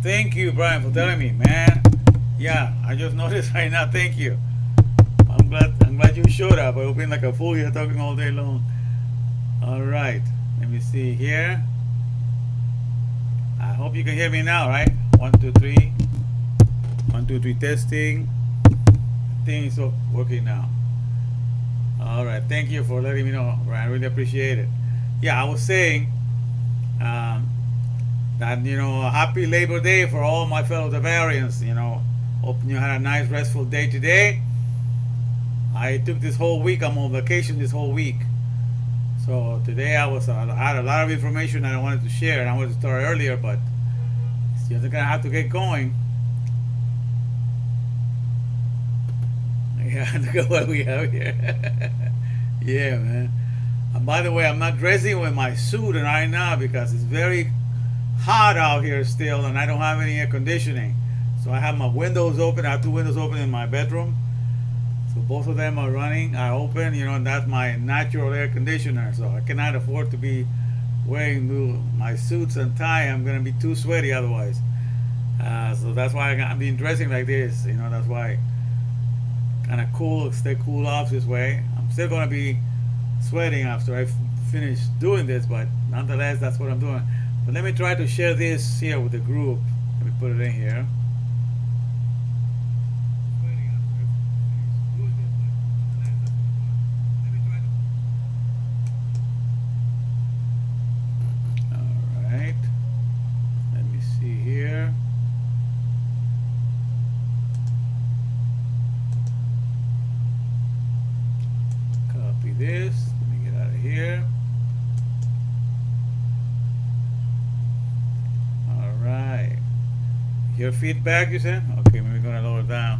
Thank you, Brian, for telling me, man. Yeah, I just noticed right now. Thank you. I'm glad you showed up. I've been like a fool here talking all day long. All right. Let me see here. I hope you can hear me now, right? One, two, three. One, two, three, testing. Things are working now. All right. Thank you for letting me know, Brian. I really appreciate it. Yeah, I was saying um, that, happy Labor Day for all my fellow Bavarians. Hope you had a nice, restful day today. I took this whole week. I'm on vacation this whole week. So today I had a lot of information that I wanted to share, and I wanted to start earlier, but you're gonna have to get going. Yeah, look at what we have here. Yeah, man. And by the way, I'm not dressing with my suit right now because it's very hot out here still, and I don't have any air conditioning. So I have my windows open. I have two windows open in my bedroom. So both of them are running, are open, and that's my natural air conditioner. So I cannot afford to be wearing my suits and tie. I'm gonna be too sweaty otherwise. So that's why I'm been dressing like this. That's why kind of cool, stay cool off this way. I'm still gonna be sweating after I finish doing this, but nonetheless, that's what I'm doing. But let me try to share this here with the group. Let me put it in here. This. Let me get out of here. All right. Your feedback, you said? Okay, maybe we're gonna lower it down.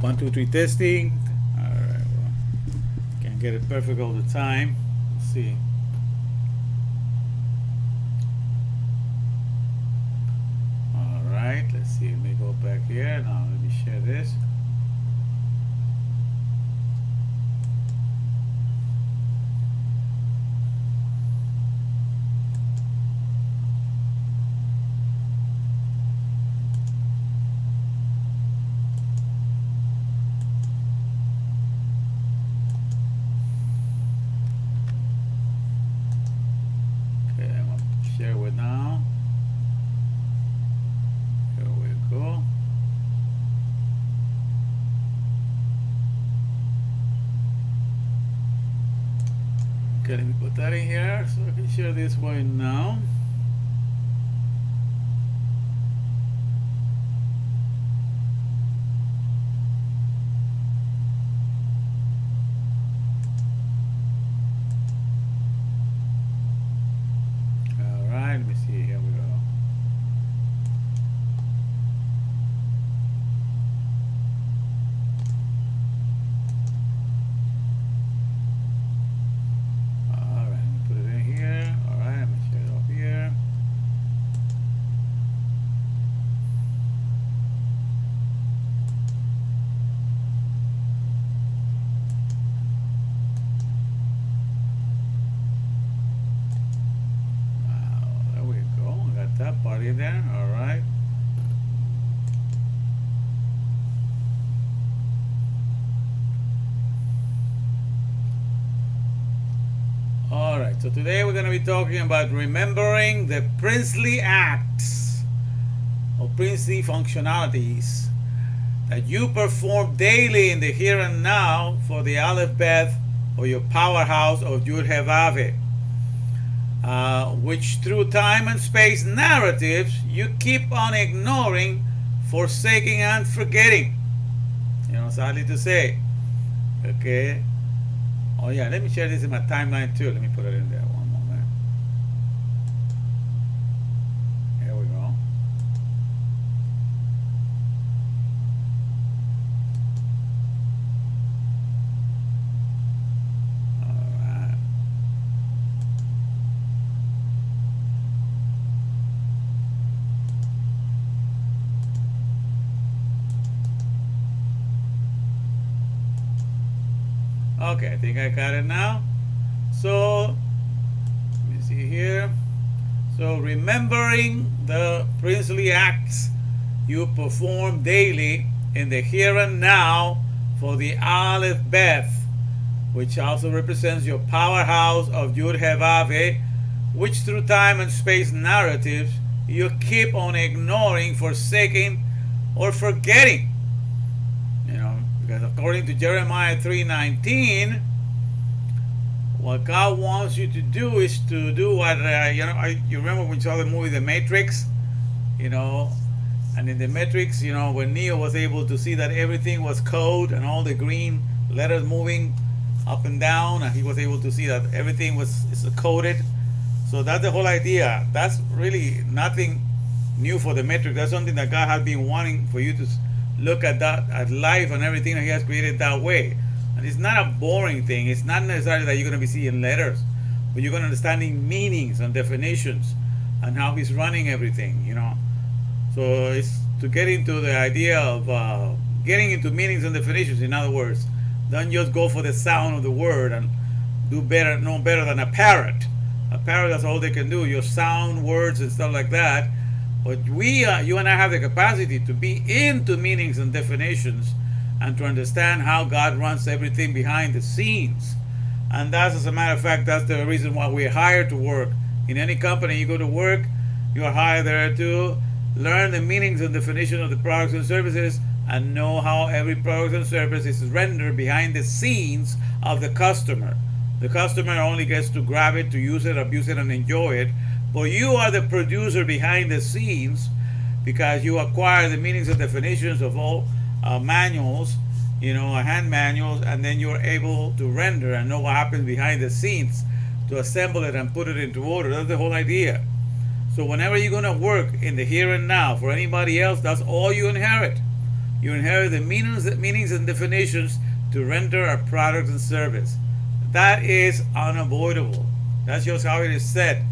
1, 2, 3 testing. All right. Well, can't get it perfect all the time. Let's see. All right. Let's see. Let me go back here. Now let me share this. Share with now. Here we go. Okay, let me put that in here so I can share this one now. Let me see, here we go. Alright, let me put it in here. Alright, let me share it up here. That part in there, all right. All right, so today we're going to be talking about remembering the princely acts or princely functionalities that you perform daily in the here and now for the Alefbet or your powerhouse of Yhvh. Which through time and space narratives you keep on ignoring, forsaking, and forgetting. Sadly to say. Okay. Oh yeah, let me share this in my timeline too. Let me put it in there. One moment. Here we go. Okay, I think I got it now. So, let me see here. So remembering the princely acts you perform daily in the here and now for the Alefbet, which also represents your powerhouse of Yhvh, which through time and space narratives you keep on ignoring, forsaking, or forgetting. Because according to Jeremiah 3:19, what God wants you to do is to do what you remember when you saw the movie The Matrix, and in The Matrix, when Neo was able to see that everything was code and all the green letters moving up and down, and he was able to see that everything is coded. So that's the whole idea. That's really nothing new for The Matrix. That's something that God has been wanting for you to look at, that at life and everything that He has created that way. And it's not a boring thing. It's not necessarily that you're going to be seeing letters, but you're going to understanding meanings and definitions and how He's running everything. So it's to get into the idea of getting into meanings and definitions. In other words, don't just go for the sound of the word and do better, no better than a parrot. A parrot, that's all they can do, your sound words and stuff like that. But you and I have the capacity to be into meanings and definitions and to understand how God runs everything behind the scenes. And that's, as a matter of fact, that's the reason why we're hired to work. In any company you go to work, you are hired there to learn the meanings and definition of the products and services and know how every product and service is rendered behind the scenes of the customer. The customer only gets to grab it, to use it, abuse it, and enjoy it. But you are the producer behind the scenes because you acquire the meanings and definitions of all manuals, hand manuals, and then you're able to render and know what happens behind the scenes to assemble it and put it into order. That's the whole idea. So whenever you're going to work in the here and now for anybody else, that's all you inherit. You inherit the meanings and definitions to render a product and service. That is unavoidable. That's just how it is said.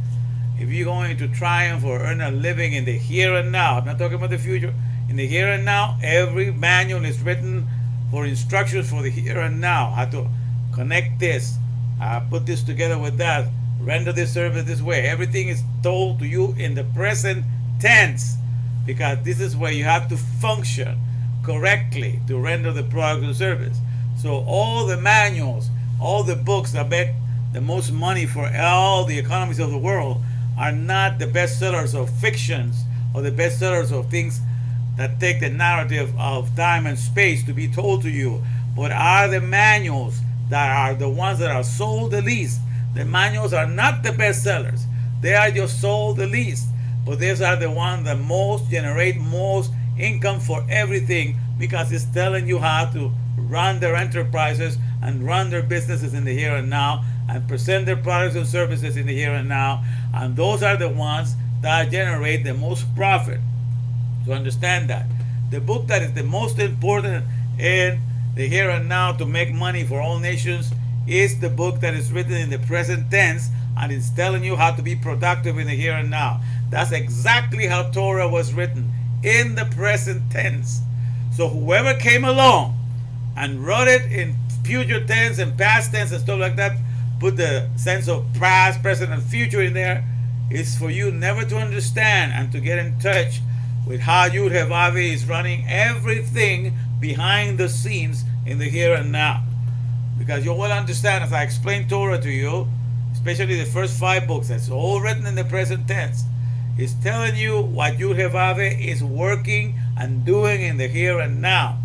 If you're going to triumph or earn a living in the here and now, I'm not talking about the future, in the here and now, every manual is written for instructions for the here and now. How to connect this, put this together with that, render this service this way. Everything is told to you in the present tense because this is where you have to function correctly to render the product or service. So all the manuals, all the books that make the most money for all the economies of the world are not the bestsellers of fictions or the bestsellers of things that take the narrative of time and space to be told to you, but are the manuals that are the ones that are sold the least. The manuals are not the bestsellers. They are just sold the least, but these are the ones that most generate most income for everything because it's telling you how to run their enterprises and run their businesses in the here and now and present their products and services in the here and now. And those are the ones that generate the most profit. To understand that. The book that is the most important in the here and now to make money for all nations is the book that is written in the present tense and it's telling you how to be productive in the here and now. That's exactly how Torah was written, in the present tense. So whoever came along and wrote it in future tense and past tense and stuff like that, put the sense of past, present, and future in there, is for you never to understand and to get in touch with how Yhvh is running everything behind the scenes in the here and now. Because you will understand as I explain Torah to you, especially the first 5 books, that's all written in the present tense. It's telling you what Yhvh is working and doing in the here and now.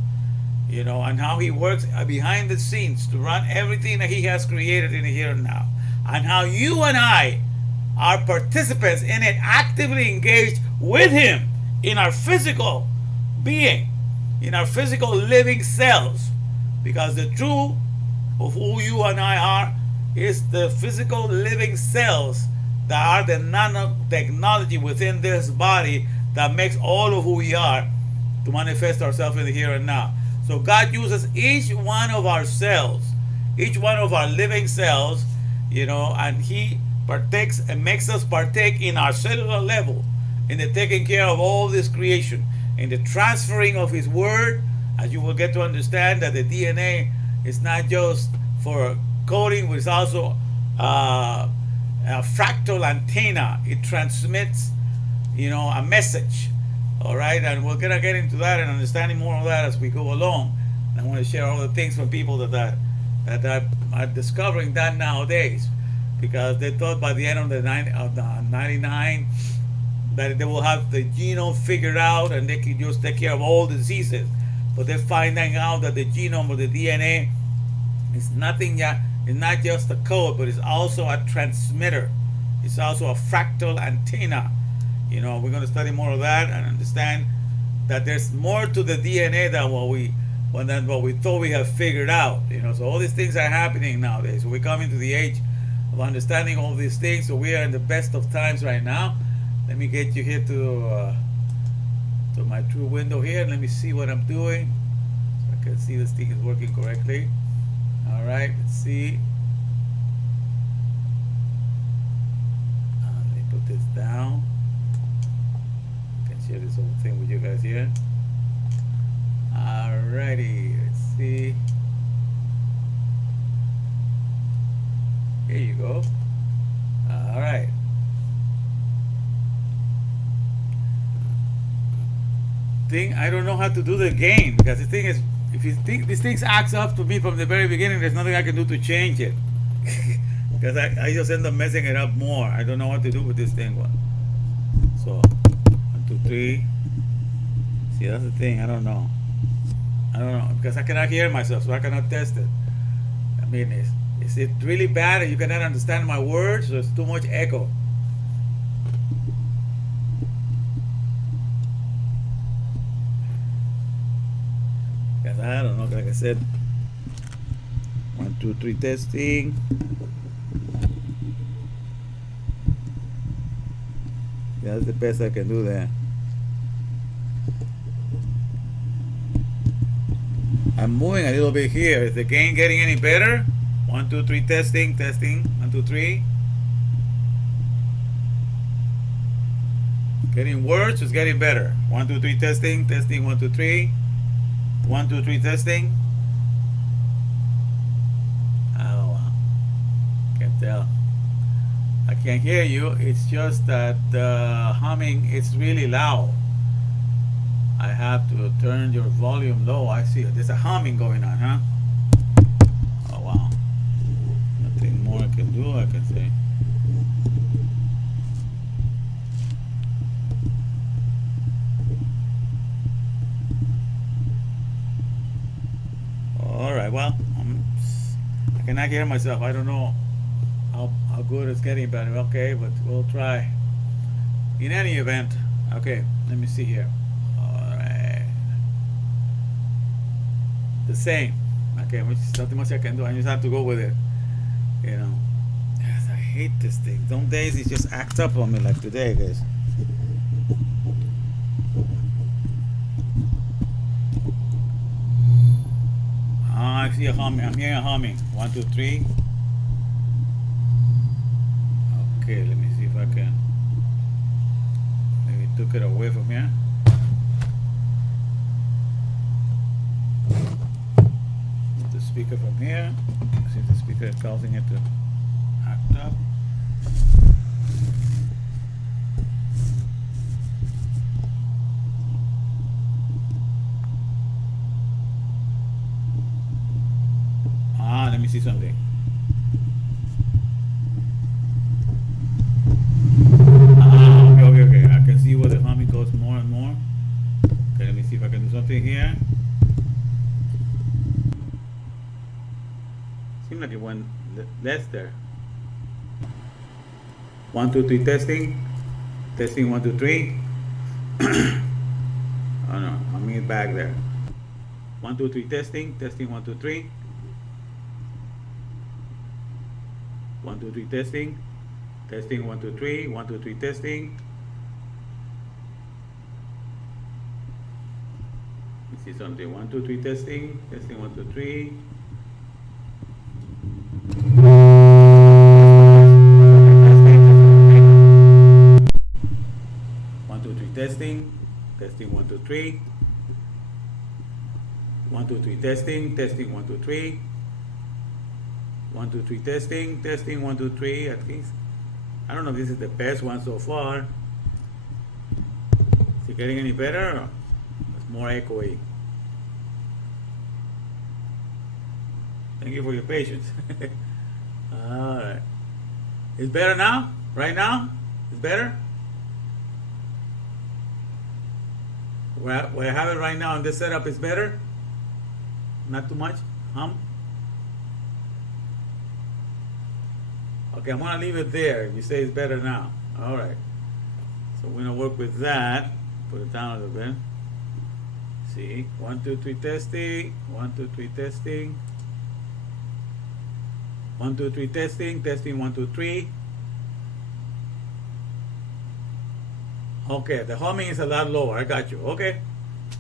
And how he works behind the scenes to run everything that he has created in the here and now. And how you and I are participants in it, actively engaged with him in our physical being, in our physical living selves. Because the truth of who you and I are is the physical living cells that are the nanotechnology within this body that makes all of who we are to manifest ourselves in the here and now. So God uses each one of our cells, each one of our living cells, and he partakes and makes us partake in our cellular level, in the taking care of all this creation, in the transferring of his word, as you will get to understand that the DNA is not just for coding, but it's also a fractal antenna. It transmits, a message. All right, and we're gonna get into that and understanding more of that as we go along. And I want to share all the things from people that are discovering that nowadays, because they thought by the end of the 99 that they will have the genome figured out and they can just take care of all diseases. But they're finding out that the genome or the DNA is nothing yet. It's not just a code, but it's also a transmitter. It's also a fractal antenna. We're going to study more of that and understand that there's more to the DNA than what we thought we have figured out. So all these things are happening nowadays. So we're coming to the age of understanding all these things. So we are in the best of times right now. Let me get you here to my THRU window here. Let me see what I'm doing, so I can see this thing is working correctly. All right, let's see. Let me put this down. I can share this whole thing with you guys here. Alrighty, let's see. Here you go. All right. I don't know how to do the gain, because the thing is, if you think this thing acts up to me from the very beginning, there's nothing I can do to change it. Because I just end up messing it up more. I don't know what to do with this thing. So 1, 2, 3. See, that's the thing. I don't know because I cannot hear myself, so I cannot test it. I mean, is it really bad and you cannot understand my words, or it's too much echo? Because I don't know. Like I said, 1, 2, 3 testing. Yeah, that's the best I can do there. I'm moving a little bit here. Is the gain getting any better? 1, 2, 3 testing. 1, 2, 3. Getting worse, it's getting better. 1, 2, 3 testing. 1, 2, 3. 1, 2, 3 testing. Oh, can't tell. I can't hear you. It's just that the humming is really loud. I have to turn your volume low. I see it. There's a humming going on, huh? Oh, wow. Nothing more I can do, I can say. All right, well, I cannot hear myself. I don't know how good it's getting, but okay, but we'll try. In any event, okay, let me see here. The same. Okay, which is nothing much I can do. I just have to go with it. Yes, I hate this thing. Some days it just acts up on me, like today, guys. I see a humming. I'm hearing a humming. 1, 2, 3. Okay, let me see if I can. Maybe took it away from here. Speaker from here. See if the speaker is causing it to act up. Let me see something. Okay. I can see where the humming goes more and more. Okay, let me see if I can do something here. Seems like it went less there. 1, 2, 3 testing. 1, 2, 3. Oh no, I'm getting back there. 1, 2, 3 testing. 1, 2, 3. 1, 2, 3 testing. 1, 2, 3. 1, 2, 3 testing. Let me see something. 1, 2, 3 testing. 1, 2, 3. 1, 2, 3 testing. 1, 2, 3. 1, 2, 3 testing. 1, 2, 3. 1, 2, 3 testing. 1, 2, 3. At least I don't know if this is the best one so far. Is it getting any better? Or it's more echoey. Thank you for your patience. Alright. It's better now? Right now? It's better? Where I have it right now in this setup is better? Not too much? Hum? Okay, I'm gonna leave it there. You say it's better now. Alright. So we're gonna work with that. Put it down a little bit. See? 1, 2, 3 testing. 1, 2, 3 testing. 1, 2, 3 testing. Testing 1, 2, 3. Okay, the humming is a lot lower. I got you. Okay.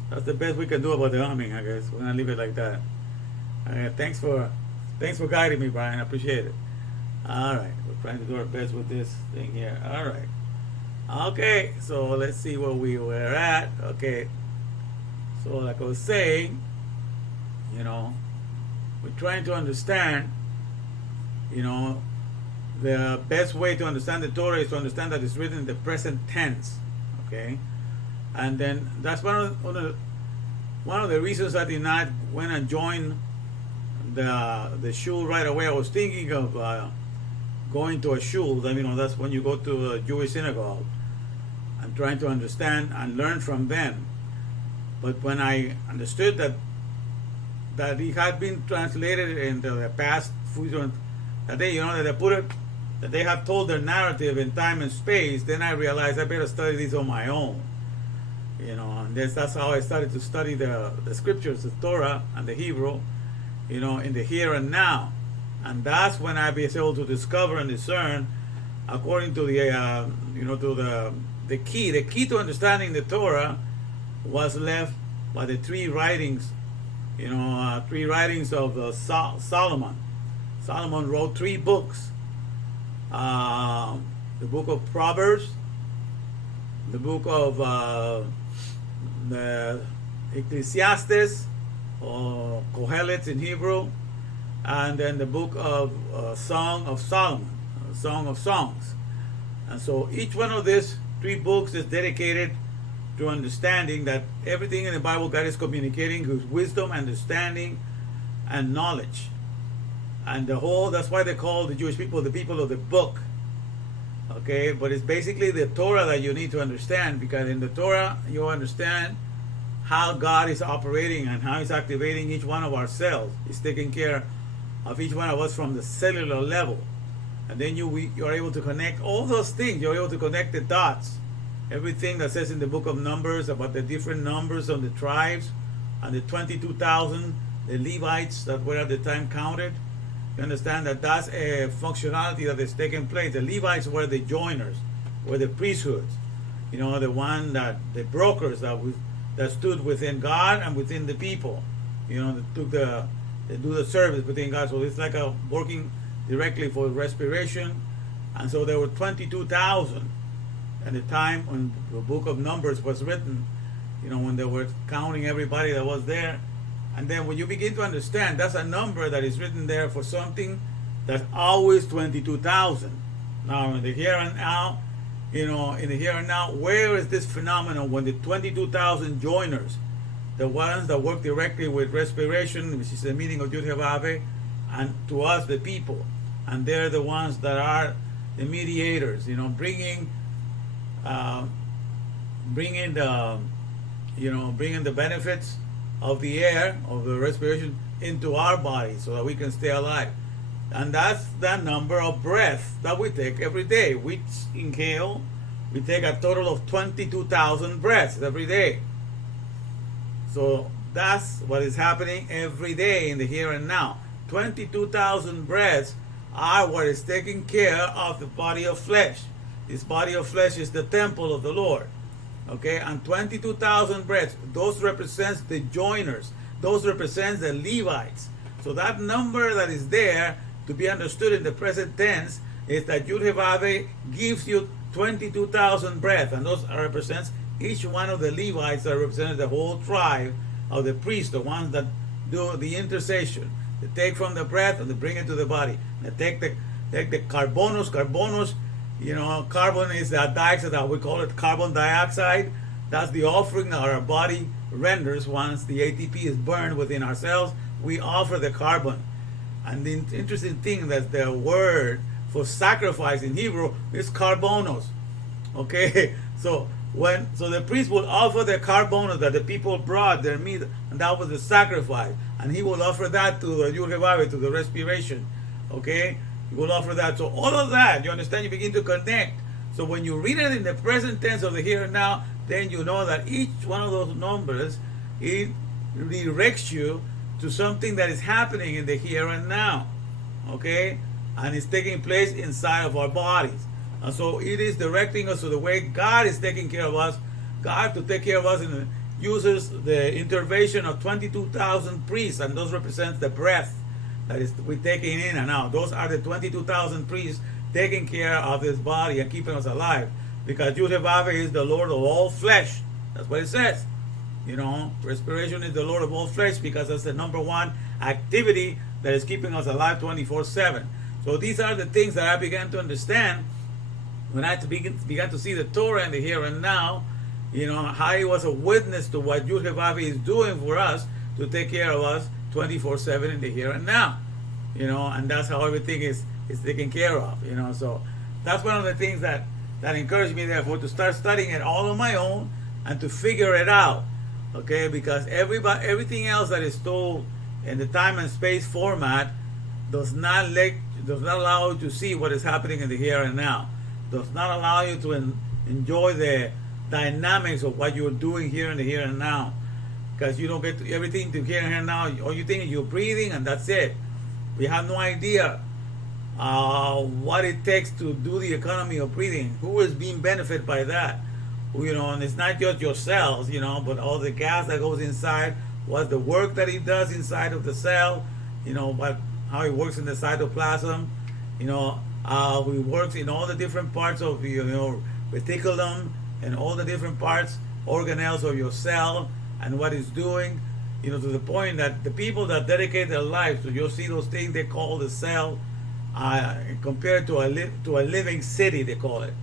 That's the best we can do about the humming, I guess. We're gonna leave it like that. Thanks for guiding me, Brian. I appreciate it. Alright, we're trying to do our best with this thing here. Alright. Okay, so let's see where we were at. Okay. So like I was saying, you know, we're trying to understand, you know, the best way to understand the Torah is to understand that it's written in the present tense. Okay? And then that's one of the reasons I did not went and join the shul right away. I was thinking of going to a shul. I mean, that's when you go to a Jewish synagogue. I'm trying to understand and learn from them. But when I understood that it had been translated in the past, that they, you know, that they put it, that they have told their narrative in time and space, then I realized I better study this on my own. You know, and that's how I started to study the scriptures, the Torah and the Hebrew, you know, in the here and now. And that's when I was able to discover and discern, according to the, you know, to the key to understanding the Torah was left by the three writings, you know, three writings of Solomon. Solomon wrote 3 books. The book of Proverbs, the book of the Ecclesiastes, or Kohelet in Hebrew, and then the book of Song of Solomon, Song of Songs. And so each one of these 3 books is dedicated to understanding that everything in the Bible God is communicating with wisdom, understanding, and knowledge. And that's why they call the Jewish people the people of the book. Okay, but it's basically the Torah that you need to understand, because in the Torah you understand how God is operating and how He's activating each one of our cells. He's taking care of each one of us from the cellular level. And then you're able to connect all those things. You're able to connect the dots. Everything that says in the book of Numbers about the different numbers of the tribes and the 22,000, the Levites that were at the time counted. You understand that that's a functionality that is taking place. The Levites were the joiners, were the priesthoods. You know, the brokers that stood within God and within the people. You know, they do the service within God. So it's like a working directly for respiration. And so there were 22,000 at the time when the book of Numbers was written, you know, when they were counting everybody that was there. And then when you begin to understand, that's a number that is written there for something that's always 22,000. Now, in the here and now, you know, in the here and now, where is this phenomenon when the 22,000 joiners, the ones that work directly with respiration, which is the meaning of Yhvh, and to us, the people, and they're the ones that are the mediators, you know, bringing the benefits of the air, of the respiration, into our body so that we can stay alive. And that's the number of breaths that we take every day. We inhale, we take a total of 22,000 breaths every day. So that's what is happening every day in the here and now. 22,000 breaths are what is taking care of the body of flesh. This body of flesh is the temple of the Lord. Okay, and 22,000 breaths, those represents the joiners. Those represents the Levites. So that number that is there to be understood in the present tense is that Yhvh gives you 22,000 breaths, and those represents each one of the Levites that represents the whole tribe of the priests, the ones that do the intercession. They take from the breath and they bring it to the body. They take the carbonos. Carbonos You know, carbon is that dioxide that we call it carbon dioxide. That's the offering that our body renders once the ATP is burned within our cells. We offer the carbon. And the interesting thing that the word for sacrifice in Hebrew is carbonos. Okay, so the priest would offer the carbonos that the people brought their meat, and that was the sacrifice, and he will offer that to the Yhvh, to the respiration. Okay, he will offer that. So all of that, you understand, you begin to connect. So when you read it in the present tense of the here and now, then you know that each one of those numbers, it redirects you to something that is happening in the here and now. Okay, and it's taking place inside of our bodies. And so it is directing us to the way God is taking care of us. God, to take care of us, and uses the intervention of 22,000 priests, and those represent the breath that is we're taking in and out. Those are the 22,000 priests taking care of this body and keeping us alive. Because Yhvh is the Lord of all flesh. That's what it says. You know, respiration is the Lord of all flesh, because that's the number one activity that is keeping us alive 24/7. So these are the things that I began to understand when I began to see the Torah in the here and now. You know, how it was a witness to what Yhvh is doing for us to take care of us 24/7 in the here and now. You know, and that's how everything is taken care of. You know, so that's one of the things that encouraged me, therefore, to start studying it all on my own and to figure it out. Okay, because everything else that is told in the time and space format does not allow you to see what is happening in the here and now. Does not allow you to enjoy the dynamics of what you're doing here in the here and now. Because you don't get to everything to here and here now. All you think is you're breathing, and that's it. We have no idea what it takes to do the economy of breathing. Who is being benefited by that? You know, and it's not just your cells, you know, but all the gas that goes inside, what the work that it does inside of the cell, you know, how it works in the cytoplasm, you know, how it works in all the different parts of, you know, reticulum, and all the different parts, organelles of your cell, and what it's doing, you know, to the point that the people that dedicate their lives to just see those things they call the cell, compared to a living city, they call it.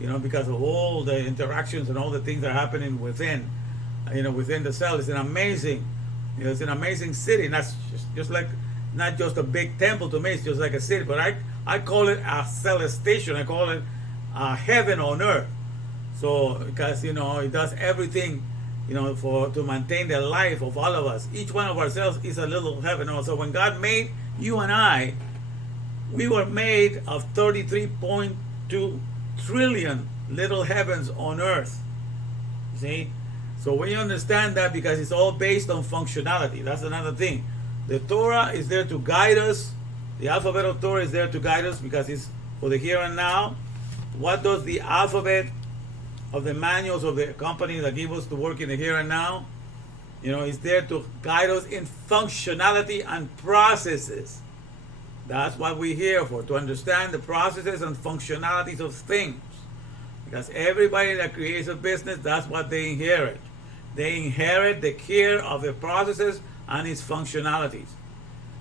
You know, because of all the interactions and all the things that are happening within, you know, within the cell. It's an amazing, you know, it's an amazing city. And that's just like, not just a big temple to me, it's just like a city. But I call it a celestation. I call it heaven on earth. So, because, you know, it does everything, you know, to maintain the life of all of us. Each one of ourselves is a little heaven. Also, when God made you and I, we were made of 33.2 trillion little heavens on earth. See? So when you understand that, because it's all based on functionality, that's another thing. The Torah is there to guide us. The alphabet of Torah is there to guide us because it's for the here and now. What does the alphabet of the manuals of the company that give us to work in the here and now? You know, it's there to guide us in functionality and processes. That's what we're here for, to understand the processes and functionalities of things. Because everybody that creates a business, that's what they inherit. They inherit the care of the processes and its functionalities.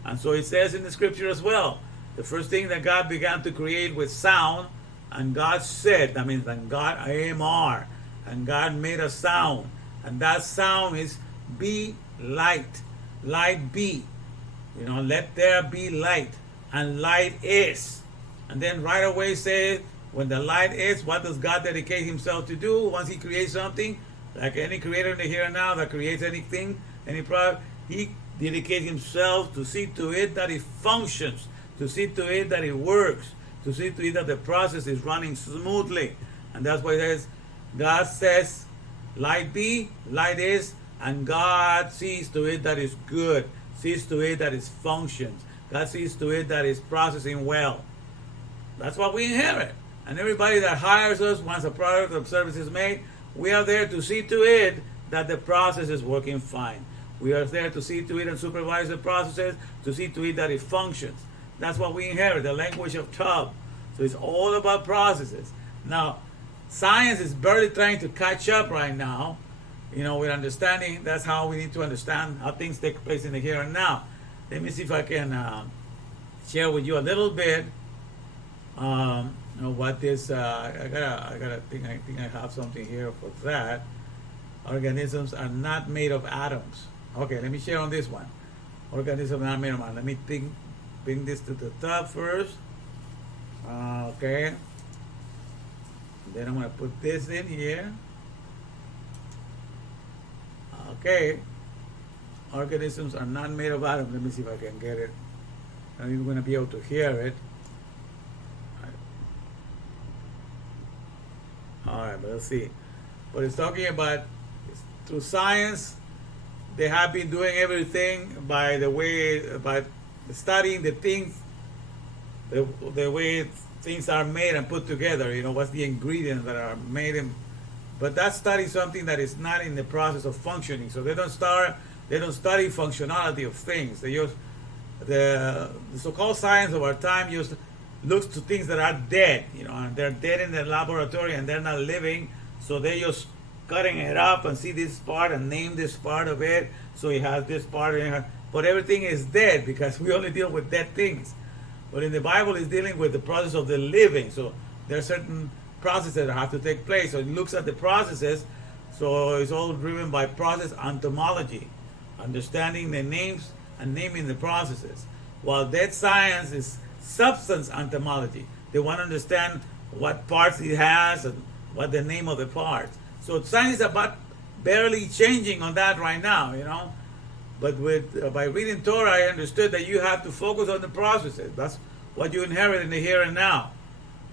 And so it says in the scripture as well, the first thing that God began to create with sound, and God said, that means that God AMR, and God made a sound. And that sound is be light. Light be. You know, let there be light. And light is. And then right away say, when the light is, what does God dedicate himself to do once he creates something? Like any creator in the here and now that creates anything, any product, he dedicates himself to see to it that it functions, to see to it that it works, to see to it that the process is running smoothly. And that's why it says, God says, light be, light is, and God sees to it that is good, sees to it that it functions. God sees to it that it's processing well. That's what we inherit. And everybody that hires us, once a product or service is made, we are there to see to it that the process is working fine. We are there to see to it and supervise the processes, to see to it that it functions. That's what we inherit, the language of Tub. So it's all about processes. Now, science is barely trying to catch up right now, you know, with understanding. That's how we need to understand how things take place in the here and now. Let me see if I can share with you a little bit You know what this? I think I have something here for that. Organisms are not made of atoms. Okay, let me share on this one. Organisms are not made of atoms. Let me bring this to the top first. Okay. Then I'm gonna put this in here. Okay. Organisms are not made of atoms. Let me see if I can get it. I'm even gonna be able to hear it. All right, but let's see. But it's talking about through science, they have been doing everything by the way, by studying the things, the way things are made and put together. You know, what's the ingredients that are made in. But that study something that is not in the process of functioning. So they don't study functionality of things. They use the so-called science of our time just looks to things that are dead, you know, and they're dead in the laboratory and they're not living, so they just cutting it up and see this part and name this part of it, so it has this part in it. But everything is dead because we only deal with dead things. But in the Bible, it's dealing with the process of the living. So there are certain processes that have to take place. So it looks at the processes. So it's all driven by process entomology, understanding the names and naming the processes. While dead science is substance entomology. They want to understand what parts it has and what the name of the parts. So science is about barely changing on that right now, you know. But with by reading Torah, I understood that you have to focus on the processes. That's what you inherit in the here and now.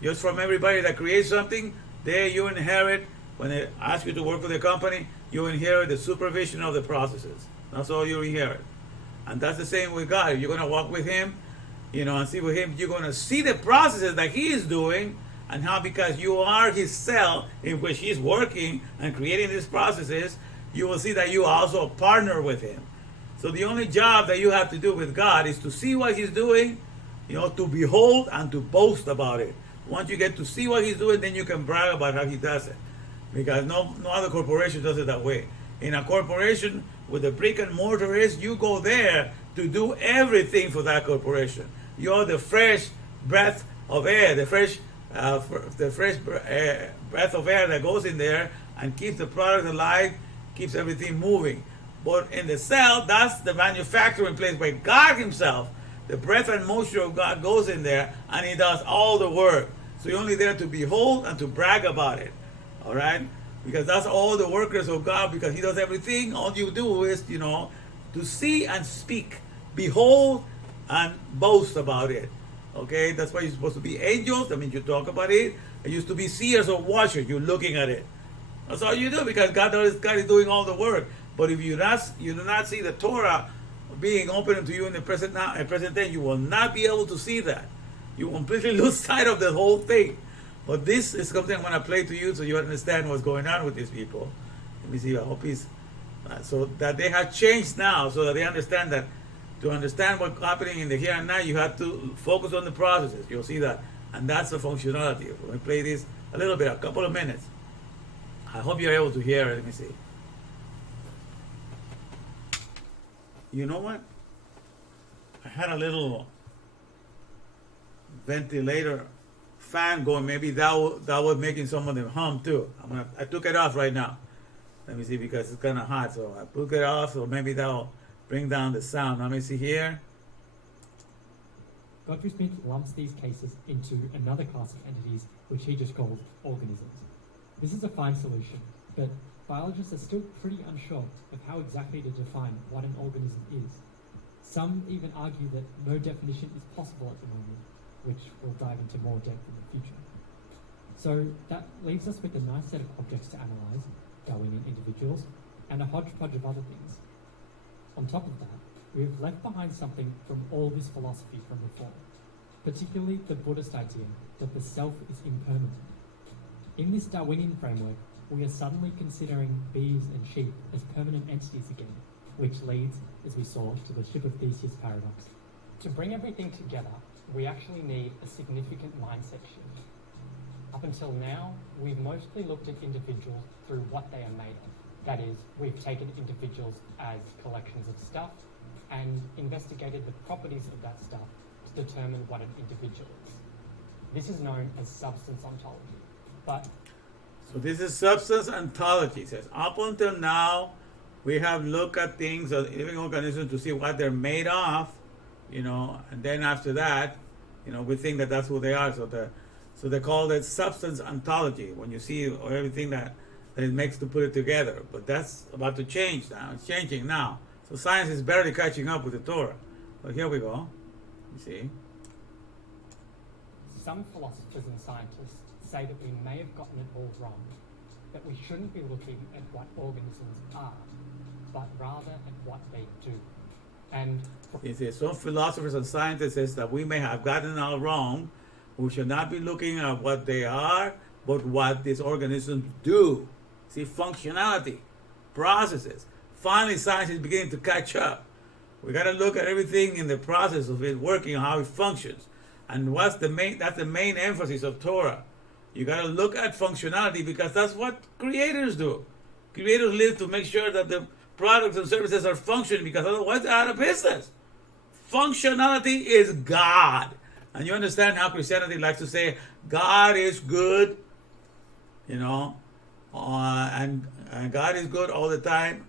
Just from everybody that creates something, there you inherit. When they ask you to work for the company, you inherit the supervision of the processes. That's all you inherit. And that's the same with God. If you're going to walk with Him, you know, and see with Him, you're going to see the processes that He is doing, and how because you are His cell in which He's working and creating these processes, you will see that you also partner with Him. So the only job that you have to do with God is to see what He's doing, you know, to behold and to boast about it. Once you get to see what He's doing, then you can brag about how He does it. Because no other corporation does it that way. In a corporation, with the brick and mortar is, you go there to do everything for that corporation. You're the fresh breath of air, the fresh breath of air that goes in there and keeps the product alive, keeps everything moving. But in the cell, that's the manufacturing place where God Himself, the breath and moisture of God, goes in there and He does all the work. So you're only there to behold and to brag about it. All right? Because that's all the workers of God, because He does everything. All you do is, you know, to see and speak, behold and boast about it. Okay? That's why you're supposed to be angels. That means you talk about it. It used to be seers or watchers. You're looking at it. That's all you do, because God is doing all the work. But if you do not see the Torah being open to you in the present tense, you will not be able to see that. You completely lose sight of the whole thing. But this is something I'm going to play to you so you understand what's going on with these people. Let me see, I hope he's... so that they have changed now, so that they understand that to understand what's happening in the here and now, you have to focus on the processes. You'll see that. And that's the functionality. We're going to play this a little bit, a couple of minutes. I hope you're able to hear it. Let me see. You know what? I had a little ventilator fan going. Maybe that was making some of them hum too. I took it off right now. Let me see, because it's kind of hot. So I took it off, so maybe that'll bring down the sound. Let me see here. Godfrey Smith lumps these cases into another class of entities, which he just called organisms. This is a fine solution, but biologists are still pretty unsure of how exactly to define what an organism is. Some even argue that no definition is possible at the moment, which we'll dive into more depth in the future. So that leaves us with a nice set of objects to analyse, Darwinian individuals, and a hodgepodge of other things. On top of that, we have left behind something from all this philosophy from before, particularly the Buddhist idea that the self is impermanent. In this Darwinian framework, we are suddenly considering bees and sheep as permanent entities again, which leads, as we saw, to the ship of Theseus paradox. To bring everything together, we actually need a significant mindset shift. Up until now, we've mostly looked at individuals through what they are made of. That is, we've taken individuals as collections of stuff and investigated the properties of that stuff to determine what an individual is. This is known as substance ontology. But So this is substance ontology. It says up until now, we have looked at things, living organisms, to see what they're made of, and then after that, we think that that's who they are. So they call it substance ontology when you see everything that it makes to put it together. But that's about to change now. It's changing now. So science is barely catching up with the Torah. But here we go. You see. some philosophers and scientists say that we may have gotten it all wrong, that we shouldn't be looking at what organisms are, but rather at what they do. And He says, some philosophers and scientists says that we may have gotten it all wrong. We should not be looking at what they are, but what these organisms do. See, functionality, processes. Finally, science is beginning to catch up. We got to look at everything in the process of it working, how it functions. And that's the main emphasis of Torah. You got to look at functionality because that's what creators do. Creators live to make sure that the products and services are functioning, because otherwise they're out of business. Functionality is God. And you understand how Christianity likes to say God is good, and God is good all the time,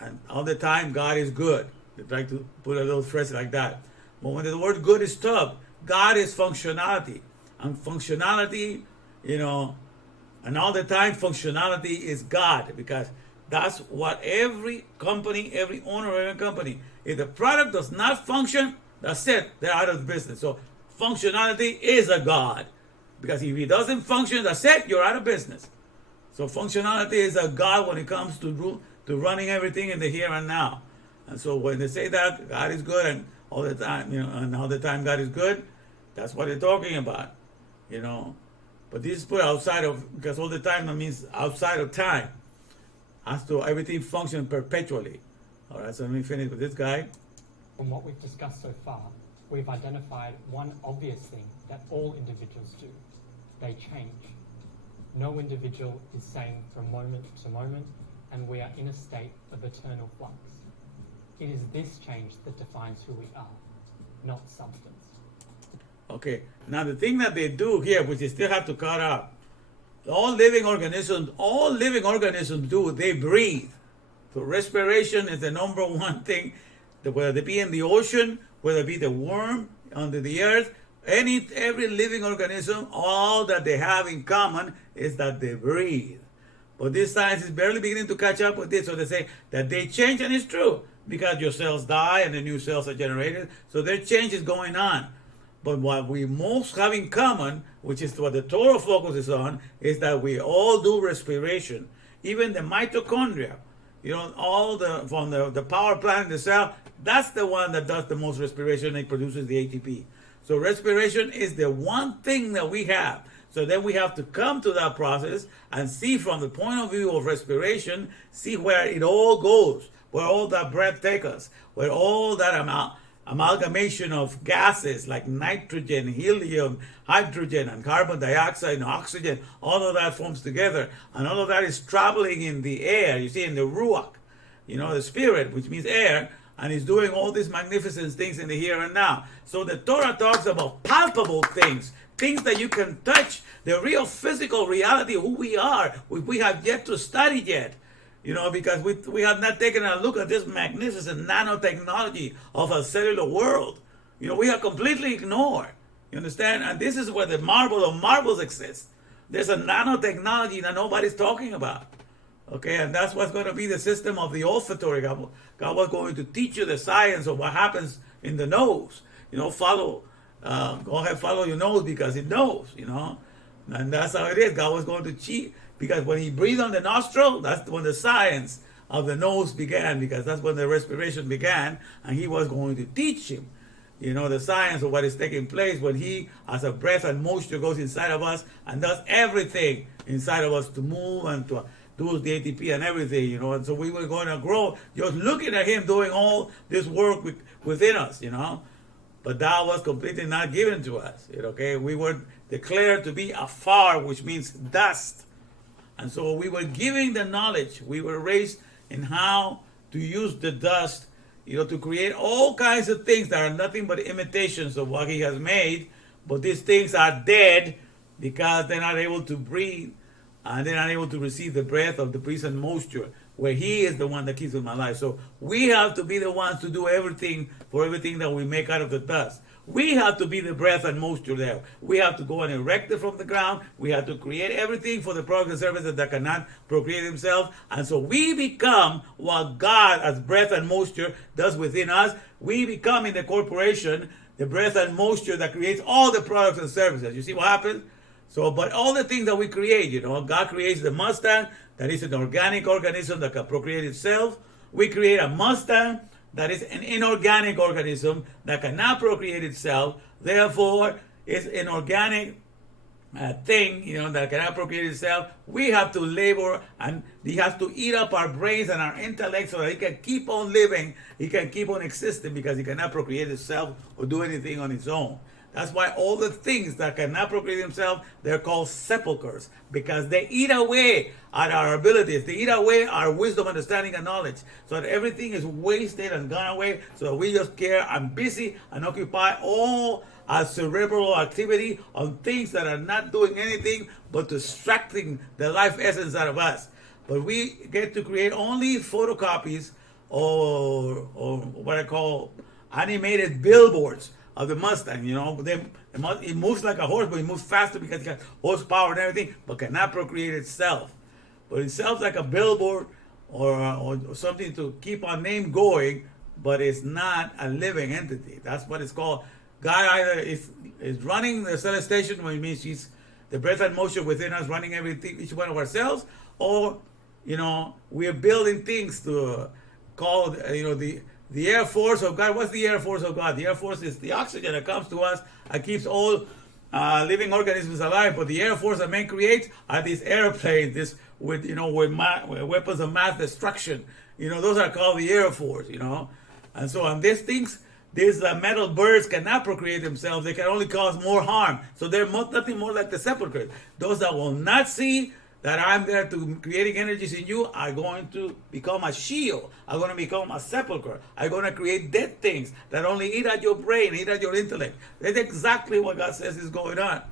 and all the time God is good. They try to put a little phrase like that. But when the word good is tough, God is functionality. And functionality, and all the time functionality is God, because that's what every company, every owner of every company, if the product does not function, that's it, they're out of business. So functionality is a God, because if it doesn't function, that's it, you're out of business. So functionality is a God when it comes to running everything in the here and now. And so when they say that God is good and all the time, and all the time God is good, that's what they're talking about, But this is put outside of, because all the time that means outside of time. As to everything function perpetually. All right, so let me finish with this guy. from what we've discussed so far, we've identified one obvious thing that all individuals do. They change. No individual is same from moment to moment, and we are in a state of eternal flux. It is this change that defines who we are, not substance. Okay, now the thing that they do here, which they still have to cut out, all living organisms do, they breathe. So respiration is the number one thing, whether they be in the ocean, whether it be the worm under the earth, every living organism, all that they have in common is that they breathe. But this science is barely beginning to catch up with this, so they say that they change, and it's true, because your cells die and the new cells are generated, so their change is going on. But what we most have in common, which is what the Torah focuses on, is that we all do respiration. Even the mitochondria, from the power plant in the cell, that's the one that does the most respiration. It produces the ATP. So respiration is the one thing that we have. So then we have to come to that process and see from the point of view of respiration, see where it all goes, where all that breath takes us, where all that amalgamation of gases like nitrogen, helium, hydrogen, and carbon dioxide and oxygen, all of that forms together, and all of that is traveling in the air, you see, in the ruach, the spirit, which means air, and is doing all these magnificent things in the here and now. So the Torah talks about palpable things that you can touch, the real physical reality of who we are, which we have yet to study yet. Because we have not taken a look at this magnificent nanotechnology of a cellular world. We have completely ignored. You understand? And this is where the marvel of marvels exists. There's a nanotechnology that nobody's talking about. Okay, and that's what's going to be the system of the olfactory. God was going to teach you the science of what happens in the nose. Go ahead, follow your nose because it knows, And that's how it is. God was going to teach. Because when he breathed on the nostril, that's when the science of the nose began, because that's when the respiration began, and he was going to teach him, the science of what is taking place when he, as a breath and moisture, goes inside of us and does everything inside of us to move and to do the ATP and everything, And so we were going to grow just looking at him doing all this work within us, But that was completely not given to us, okay? We were declared to be afar, which means dust. And so we were giving the knowledge. We were raised in how to use the dust, to create all kinds of things that are nothing but imitations of what he has made. but these things are dead because they're not able to breathe and they're not able to receive the breath of the breeze and moisture, where He is the one that keeps them alive. So we have to be the ones to do everything for everything that we make out of the dust. We have to be the breath and moisture there. We have to go and erect it from the ground. We have to create everything for the products and services that cannot procreate themselves. And so we become what God, as breath and moisture, does within us. We become in the corporation the breath and moisture that creates all the products and services. You see what happens? So, but all the things that we create, God creates the Mustang, that is an organic organism that can procreate itself. We create a Mustang that is an inorganic organism that cannot procreate itself. Therefore, it's an organic thing, that cannot procreate itself. We have to labor, and He has to eat up our brains and our intellect so that He can keep on living, He can keep on existing, because He cannot procreate itself or do anything on His own. That's why all the things that cannot procreate themselves, they're called sepulchres, because they eat away at our abilities. They eat away our wisdom, understanding, and knowledge, so that everything is wasted and gone away, so that we just care and busy and occupy all our cerebral activity on things that are not doing anything but distracting the life essence out of us. But we get to create only photocopies or what I call animated billboards of the Mustang. It moves like a horse, but it moves faster because it got horsepower and everything, but cannot procreate itself. But itself like a billboard or something to keep our name going, but it's not a living entity. That's what it's called. God either is running the celestation, which means He's the breath and motion within us, running everything, each one of ourselves, or we're building things to call the Air Force of God. What's the Air Force of God? The Air Force is the oxygen that comes to us and keeps all living organisms alive. But the Air Force that man creates are these airplanes, with weapons of mass destruction. Those are called the Air Force. And so on these things, these metal birds cannot procreate themselves. They can only cause more harm. So they're nothing more like the sepulchres. Those that will not see that I'm there to creating energies in you are going to become a shield. Are going to become a sepulcher. Are going to create dead things that only eat at your brain, eat at your intellect. That's exactly what God says is going on.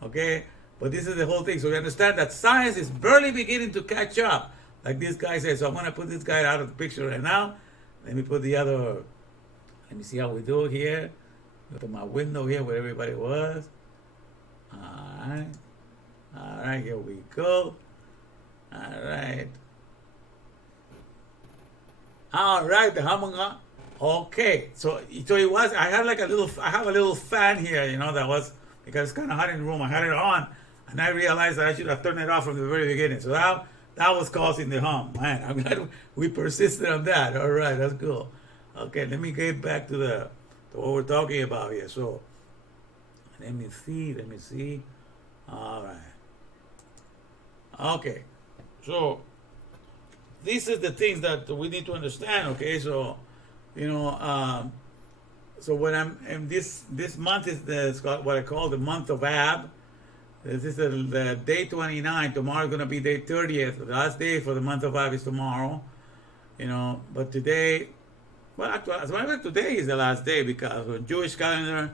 Okay? But this is the whole thing. So we understand that science is barely beginning to catch up. Like this guy says. So I'm going to put this guy out of the picture right now. Let me put the other. Let me see how we do here. Go to my window here where everybody was. Alright. Alright, here we go. Alright. Alright, the hammer. Okay. So it was, I have a little fan here, that was, because it's kind of hot in the room. I had it on, and I realized that I should have turned it off from the very beginning. So that was causing the hum. Man, I'm glad we persisted on that. Alright, that's cool. Okay, let me get back to what we're talking about here. So, let me see. All right. Okay, so these are the things that we need to understand. Okay, so so when I'm this month is what I call the month of Ab. This is the day 29. Tomorrow is going to be day 30th. The last day for the month of Ab is tomorrow. But today. Well, actually, as a matter of fact, today is the last day, because on Jewish calendar,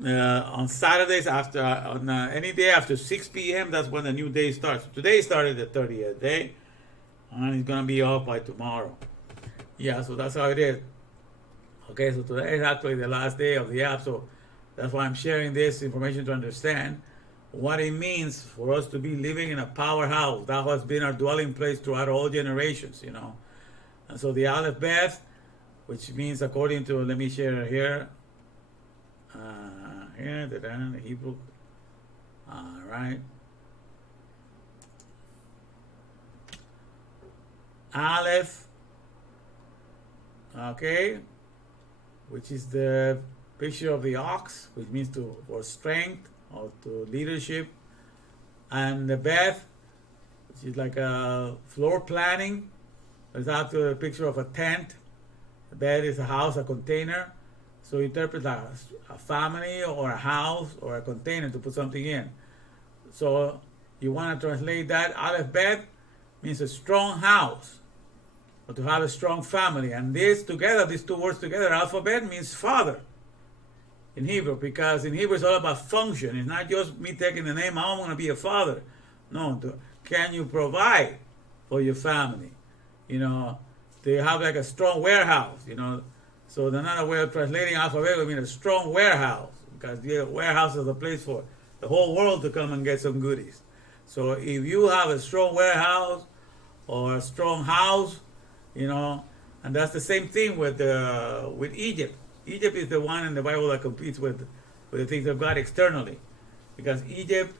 on Saturdays on any day after 6 p.m., that's when the new day starts. Today started the 30th day, and it's going to be off by tomorrow. Yeah, so that's how it is. Okay, so today is actually the last day of the app, so that's why I'm sharing this information to understand what it means for us to be living in a powerhouse. That has been our dwelling place throughout all generations, And so the Alefbet, which means according to, let me share here, the Hebrew, all right. Aleph, okay, which is the picture of the ox, which means for strength or to leadership, and the Beth, which is like a floor planning. There's actually a picture of a tent. The bed is a house, a container. So interpret a family or a house or a container to put something in. So you want to translate that. Alefbet means a strong house, or to have a strong family. And these two words together, alphabet means father. in Hebrew, because in Hebrew it's all about function. It's not just me taking the name, I'm going to be a father. No, can you provide for your family? You know, do you have like a strong warehouse? You know, so another way of translating alphabet would mean a strong warehouse, because the warehouse is a place for the whole world to come and get some goodies. So if you have a strong warehouse or a strong house, you know, and that's the same thing with Egypt. Egypt is the one in the Bible that competes with the things of God externally, because Egypt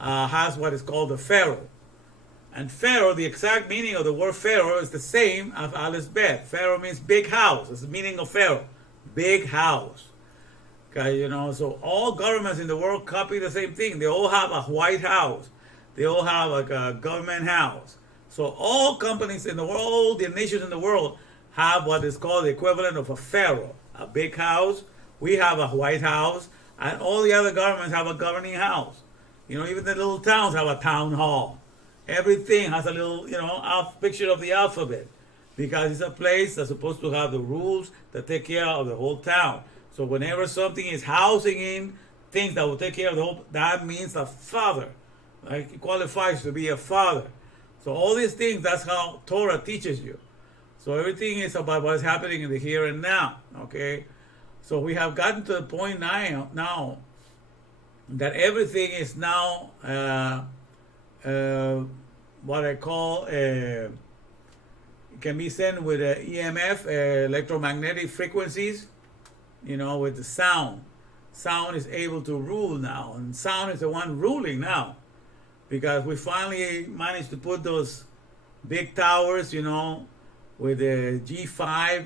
has what is called the Pharaoh. And Pharaoh, the exact meaning of the word Pharaoh is the same as Alefbet. Pharaoh means big house. It's the meaning of Pharaoh, big house. Okay, you know, so all governments in the world copy the same thing. They all have a White House. They all have like a government house. So all companies in the world, all the nations in the world have what is called the equivalent of a Pharaoh, a big house. We have a White House, and all the other governments have a governing house. You know, even the little towns have a town hall. Everything has a little, you know, picture of the alphabet, because it's a place that's supposed to have the rules that take care of the whole town. So whenever something is housing in things that will take care of the whole, that means a father. Like, it qualifies to be a father. So all these things, that's how Torah teaches you. So everything is about what is happening in the here and now. Okay, so we have gotten to the point now that everything is now what I call it can be sent with EMF, electromagnetic frequencies. You know, with the sound. Sound is able to rule now, and sound is the one ruling now, because we finally managed to put those big towers, you know, with the G5,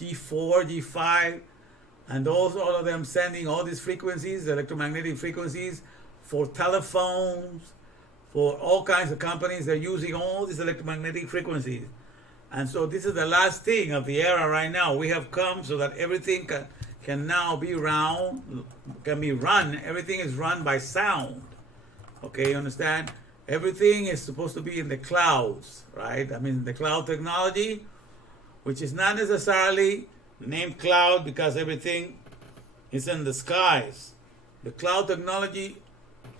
G4, G5, and those, all of them sending all these frequencies, electromagnetic frequencies, for telephones, for all kinds of companies. They're using all these electromagnetic frequencies. And so this is the last thing of the era right now. We have come so that everything can now be can be run. Everything is run by sound. Okay, you understand? Everything is supposed to be in the clouds, right? I mean, the cloud technology, which is not necessarily named cloud because everything is in the skies. The cloud technology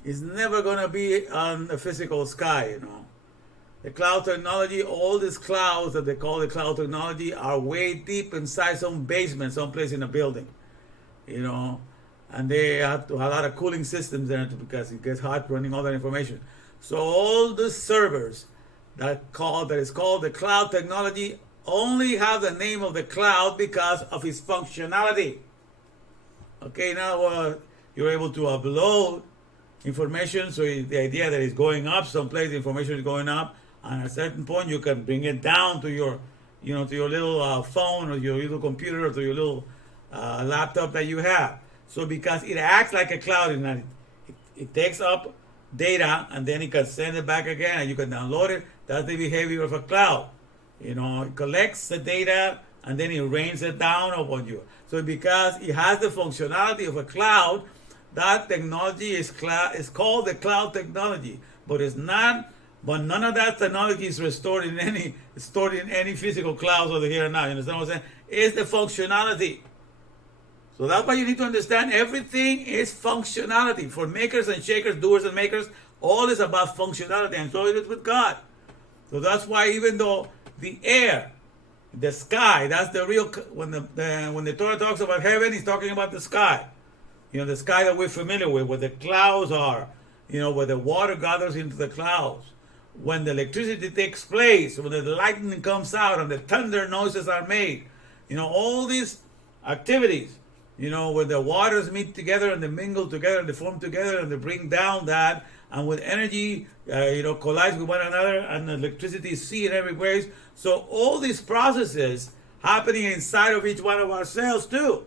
is never going to be on the physical sky, you know. The cloud technology, all these clouds that they call the cloud technology, are way deep inside some basement, someplace in a building, you know, and they have to have a lot of cooling systems there because it gets hot running all that information. So all the servers that is called the cloud technology only have the name of the cloud because of its functionality. Okay, now you're able to upload information, so the idea that it's going up someplace, the information is going up, and at a certain point you can bring it down to your, you know, to your little phone or your little computer or to your little laptop that you have. So because it acts like a cloud, it takes up data and then it can send it back again and you can download it. That's the behavior of a cloud. You know, it collects the data and then it rains it down upon you. So because it has the functionality of a cloud, that technology is called the cloud technology, but it's not. But none of that technology is stored in any physical clouds of the here and now. You understand what I'm saying? It's the functionality. So that's why you need to understand everything is functionality. For makers and shakers, doers and makers, all is about functionality, and so it is with God. So that's why even though the air, the sky, that's the real, when the Torah talks about heaven, he's talking about the sky. You know, the sky that we're familiar with, where the clouds are, you know, where the water gathers into the clouds. When the electricity takes place, when the lightning comes out and the thunder noises are made, you know, all these activities, you know, where the waters meet together and they mingle together and they form together and they bring down that, and with energy, you know, collides with one another, and the electricity is seen every place. So all these processes happening inside of each one of our cells too.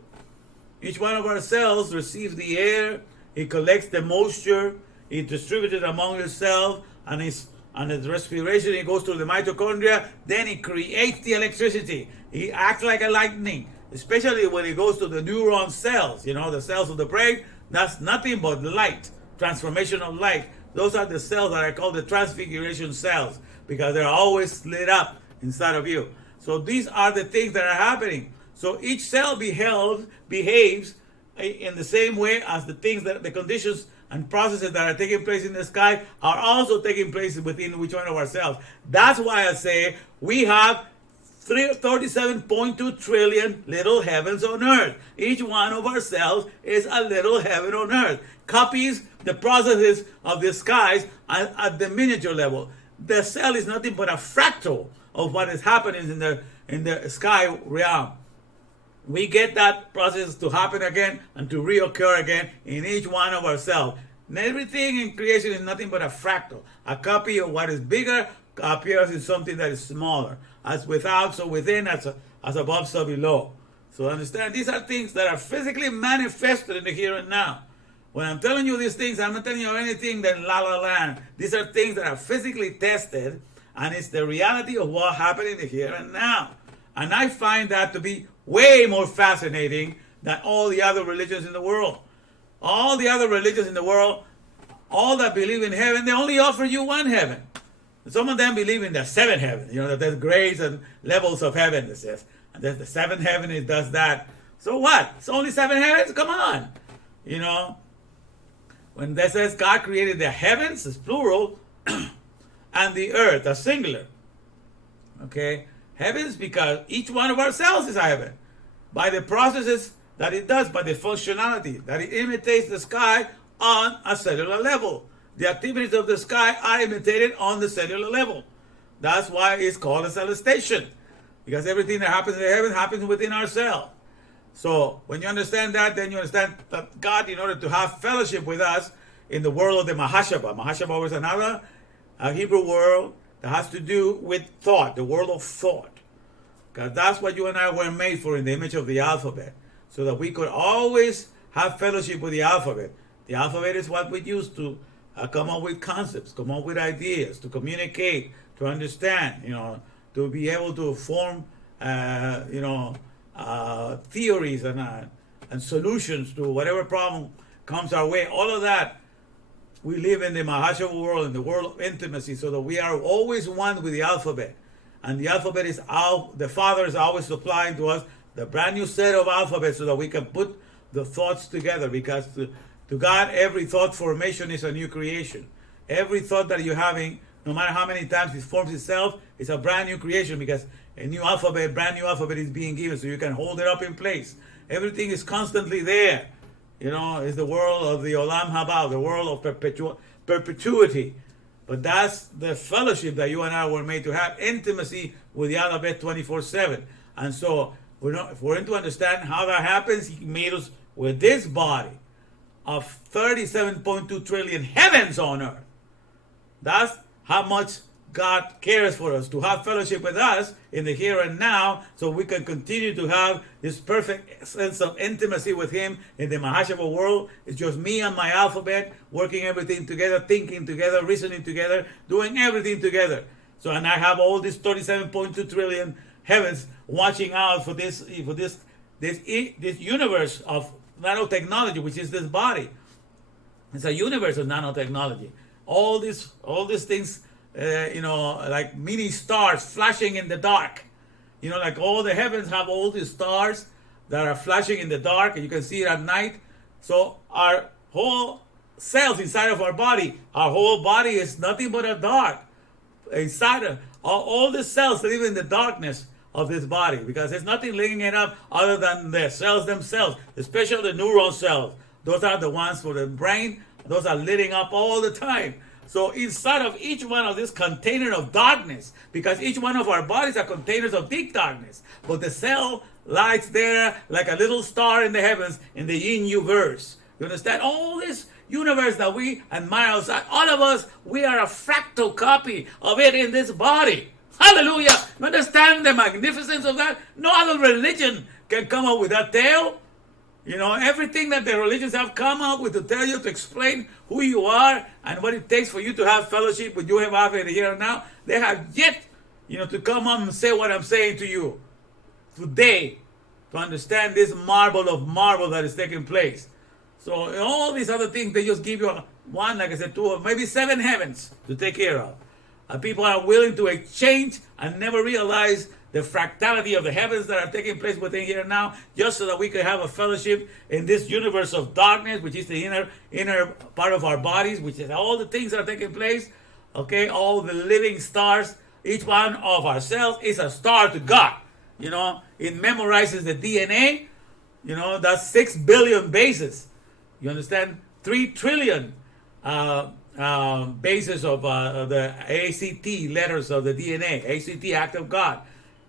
Each one of our cells receives the air, it collects the moisture, it distributes it among itself, and its respiration, it goes through the mitochondria, then it creates the electricity. It acts like a lightning, especially when it goes to the neuron cells, you know, the cells of the brain. That's nothing but light, transformation of light. Those are the cells that I call the transfiguration cells, because they're always lit up inside of you. So these are the things that are happening. So each cell behaves in the same way as the things that the conditions and processes that are taking place in the sky are also taking place within each one of ourselves. That's why I say we have 37.2 trillion little heavens on earth. Each one of ourselves is a little heaven on earth. Copies the processes of the skies at the miniature level. The cell is nothing but a fractal of what is happening in the sky realm. We get that process to happen again and to reoccur again in each one of ourselves. And everything in creation is nothing but a fractal. A copy of what is bigger appears in something that is smaller. As without, so within, as above, so below. So understand, these are things that are physically manifested in the here and now. When I'm telling you these things, I'm not telling you anything that la la land. These are things that are physically tested, and it's the reality of what happened in the here and now. And I find that to be way more fascinating than all the other religions in the world. All the other religions in the world, all that believe in heaven, they only offer you one heaven. Some of them believe in the seven heavens, that there's grades and levels of heaven, it says. And there's the seventh heaven, it does that. So what? It's only seven heavens? Come on. When that says God created the heavens, it's plural, and the earth, a singular. Okay? Heavens, because each one of ourselves is a heaven. By the processes that it does, by the functionality, that it imitates the sky on a cellular level. The activities of the sky are imitated on the cellular level. That's why it's called a celestation. Because everything that happens in the heavens happens within ourselves. So when you understand that, then you understand that God, in order to have fellowship with us in the world of the Mahashaba. Mahashaba was another Hebrew word that has to do with thought, the world of thought. Because that's what you and I were made for in the image of the alphabet. So that we could always have fellowship with the alphabet. The alphabet is what we use to come up with concepts, come up with ideas, to communicate, to understand, to be able to form, theories and solutions to whatever problem comes our way. All of that, we live in the Mahashava world, in the world of intimacy, so that we are always one with the alphabet. And the alphabet is the Father is always supplying to us the brand new set of alphabets so that we can put the thoughts together, because to God, every thought formation is a new creation. Every thought that you're having, no matter how many times it forms itself, is a brand new creation, because a new alphabet, brand new alphabet is being given so you can hold it up in place. Everything is constantly there. It's the world of the Olam Haba, the world of perpetuity. But that's the fellowship that you and I were made to have, intimacy with the Alefbet 24/7. And so, if we're to understand how that happens, He made us with this body of 37.2 trillion heavens on earth. That's how much God cares for us, to have fellowship with us in the here and now, so we can continue to have this perfect sense of intimacy with Him in the Mahashava world. It's just me and my alphabet, working everything together, thinking together, reasoning together, doing everything together. So, and I have all these 37.2 trillion heavens watching out for this universe of nanotechnology, which is this body. It's a universe of nanotechnology. All these things, like mini stars flashing in the dark. Like all the heavens have all these stars that are flashing in the dark, and you can see it at night. So our whole cells inside of our whole body is nothing but a dark. Inside of all the cells live in the darkness of this body, because there's nothing linking it up other than the cells themselves, especially the neuron cells. Those are the ones for the brain. Those are lighting up all the time. So inside of each one of this container of darkness, because each one of our bodies are containers of deep darkness, but the cell lights there like a little star in the heavens in the Yhvh. You understand? All this universe that we admire outside, all of us, we are a fractal copy of it in this body. Hallelujah! You understand the magnificence of that? No other religion can come up with that tale. Everything that the religions have come up with to tell you, to explain who you are and what it takes for you to have fellowship with Yhvh in the here and now, they have yet, to come up and say what I'm saying to you today, to understand this marvel of marvel that is taking place. So all these other things, they just give you one, like I said, two, or maybe seven heavens to take care of. And people are willing to exchange and never realize the fractality of the heavens that are taking place within here and now, just so that we could have a fellowship in this universe of darkness, which is the inner part of our bodies, which is all the things that are taking place. Okay, all the living stars, each one of our cells is a star to God. You know, it memorizes the DNA. You know, that's 6 billion bases. You understand? 3 trillion bases of the ACT letters of the DNA, ACT, act of God.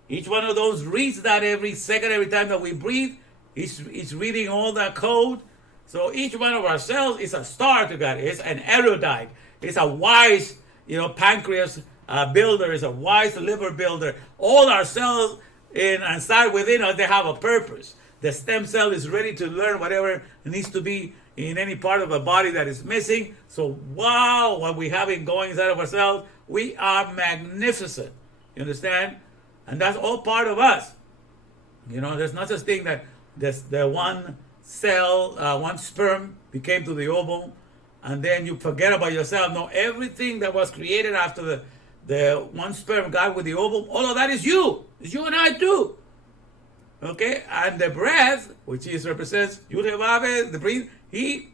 Each one of those reads that every second, every time that we breathe. It's reading all that code. So each one of our cells is a star to God. It's an erudite. It's a wise, pancreas builder. It's a wise liver builder. All our cells inside within us, they have a purpose. The stem cell is ready to learn whatever needs to be in any part of the body that is missing. So wow, what we have going inside of ourselves, we are magnificent. You understand? And that's all part of us. There's not such thing that the one cell, one sperm became to the ovum, and then you forget about yourself. No, everything that was created after the one sperm got with the ovum, all of that is you. It's you and I too. Okay? And the breath, which represents Yhvh, the breath, he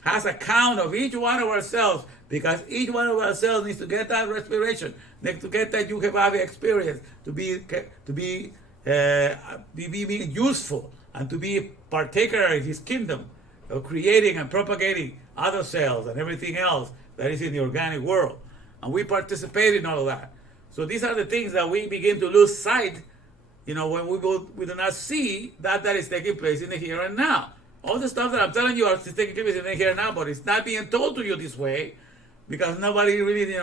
has a count of each one of our cells, because each one of our cells needs to get that respiration, needs to get that Yhvh experience, to be useful, and to be a partaker of his kingdom of creating and propagating other cells and everything else that is in the organic world. And we participate in all of that. So these are the things that we begin to lose sight, when we do not see that is taking place in the here and now. All the stuff that I'm telling you is taking place in the here and now, but it's not being told to you this way, because nobody really,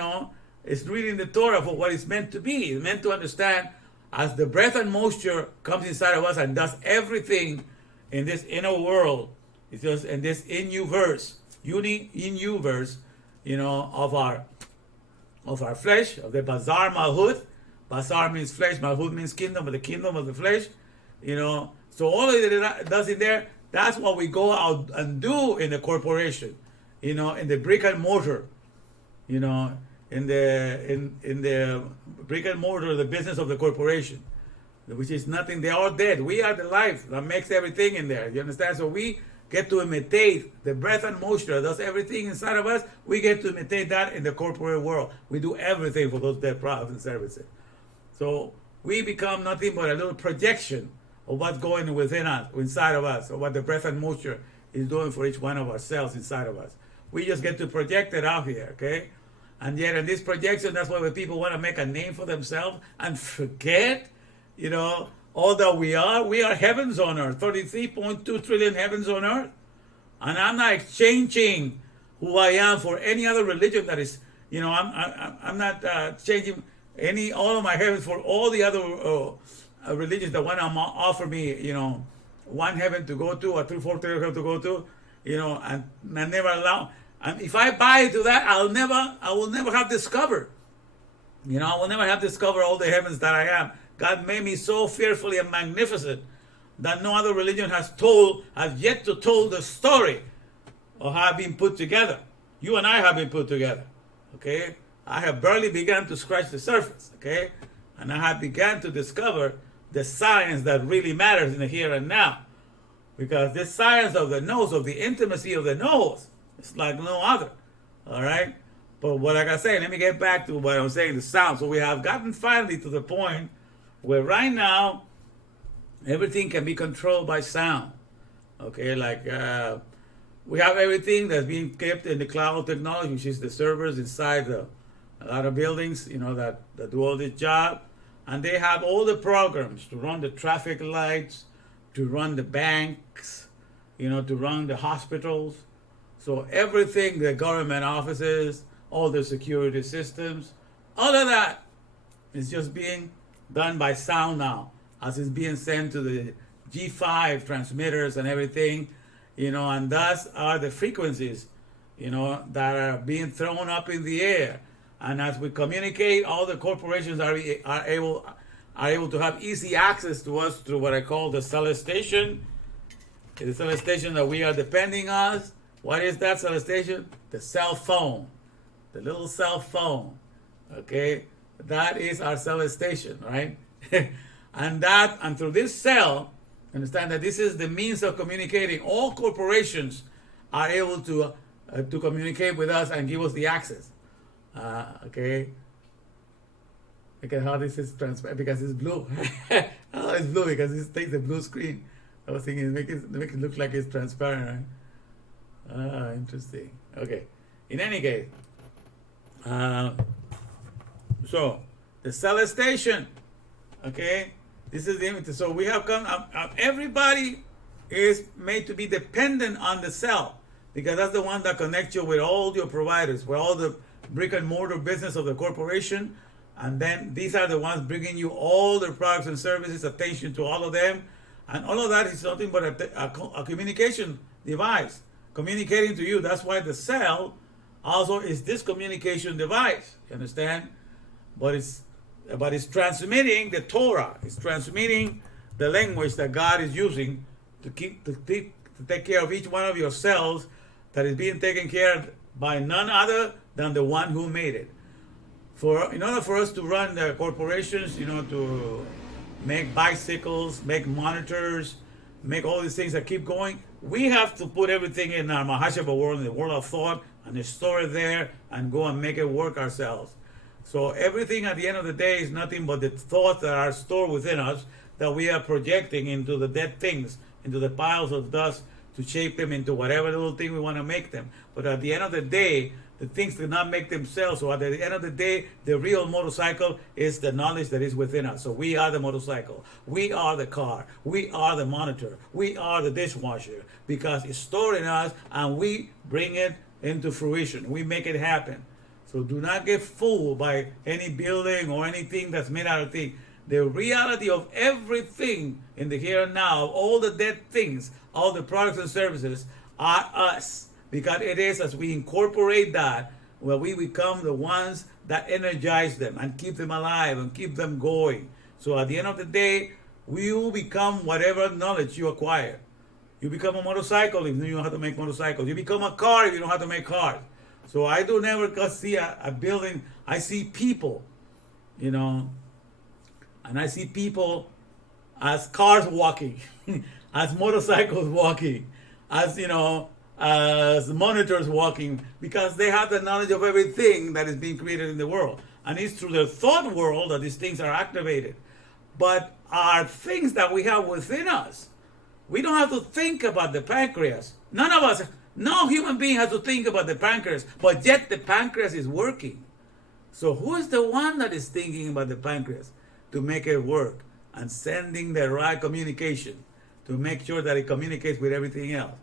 is reading the Torah for what it's meant to be. It's meant to understand, as the breath and moisture comes inside of us and does everything in this inner world. It's just in this in-you-verse, in-you-verse, of our flesh, of the Bazar Malhut. Bazar means flesh, Malhut means kingdom, but the kingdom of the flesh, So all of it does in there, that's what we go out and do in the corporation, in the brick and mortar, in the brick and mortar, the business of the corporation, which is nothing. They are dead. We are the life that makes everything in there. You understand? So we get to imitate the breath and moisture that does everything inside of us. We get to imitate that in the corporate world. We do everything for those dead products and services. So we become nothing but a little projection of what's going within us, inside of us, or what the breath and moisture is doing for each one of our cells inside of us. We just get to project it out here, okay? And yet in this projection, that's why when people want to make a name for themselves and forget, all that we are heavens on earth, 33.2 trillion heavens on earth. And I'm not exchanging who I am for any other religion that is, I'm not changing all of my heavens for all the other religions that want to offer me, one heaven to go to, or 3/4 heaven to go to, and I never allow. And if I buy into that, I will never have discovered. I will never have discovered all the heavens that I am. God made me so fearfully and magnificent that no other religion has yet to tell the story of how I've been put together. You and I have been put together. Okay? I have barely begun to scratch the surface. Okay? And I have begun to discover the science that really matters in the here and now. Because this science of the nose, of the intimacy of the nose, it's like no other. All right? But like I say, let me get back to what I'm saying, the sound. So we have gotten finally to the point where right now, everything can be controlled by sound. Okay? Like we have everything that's being kept in the cloud technology, which is the servers inside a lot of buildings, that do all this job. And they have all the programs to run the traffic lights, to run the banks, to run the hospitals. So everything, the government offices, all the security systems, all of that is just being done by sound now, as it's being sent to the G5 transmitters and everything, and thus are the frequencies, that are being thrown up in the air. And as we communicate, all the corporations are able to have easy access to us through what I call the celestation. The celestation that we are depending on. What is that celestation? The cell phone. The little cell phone. Okay? That is our celestation, right? And through this cell, understand that this is the means of communicating. All corporations are able to communicate with us and give us the access. Okay. Look at how this is transparent because it's blue. Oh, it's blue because it takes the blue screen. I was thinking make it look like it's transparent, right? Interesting. Okay. In any case, so the cell station. Okay, this is the image. So we have come. Everybody is made to be dependent on the cell because that's the one that connects you with all your providers, with all the brick and mortar business of the corporation. And then these are the ones bringing you all the products and services, attention to all of them. And all of that is nothing but a communication device communicating to you. That's why the cell also is this communication device. You understand? But it's transmitting the Torah. It's transmitting the language that God is using to take care of each one of your cells that is being taken care of by none other than the one who made it. In order for us to run the corporations, to make bicycles, make monitors, make all these things that keep going, we have to put everything in our Mahashaba world, in the world of thought, and store it there and go and make it work ourselves. So everything at the end of the day is nothing but the thoughts that are stored within us that we are projecting into the dead things, into the piles of dust to shape them into whatever little thing we want to make them. But at the end of the day, the things do not make themselves. So at the end of the day, the real motorcycle is the knowledge that is within us. So we are the motorcycle. We are the car. We are the monitor. We are the dishwasher because it's stored in us and we bring it into fruition. We make it happen. So do not get fooled by any building or anything that's made out of things. The reality of everything in the here and now, all the dead things, all the products and services are us. Because it is as we incorporate that, where we become the ones that energize them and keep them alive and keep them going. So at the end of the day, we will become whatever knowledge you acquire. You become a motorcycle if you know how to make motorcycles. You become a car if you know how to make cars. So I do never see a building. I see people, and I see people as cars walking, as motorcycles walking, as monitors walking, because they have the knowledge of everything that is being created in the world. And it's through the thought world that these things are activated. But are things that we have within us. We don't have to think about the pancreas. None of us, no human being has to think about the pancreas, but yet the pancreas is working. So who is the one that is thinking about the pancreas to make it work and sending the right communication to make sure that it communicates with everything else?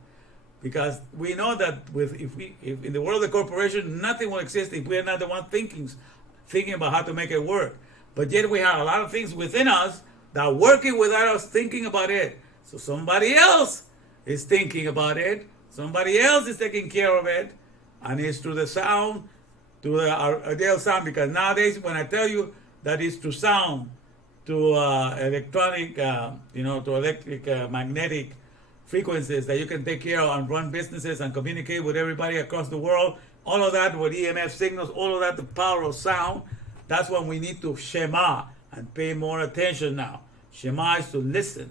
Because we know that if in the world of the corporation, nothing will exist if we are not the one thinking about how to make it work. But yet we have a lot of things within us that are working without us thinking about it. So somebody else is thinking about it. Somebody else is taking care of it. And it's through the sound, through our ideal sound. Because nowadays, when I tell you that it's through sound, to electronic, to electric, magnetic frequencies that you can take care of and run businesses and communicate with everybody across the world, all of that with EMF signals, all of that, the power of sound, that's when we need to Shema and pay more attention now. Shema is to listen.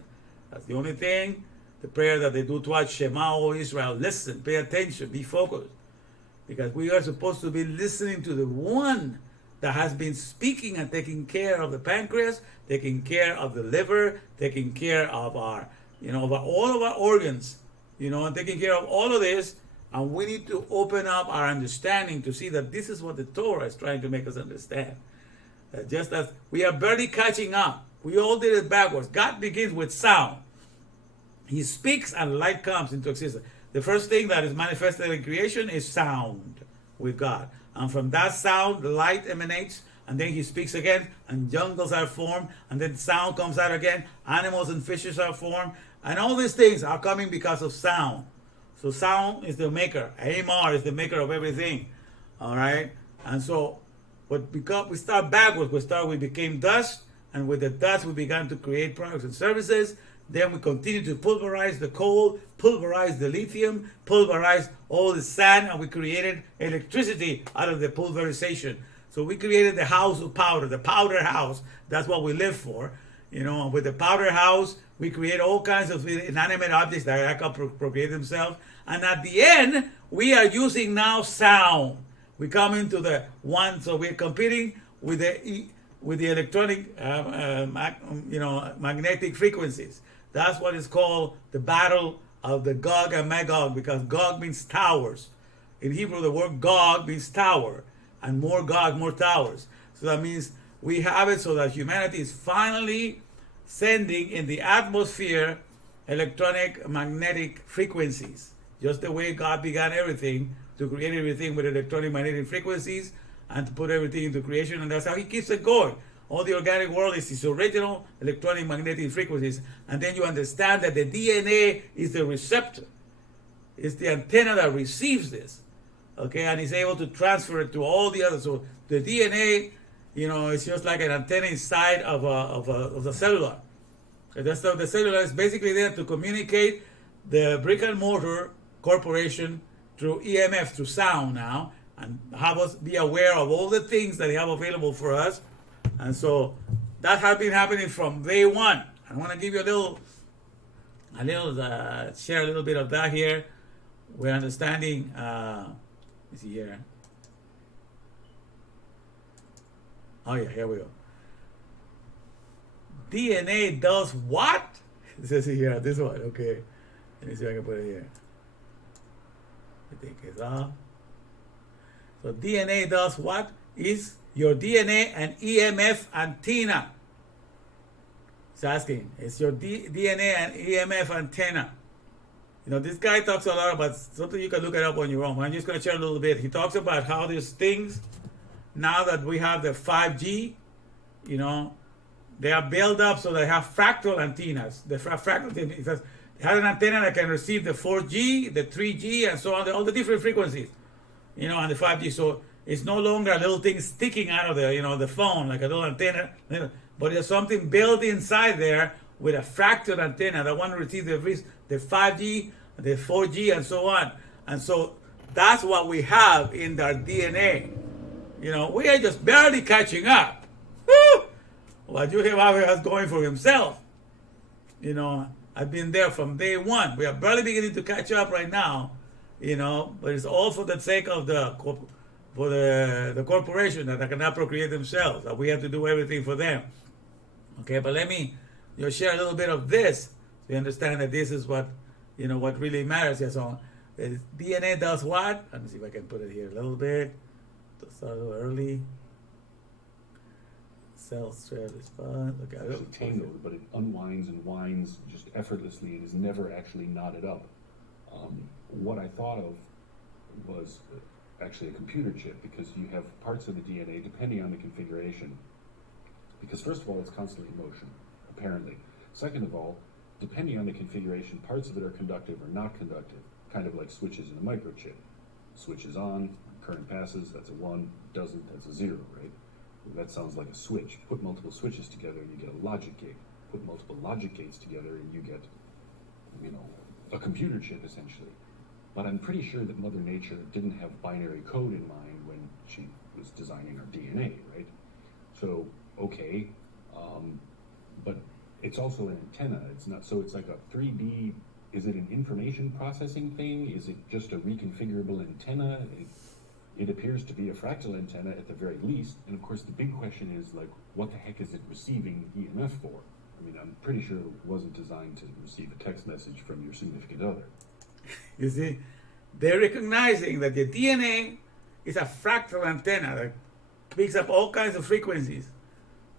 That's the only thing, the prayer that they do twice, Shema, O Israel, listen, pay attention, be focused. Because we are supposed to be listening to the one that has been speaking and taking care of the pancreas, taking care of the liver, taking care of our, of all of our organs, and taking care of all of this. And we need to open up our understanding to see that this is what the Torah is trying to make us understand. That just as we are barely catching up, we all did it backwards. God begins with sound. He speaks and light comes into existence. The first thing that is manifested in creation is sound with God. And from that sound, light emanates, and then he speaks again, and jungles are formed, and then sound comes out again, animals and fishes are formed, and all these things are coming because of sound. So sound is the maker. Amar is the maker of everything. All right? And so we start backwards. We became dust, and with the dust we began to create products and services. Then we continue to pulverize the coal, pulverize the lithium, pulverize all the sand, and we created electricity out of the pulverization. So we created the house of powder, the powder house. That's what we live for. You know, with the powerhouse, we create all kinds of inanimate objects that can procreate themselves. And at the end, we are using now sound. We come into the one, so we're competing with the electronic, magnetic frequencies. That's what is called the battle of the Gog and Magog, because Gog means towers. In Hebrew, the word Gog means tower, and more Gog, more towers. So that means we have it so that humanity is finally sending in the atmosphere electronic magnetic frequencies, just the way God began everything, to create everything with electronic magnetic frequencies and to put everything into creation, and that's how he keeps it going. All the organic world is his original electronic magnetic frequencies, and then you understand that the DNA is the receptor. It's the antenna that receives this, okay, and is able to transfer it to all the others. So the DNA, it's just like an antenna inside of the cellular. That's how the cellular is basically there to communicate the brick and mortar corporation through EMF, through sound now, and have us be aware of all the things that they have available for us. And so that has been happening from day one. I want to give you share a little bit of that here. We're understanding, let me see here. Oh yeah, here we go. DNA does what? It says here, this one, okay. Let me see if I can put it here. I think it's off. So DNA does what? Is your DNA an EMF antenna? It's asking, is your DNA an EMF antenna? This guy talks a lot about something you can look it up on your own. I'm just going to share a little bit. He talks about how these things, now that we have the 5G, they are built up so they have fractal antennas. The fractal, it has an antenna that can receive the 4G, the 3G, and so on, all the different frequencies, and the 5G. So it's no longer a little thing sticking out of the phone, like a little antenna, but there's something built inside there with a fractal antenna that want to receive the 5G, the 4G, and so on. And so that's what we have in our DNA. We are just barely catching up. Woo! What Yhvh has going for himself. I've been there from day one. We are barely beginning to catch up right now, but it's all for the sake of the corporation that cannot procreate themselves, that we have to do everything for them. Okay, but let me share a little bit of this so you understand that this is what what really matters here. So the DNA does what? Let me see if I can put it here a little bit. Start a little early. Cell stress response. Okay, it's tangled, but it unwinds and winds just effortlessly and is never actually knotted up. What I thought of was actually a computer chip, because you have parts of the DNA depending on the configuration. Because first of all, it's constantly in motion, apparently. Second of all, depending on the configuration, parts of it are conductive or not conductive, kind of like switches in a microchip. Switch is on, current passes, that's a 1, doesn't, that's a 0, right? That sounds like a switch. Put multiple switches together and you get a logic gate. Put multiple logic gates together and you get, a computer chip essentially. But I'm pretty sure that Mother Nature didn't have binary code in mind when she was designing our DNA, right? So, okay, but it's also an antenna. It's not, so it's like a 3D, is it an information processing thing? Is it just a reconfigurable antenna? It appears to be a fractal antenna at the very least. And of course, the big question is, like, what the heck is it receiving EMF for? I'm pretty sure it wasn't designed to receive a text message from your significant other. You see, they're recognizing that the DNA is a fractal antenna that picks up all kinds of frequencies,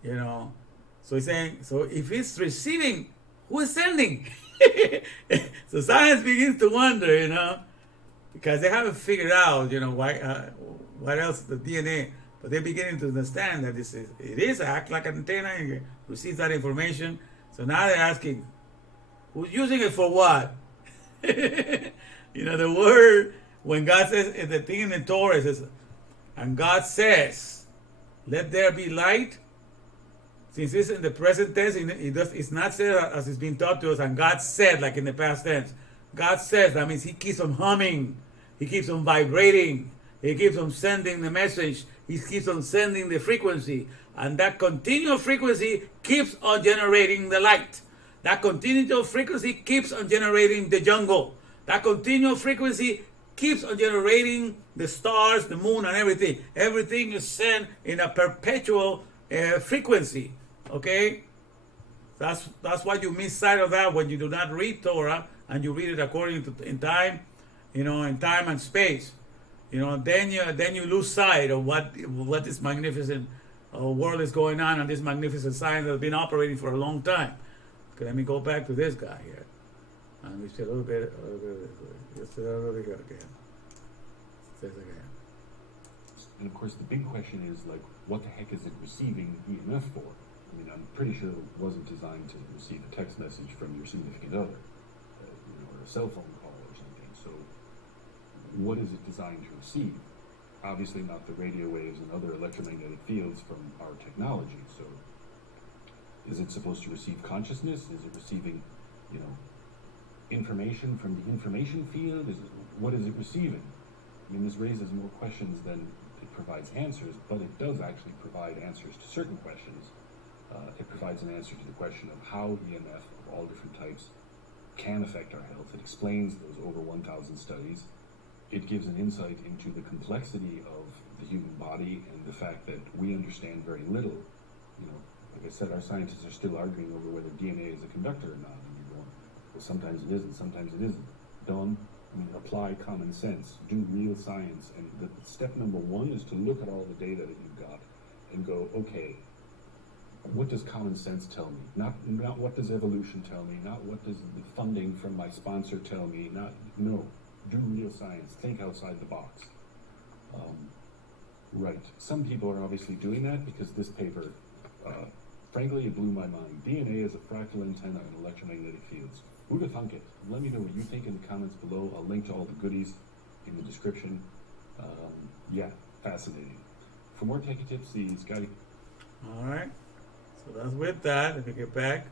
So he's saying, so if it's receiving, who is sending? So science begins to wonder, because they haven't figured out, why, what else the DNA, but they're beginning to understand that it is act like an antenna and receives that information. So now they're asking, who's using it for what? The word, when God says, the thing in the Torah says, and God says, let there be light. Since it's in the present tense, it's not said as it's been taught to us, and God said, like in the past tense. God says, that means he keeps on humming. He keeps on vibrating. He keeps on sending the message. he keeps on sending the frequency, and that continual frequency keeps on generating the light. That continual frequency keeps on generating the jungle. That continual frequency keeps on generating the stars, the moon, and everything. Everything is sent in a perpetual frequency. Okay? That's why you miss sight of that when you do not read Torah and you read it according to in time, in time and space. Then you lose sight of what this magnificent world is going on, and this magnificent science has been operating for a long time. Okay, let me go back to this guy here. And we see a little bit just a little bit here again. Says again. And of course, the big question is, like, what the heck is it receiving EMF for? I mean, I'm pretty sure it wasn't designed to receive a text message from your significant other, or a cell phone call or something. So, what is it designed to receive? Obviously, not the radio waves and other electromagnetic fields from our technology. So, is it supposed to receive consciousness? Is it receiving, information from the information field? What is it receiving? I mean, this raises more questions than it provides answers, but it does actually provide answers to certain questions. It provides an answer to the question of how EMF of all different types can affect our health. It explains those over 1,000 studies. It gives an insight into the complexity of the human body and the fact that we understand very little. Like I said, our scientists are still arguing over whether DNA is a conductor or not. And you're going, well, sometimes it isn't, sometimes it isn't. Dumb. Apply common sense. Do real science. And the step number one is to look at all the data that you've got and go, okay, what does common sense tell me? Not what does evolution tell me, not what does the funding from my sponsor tell me, no, do real science, think outside the box. Right, some people are obviously doing that because this paper, frankly, it blew my mind. DNA is a fractal antenna in electromagnetic fields. Who'd have thunk it? Let me know what you think in the comments below. I'll link to all the goodies in the description. Yeah, fascinating. For more techie tips, see Scotty. All right. So that's with that. Let me get back.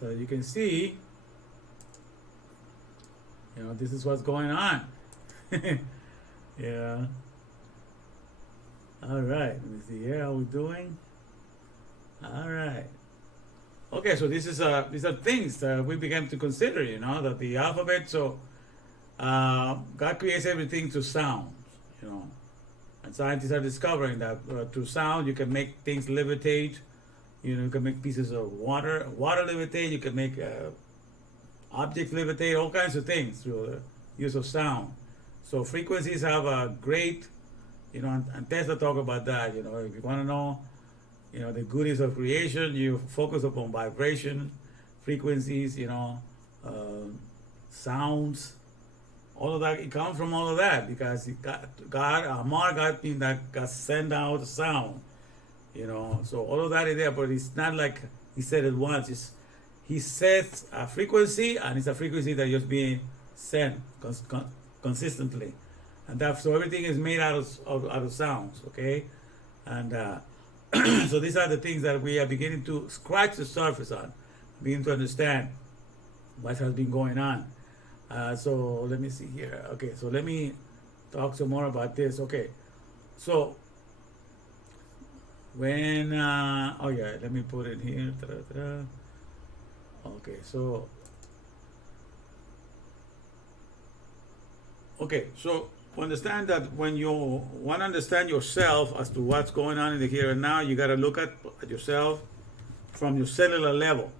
So you can see, this is what's going on. Yeah. All right. Let me see here. How we doing? All right. Okay. So these are things that we began to consider. That the alphabet. So God creates everything through sound. And scientists are discovering that through sound you can make things levitate. You can make pieces of water levitate. You can make objects levitate. All kinds of things through the use of sound. So frequencies have a great, and Tesla talk about that. If you want to know, the goodies of creation, you focus upon vibration, frequencies, sounds, all of that. It comes from all of that because God sent out sound. So all of that is there, but it's not like he said it once. He sets a frequency, and it's a frequency that is being sent consistently, and so everything is made out of sounds. Okay, and so these are the things that we are beginning to scratch the surface on, begin to understand what has been going on. So let me see here. Okay, so let me talk some more about this. Okay, so when let me put it here. Okay, so understand that when you want to understand yourself as to what's going on in the here and now, you got to look at yourself from your cellular level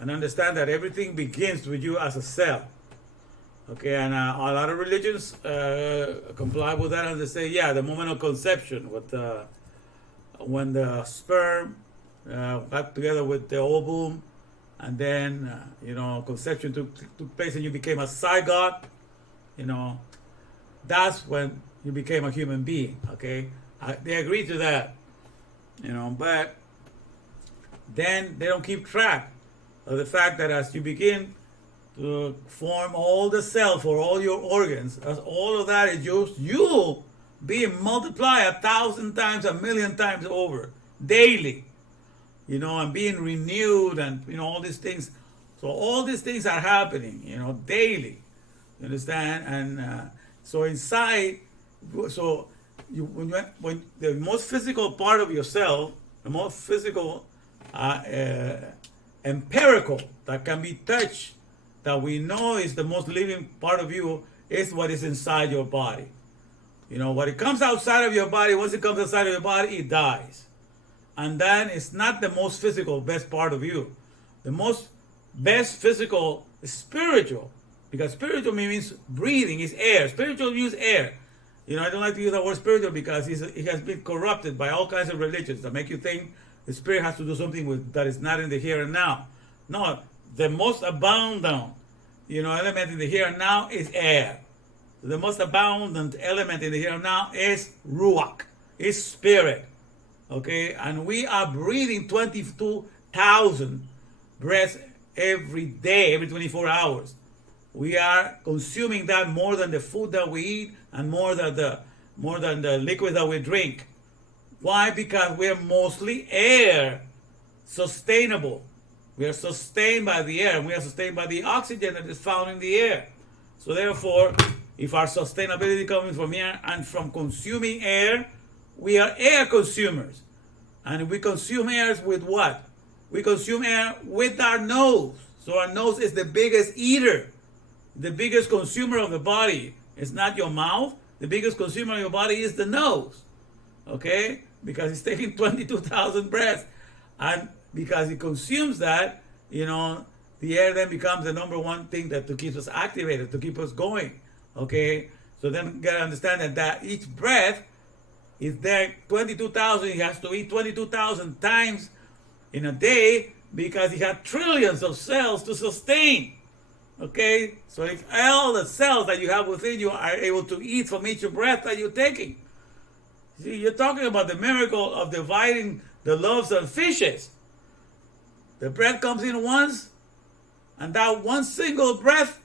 and understand that everything begins with you as a cell. Okay, and a lot of religions comply with that, and they say, the moment of conception, when the sperm got together with the ovum, and then conception took place, and you became a zygote. That's when you became a human being. Okay, they agree to that. But then they don't keep track of the fact that as you begin to form all the cells for all your organs, as all of that is just you being multiplied 1,000 times, 1,000,000 times over daily. you know, and being renewed, and you know, all these things. So all these things are happening, you know, daily. You understand? And so inside, so when the most physical part of yourself, the most physical, empirical that can be touched, that we know is the most living part of you, is what is inside your body. You know, what it comes outside of your body, once it comes outside of your body, it dies. And then it's not the most physical, best part of you. The most best physical is spiritual. Because spiritual means breathing, is air. Spiritual use air. You know, I don't like to use the word spiritual because it has been corrupted by all kinds of religions that make you think the spirit has to do something with that is not in the here and now. No, the most abundant, you know, element in the here and now is air. The most abundant element in the here and now is ruach, is spirit. Okay, and we are breathing 22,000 breaths every day, every 24 hours. We are consuming that more than the food that we eat and more than the liquid that we drink. Why? Because we are mostly air, sustainable. We are sustained by the air, and we are sustained by the oxygen that is found in the air. So therefore, if our sustainability comes from air and from consuming air, we are air consumers. And we consume air with what? We consume air with our nose. So our nose is the biggest eater, the biggest consumer of the body. It's not your mouth. The biggest consumer of your body is the nose. Okay? Because it's taking 22,000 breaths. And because it consumes that, you know, the air then becomes the number one thing that to keep us activated, to keep us going. Okay? So then you gotta understand that each breath is there 22,000. He has to eat 22,000 times in a day because he has trillions of cells to sustain. Okay? So if all the cells that you have within you are able to eat from each breath that you're taking. See, you're talking about the miracle of dividing the loaves and fishes. The breath comes in once, and that one single breath,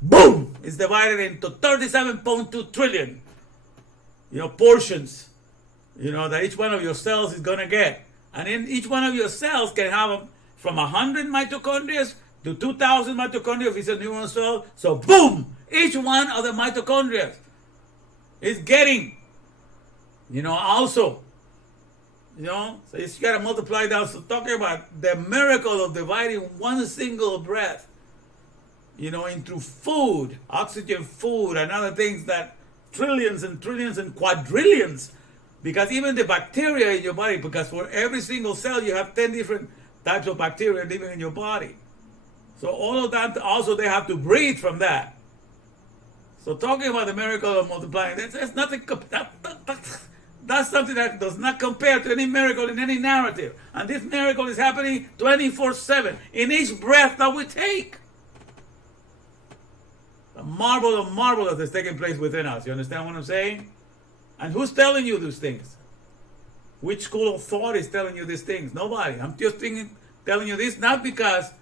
boom, is divided into 37.2 trillion, you know, portions, you know, that each one of your cells is gonna get. And in each one of your cells can have from 100 mitochondria to 2,000 mitochondria if it's a neuron cell. So boom, each one of the mitochondria is getting, you know, also, you know, so you got to multiply that. So talking about the miracle of dividing one single breath, you know, into food, oxygen, food, and other things that trillions and trillions and quadrillions, because even the bacteria in your body, because for every single cell you have 10 different types of bacteria living in your body. So all of that also they have to breathe from that. So talking about the miracle of multiplying, that's nothing. That's something that does not compare to any miracle in any narrative. And this miracle is happening 24/7 in each breath that we take. The marvel of marvel that is taking place within us. You understand what I'm saying? And who's telling you these things? Which school of thought is telling you these things? Nobody. I'm just telling you this not because,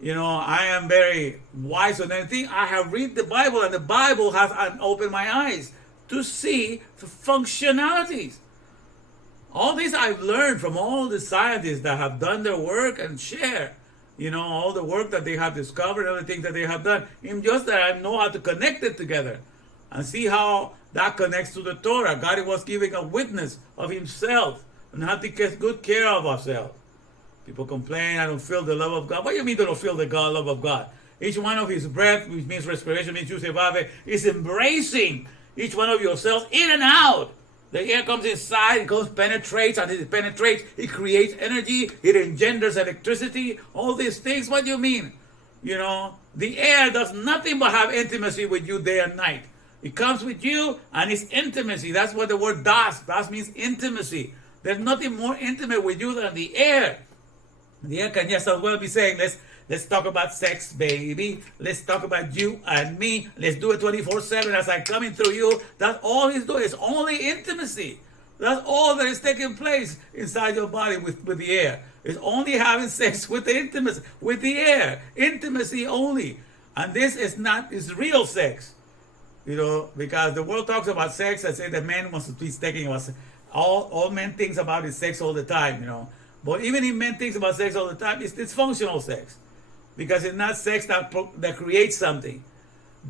you know, I am very wise on anything. I have read the Bible, and the Bible has opened my eyes to see the functionalities. All this I've learned from all the scientists that have done their work and share, you know, all the work that they have discovered, all the things that they have done. It's just that I know how to connect it together and see how that connects to the Torah. God was giving a witness of himself and how to take good care of ourselves. People complain, I don't feel the love of God. What do you mean they don't feel the love of God? Each one of his breath, which means respiration, means Yhvh, is embracing each one of your cells in and out. The air comes inside, it goes, penetrates, and it penetrates, it creates energy, it engenders electricity, all these things. What do you mean? You know, the air does nothing but have intimacy with you day and night. It comes with you, and it's intimacy. That's what the word das. Das means intimacy. There's nothing more intimate with you than the air. The air can just as well be saying, let's talk about sex, baby. Let's talk about you and me. Let's do it 24/7 as I come in through you. That's all he's doing. It's only intimacy. That's all that is taking place inside your body with the air. It's only having sex with the intimacy, with the air. Intimacy only. And this is not, it's real sex. You know, because the world talks about sex and say that man wants to be taking us. All men thinks about is sex all the time, you know. But even if men thinks about sex all the time, it's dysfunctional sex. Because it's not sex that creates something.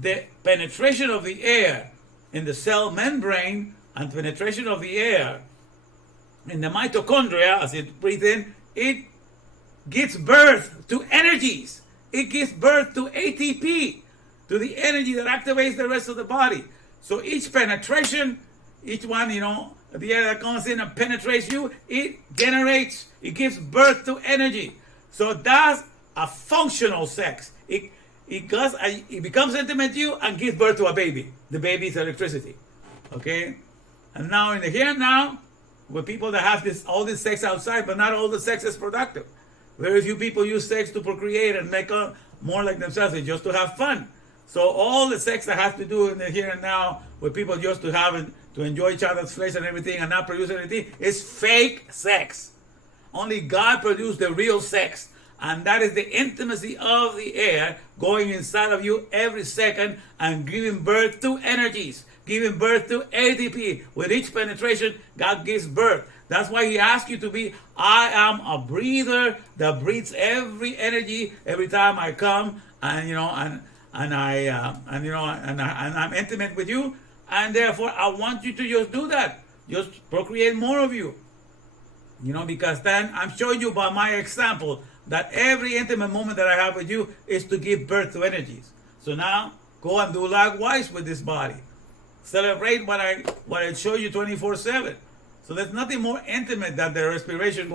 The penetration of the air in the cell membrane and penetration of the air in the mitochondria, as it breathes in, it gives birth to energies. It gives birth to ATP, to the energy that activates the rest of the body. So each penetration, each one, the air that comes in and penetrates you, it gives birth to energy. So that's a functional sex. It becomes intimate to you and gives birth to a baby. The baby is electricity. Okay? And now in the here and now, with people that have all this sex outside, but not all the sex is productive. Very few people use sex to procreate and make more like themselves. It's just to have fun. So all the sex that has to do in the here and now, with people just to have it, to enjoy each other's flesh and everything and not produce anything, is fake sex. Only God produced the real sex. And that is the intimacy of the air going inside of you every second and giving birth to energies, giving birth to ATP. With each penetration, God gives birth. That's why he asks you to be, I am a breather that breathes every energy every time I come, and I'm intimate with you, and therefore I want you to just do that. Just procreate more of you. Because then I'm showing you by my example that every intimate moment that I have with you is to give birth to energies. So now go and do likewise with this body. Celebrate what I show you 24/7. So there's nothing more intimate than the respiration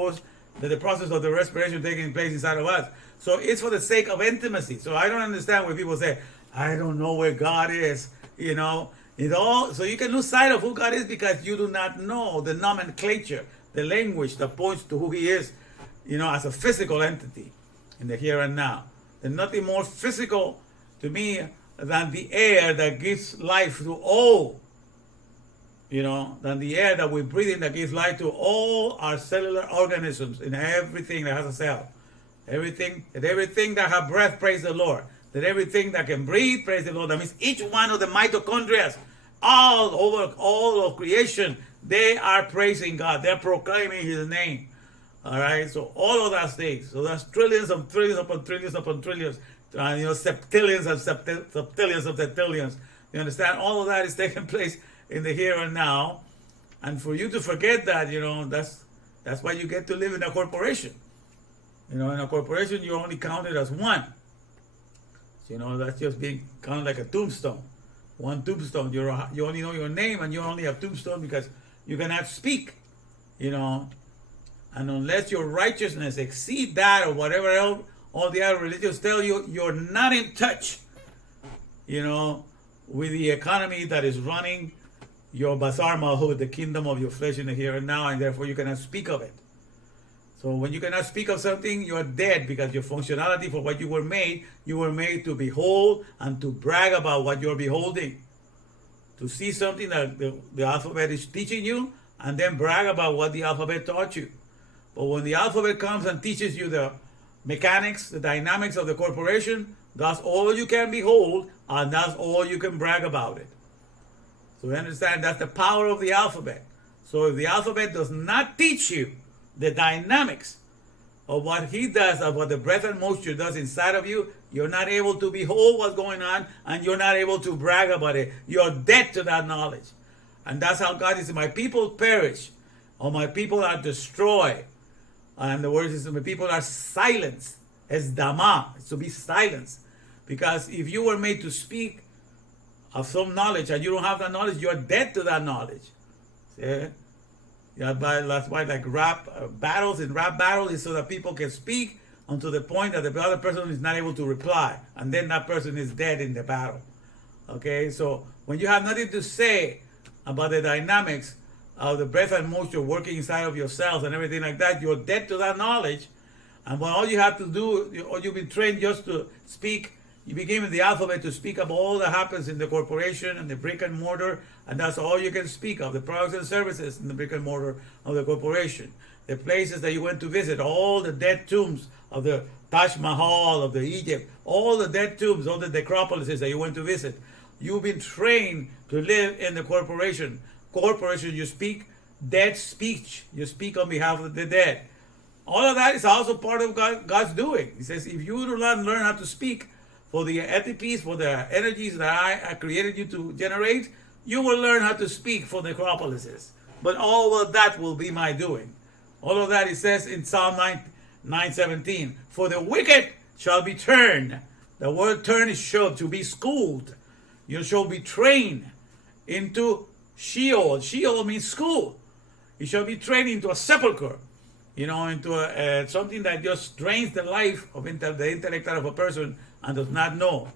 the process of the respiration taking place inside of us. So it's for the sake of intimacy. So I don't understand when people say, I don't know where God is. So you can lose sight of who God is because you do not know the nomenclature, the language that points to who he is, as a physical entity in the here and now. There's nothing more physical to me than the air that gives life to all, than the air that we breathe in that gives life to all our cellular organisms in everything that has a cell. Everything that has breath, praise the Lord. That everything that can breathe, praise the Lord. That means each one of the mitochondria, all of creation, they are praising God. They're proclaiming his name. All right, so all of those things. So that's trillions upon trillions upon trillions. Septillions and septillions of septillions. You understand? All of that is taking place in the here and now. And for you to forget that, that's why you get to live in a corporation. In a corporation, you're only counted as one. So, that's just being counted like a tombstone. One tombstone. You only know your name, and you only have tombstone because you cannot speak. And unless your righteousness exceed that or whatever else all the other religions tell you, you're not in touch, with the economy that is running your Basar Malhut, the kingdom of your flesh in the here and now, and therefore you cannot speak of it. So when you cannot speak of something, you are dead because your functionality for what you were made to behold and to brag about what you're beholding. To see something that the alphabet is teaching you and then brag about what the alphabet taught you. But when the alphabet comes and teaches you the mechanics, the dynamics of the corporation, that's all you can behold and that's all you can brag about it. So you understand that's the power of the alphabet. So if the alphabet does not teach you the dynamics of what he does, of what the breath and moisture does inside of you, you're not able to behold what's going on and you're not able to brag about it. You're dead to that knowledge. And that's how God is. My people perish, or my people are destroyed. And the word is, my people are silenced. It's dama, it's to be silenced. Because if you were made to speak of some knowledge and you don't have that knowledge, you're dead to that knowledge. See? Yeah, that's why like rap battles is so that people can speak until the point that the other person is not able to reply. And then that person is dead in the battle. Okay, so when you have nothing to say about the dynamics of the breath and moisture working inside of your cells and everything like that, you're dead to that knowledge. And when all you have to do, or you've been trained just to speak, you be given the alphabet to speak of all that happens in the corporation and the brick and mortar, and that's all you can speak of, the products and services in the brick and mortar of the corporation. The places that you went to visit, all the dead tombs of the Taj Mahal of the Egypt, all the dead tombs, all the necropolises that you went to visit. You've been trained to live in the corporation. Corporation, you speak dead speech. You speak on behalf of the dead. All of that is also part of God's doing. He says, if you do not learn how to speak for the entities, for the energies that I created you to generate, you will learn how to speak for the necropolises. But all of that will be my doing. All of that, it says in Psalm 9:17, for the wicked shall be turned. The word turn is shown to be schooled. You shall be trained into Sheol. Sheol means school. You shall be trained into a sepulcher, into something that just drains the life of the intellect out of a person and does not know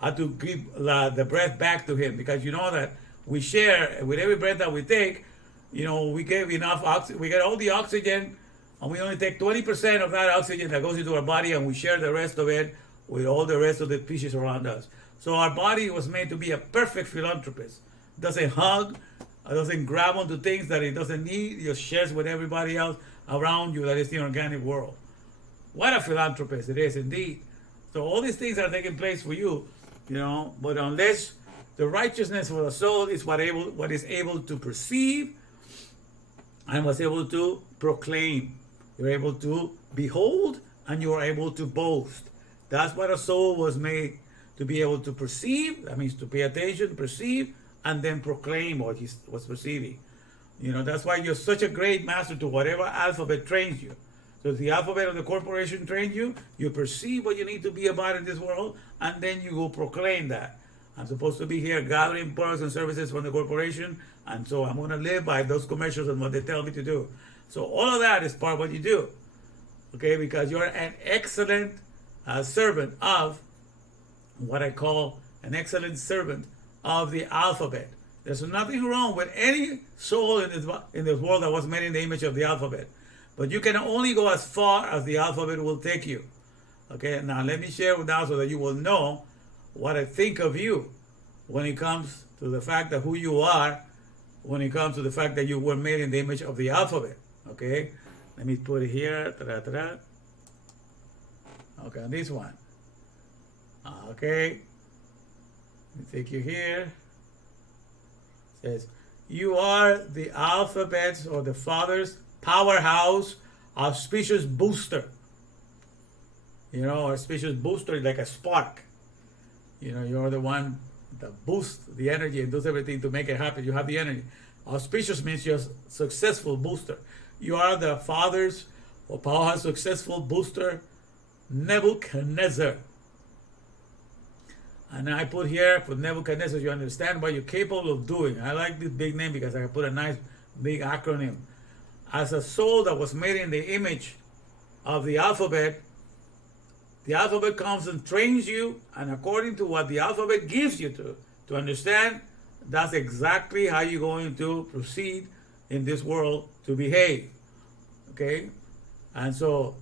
how to give the breath back to him. Because you know that we share with every breath that we take. We give enough oxygen. We get all the oxygen, and we only take 20% of that oxygen that goes into our body, and we share the rest of it with all the rest of the species around us. So our body was made to be a perfect philanthropist. It doesn't hug, it doesn't grab onto things that it doesn't need. It just shares with everybody else around you that is the organic world. What a philanthropist it is indeed. So all these things are taking place for you, but unless the righteousness for the soul is what is able to perceive and was able to proclaim. You're able to behold and you're able to boast. That's what a soul was made to be able to perceive. That means to pay attention, perceive, and then proclaim what he was perceiving. That's why you're such a great master to whatever alphabet trains you. So if the alphabet of the corporation trains you, you perceive what you need to be about in this world, and then you will proclaim that. I'm supposed to be here gathering products and services from the corporation, and so I'm going to live by those commercials and what they tell me to do. So all of that is part of what you do, okay? Because you're an excellent servant of what I call an excellent servant of the alphabet. There's nothing wrong with any soul in this world that was made in the image of the alphabet. But you can only go as far as the alphabet will take you. Okay, now let me share now so that you will know what I think of you when it comes to the fact of who you are, when it comes to the fact that you were made in the image of the alphabet. Okay, let me put it here. Ta-da-ta-da. Okay, on this one. Okay, let me take you here. It says, you are the alphabet's or the Father's powerhouse, auspicious booster. Auspicious booster is like a spark. You're the one that boosts the energy and does everything to make it happen. You have the energy. Auspicious means you're a successful booster. You are the Father's or powerhouse successful booster, Nebuchadnezzar. And I put here for Nebuchadnezzar, you understand what you're capable of doing. I like this big name because I can put a nice big acronym. As a soul that was made in the image of the alphabet comes and trains you, and according to what the alphabet gives you to understand, that's exactly how you're going to proceed in this world to behave. Okay? And so,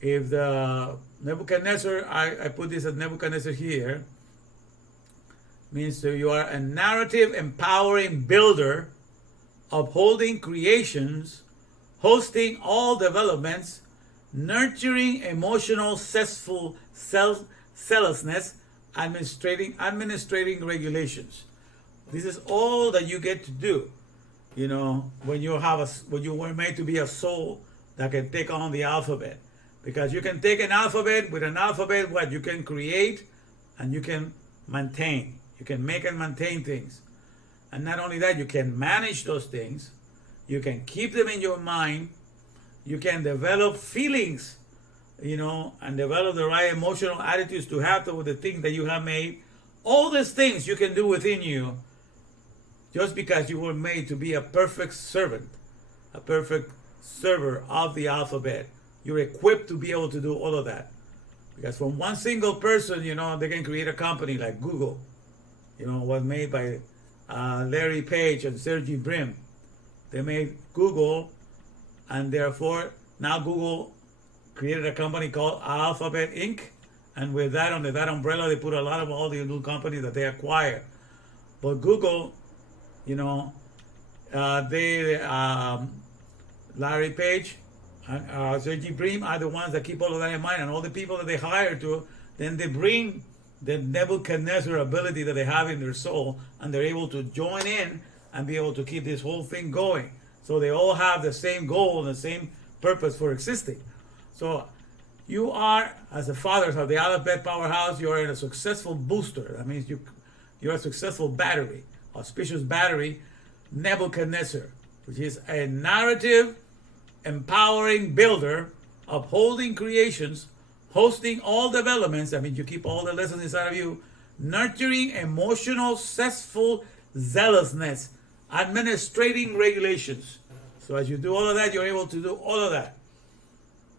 if the Nebuchadnezzar, I put this as Nebuchadnezzar here, means that you are a narrative empowering builder, upholding creations, hosting all developments, nurturing emotional cessful zealousness, administrating regulations. This is all that you get to do, when you were made to be a soul that can take on the alphabet. Because you can take an alphabet, with an alphabet, what you can create and you can maintain. You can make and maintain things. And not only that, you can manage those things. You can keep them in your mind. You can develop feelings, and develop the right emotional attitudes to have with the things that you have made. All these things you can do within you just because you were made to be a perfect servant, a perfect server of the alphabet. You're equipped to be able to do all of that. Because from one single person, they can create a company like Google. Was made by Larry Page and Sergey Brin. They made Google, and therefore now Google created a company called Alphabet Inc. And with that, under that umbrella, they put a lot of all the little companies that they acquire. But Google, Larry Page and Sergey Brin are the ones that keep all of that in mind, and all the people that they hire then they bring the Nebuchadnezzar ability that they have in their soul, and they're able to join in and be able to keep this whole thing going. So they all have the same goal and the same purpose for existing. So you are, as the fathers of the Alefbet Powerhouse, you are in a successful booster. That means you're a successful battery, auspicious battery, Nebuchadnezzar, which is a narrative, empowering builder, upholding creations, hosting all developments. I mean, you keep all the lessons inside of you, nurturing emotional, zestful zealousness, administrating regulations. So as you do all of that, you're able to do all of that.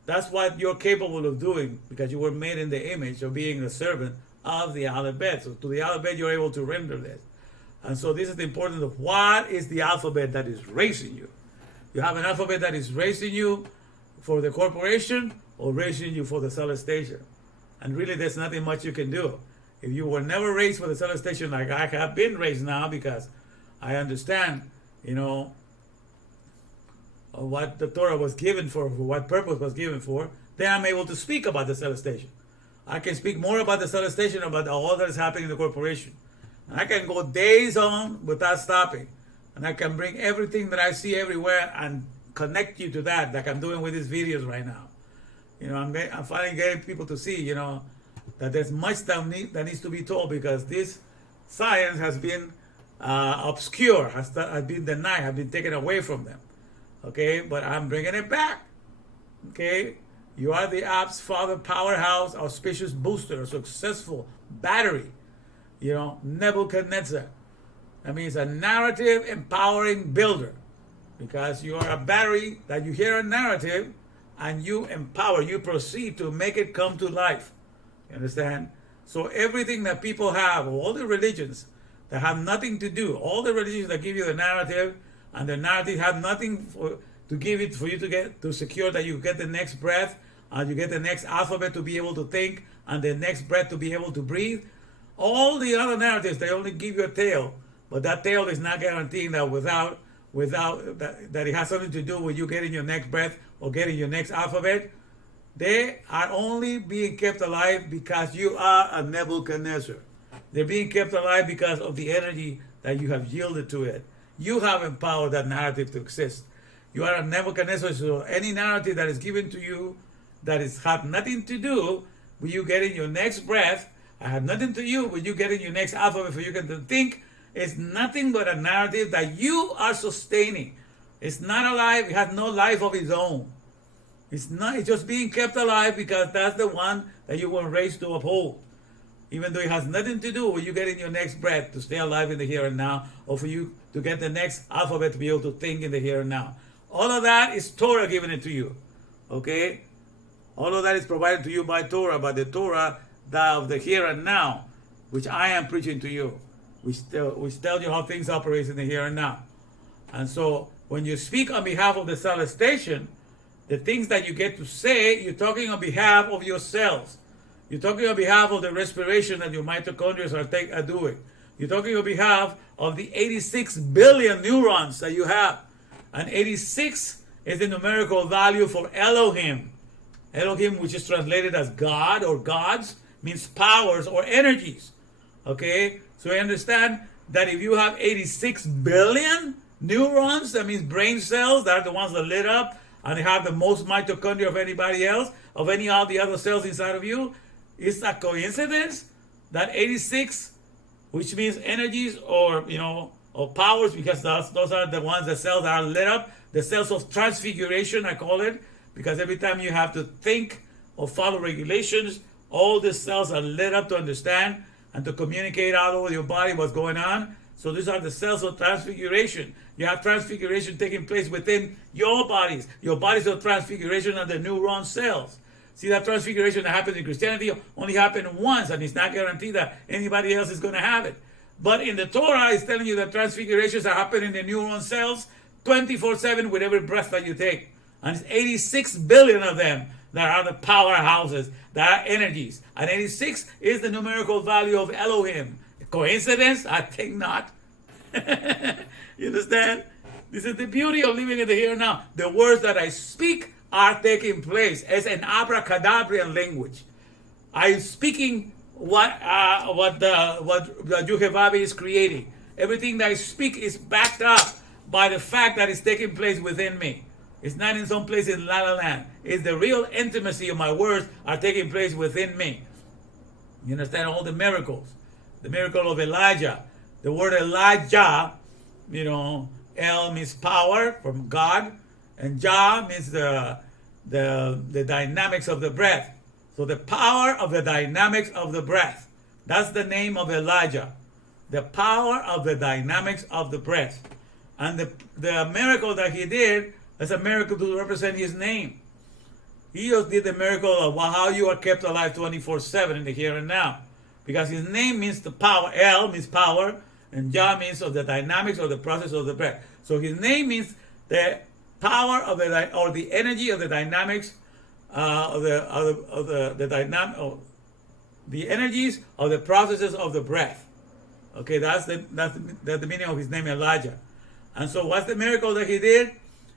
That's what you're capable of doing, because you were made in the image of being a servant of the Alefbet. So to the Alefbet, you're able to render this. And so this is the importance of what is the alphabet that is raising you. You have an alphabet that is raising you for the corporation or raising you for the celestation. And really, there's nothing much you can do. If you were never raised for the celestation like I have been raised now, because I understand, what the Torah was given for what purpose was given for, then I'm able to speak about the celestation. I can speak more about the celestation, about all that is happening in the corporation. And I can go days on without stopping. And I can bring everything that I see everywhere and connect you to that, like I'm doing with these videos right now. I'm finally getting people to see, that there's much that needs to be told, because this science has been obscure, has been denied, has been taken away from them. Okay, but I'm bringing it back. Okay, you are the app's father powerhouse, auspicious booster, successful battery. Nebuchadnezzar. That means a narrative empowering builder, because you are a battery that you hear a narrative and you empower, you proceed to make it come to life. You understand? So everything that people have, all the religions that have nothing to do, all the religions that give you the narrative, and the narrative have nothing to give it for you to get to secure that you get the next breath, and you get the next alphabet to be able to think, and the next breath to be able to breathe. All the other narratives, they only give you a tail, but that tail is not guaranteeing that without that it has something to do with you getting your next breath or getting your next alphabet. They are only being kept alive because you are a Nebuchadnezzar. They're being kept alive because of the energy that you have yielded to it. You have empowered that narrative to exist. You are a Nebuchadnezzar, so any narrative that is given to you that has nothing to do with you getting your next breath, I have nothing to do with you getting your next alphabet for you can think, it's nothing but a narrative that you are sustaining. It's not alive, it has no life of its own. It's just being kept alive because that's the one that you were raised to uphold. Even though it has nothing to do with you getting your next breath to stay alive in the here and now, or for you to get the next alphabet to be able to think in the here and now. All of that is Torah giving it to you. Okay? All of that is provided to you by Torah, by the Torah of the here and now, which I am preaching to you. Which tell you how things operate in the here and now. And so when you speak on behalf of the celestation, the things that you get to say, you're talking on behalf of your cells. You're talking on behalf of the respiration that your mitochondria are doing. You're talking on behalf of the 86 billion neurons that you have. And 86 is the numerical value for Elohim. Elohim, which is translated as God or gods, means powers or energies. Okay? So you understand that if you have 86 billion neurons, that means brain cells, that are the ones that lit up, and they have the most mitochondria of anybody else, of any of the other cells inside of you. It's a coincidence that 86, which means energies or powers, because those are the ones, the cells that are lit up, the cells of transfiguration, I call it, because every time you have to think or follow regulations, all the cells are lit up to understand and to communicate all over your body what's going on. So these are the cells of transfiguration. You have transfiguration taking place within your bodies. Your bodies of transfiguration are the neuron cells. See, that transfiguration that happens in Christianity only happened once, and it's not guaranteed that anybody else is going to have it. But in the Torah, it's telling you that transfigurations are happening in the neuron cells 24/7 with every breath that you take. And it's 86 billion of them that are the powerhouses, that are energies. And 86 is the numerical value of Elohim. Coincidence? I think not. You understand? This is the beauty of living in the here and now. The words that I speak are taking place. It's an abracadabrian language. I'm speaking what Yhvh is creating. Everything that I speak is backed up by the fact that it's taking place within me. It's not in some place in La La Land. It's the real intimacy of my words are taking place within me. You understand all the miracles. The miracle of Elijah. The word Elijah, El means power from God, and Jah means the dynamics of the breath. So the power of the dynamics of the breath. That's the name of Elijah. The power of the dynamics of the breath. And the miracle that he did is a miracle to represent his name. He just did the miracle of how you are kept alive 24/7 in the here and now. Because his name means the power. El means power, and Jah means of the dynamics of the process of the breath. So his name means the power of the energy of the dynamics the energies of the processes of the breath. Okay, that's the meaning of his name, Elijah. And so what's the miracle that he did?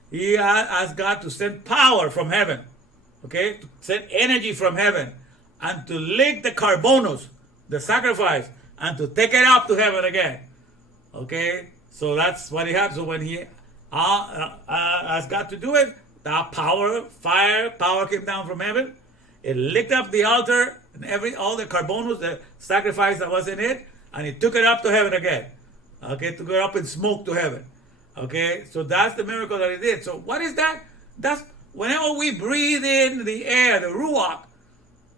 He asked God to send power from heaven. Okay, to send energy from heaven and to lick the carbonos, the sacrifice, and to take it up to heaven again. Okay, so that's what he had. So when he asked God to do it, that power came down from heaven. It licked up the altar and all the carbonos, the sacrifice that was in it, and it took it up to heaven again. Okay, took it up in smoke to heaven. Okay, so that's the miracle that he did. So what is that? That's whenever we breathe in the air, the ruach.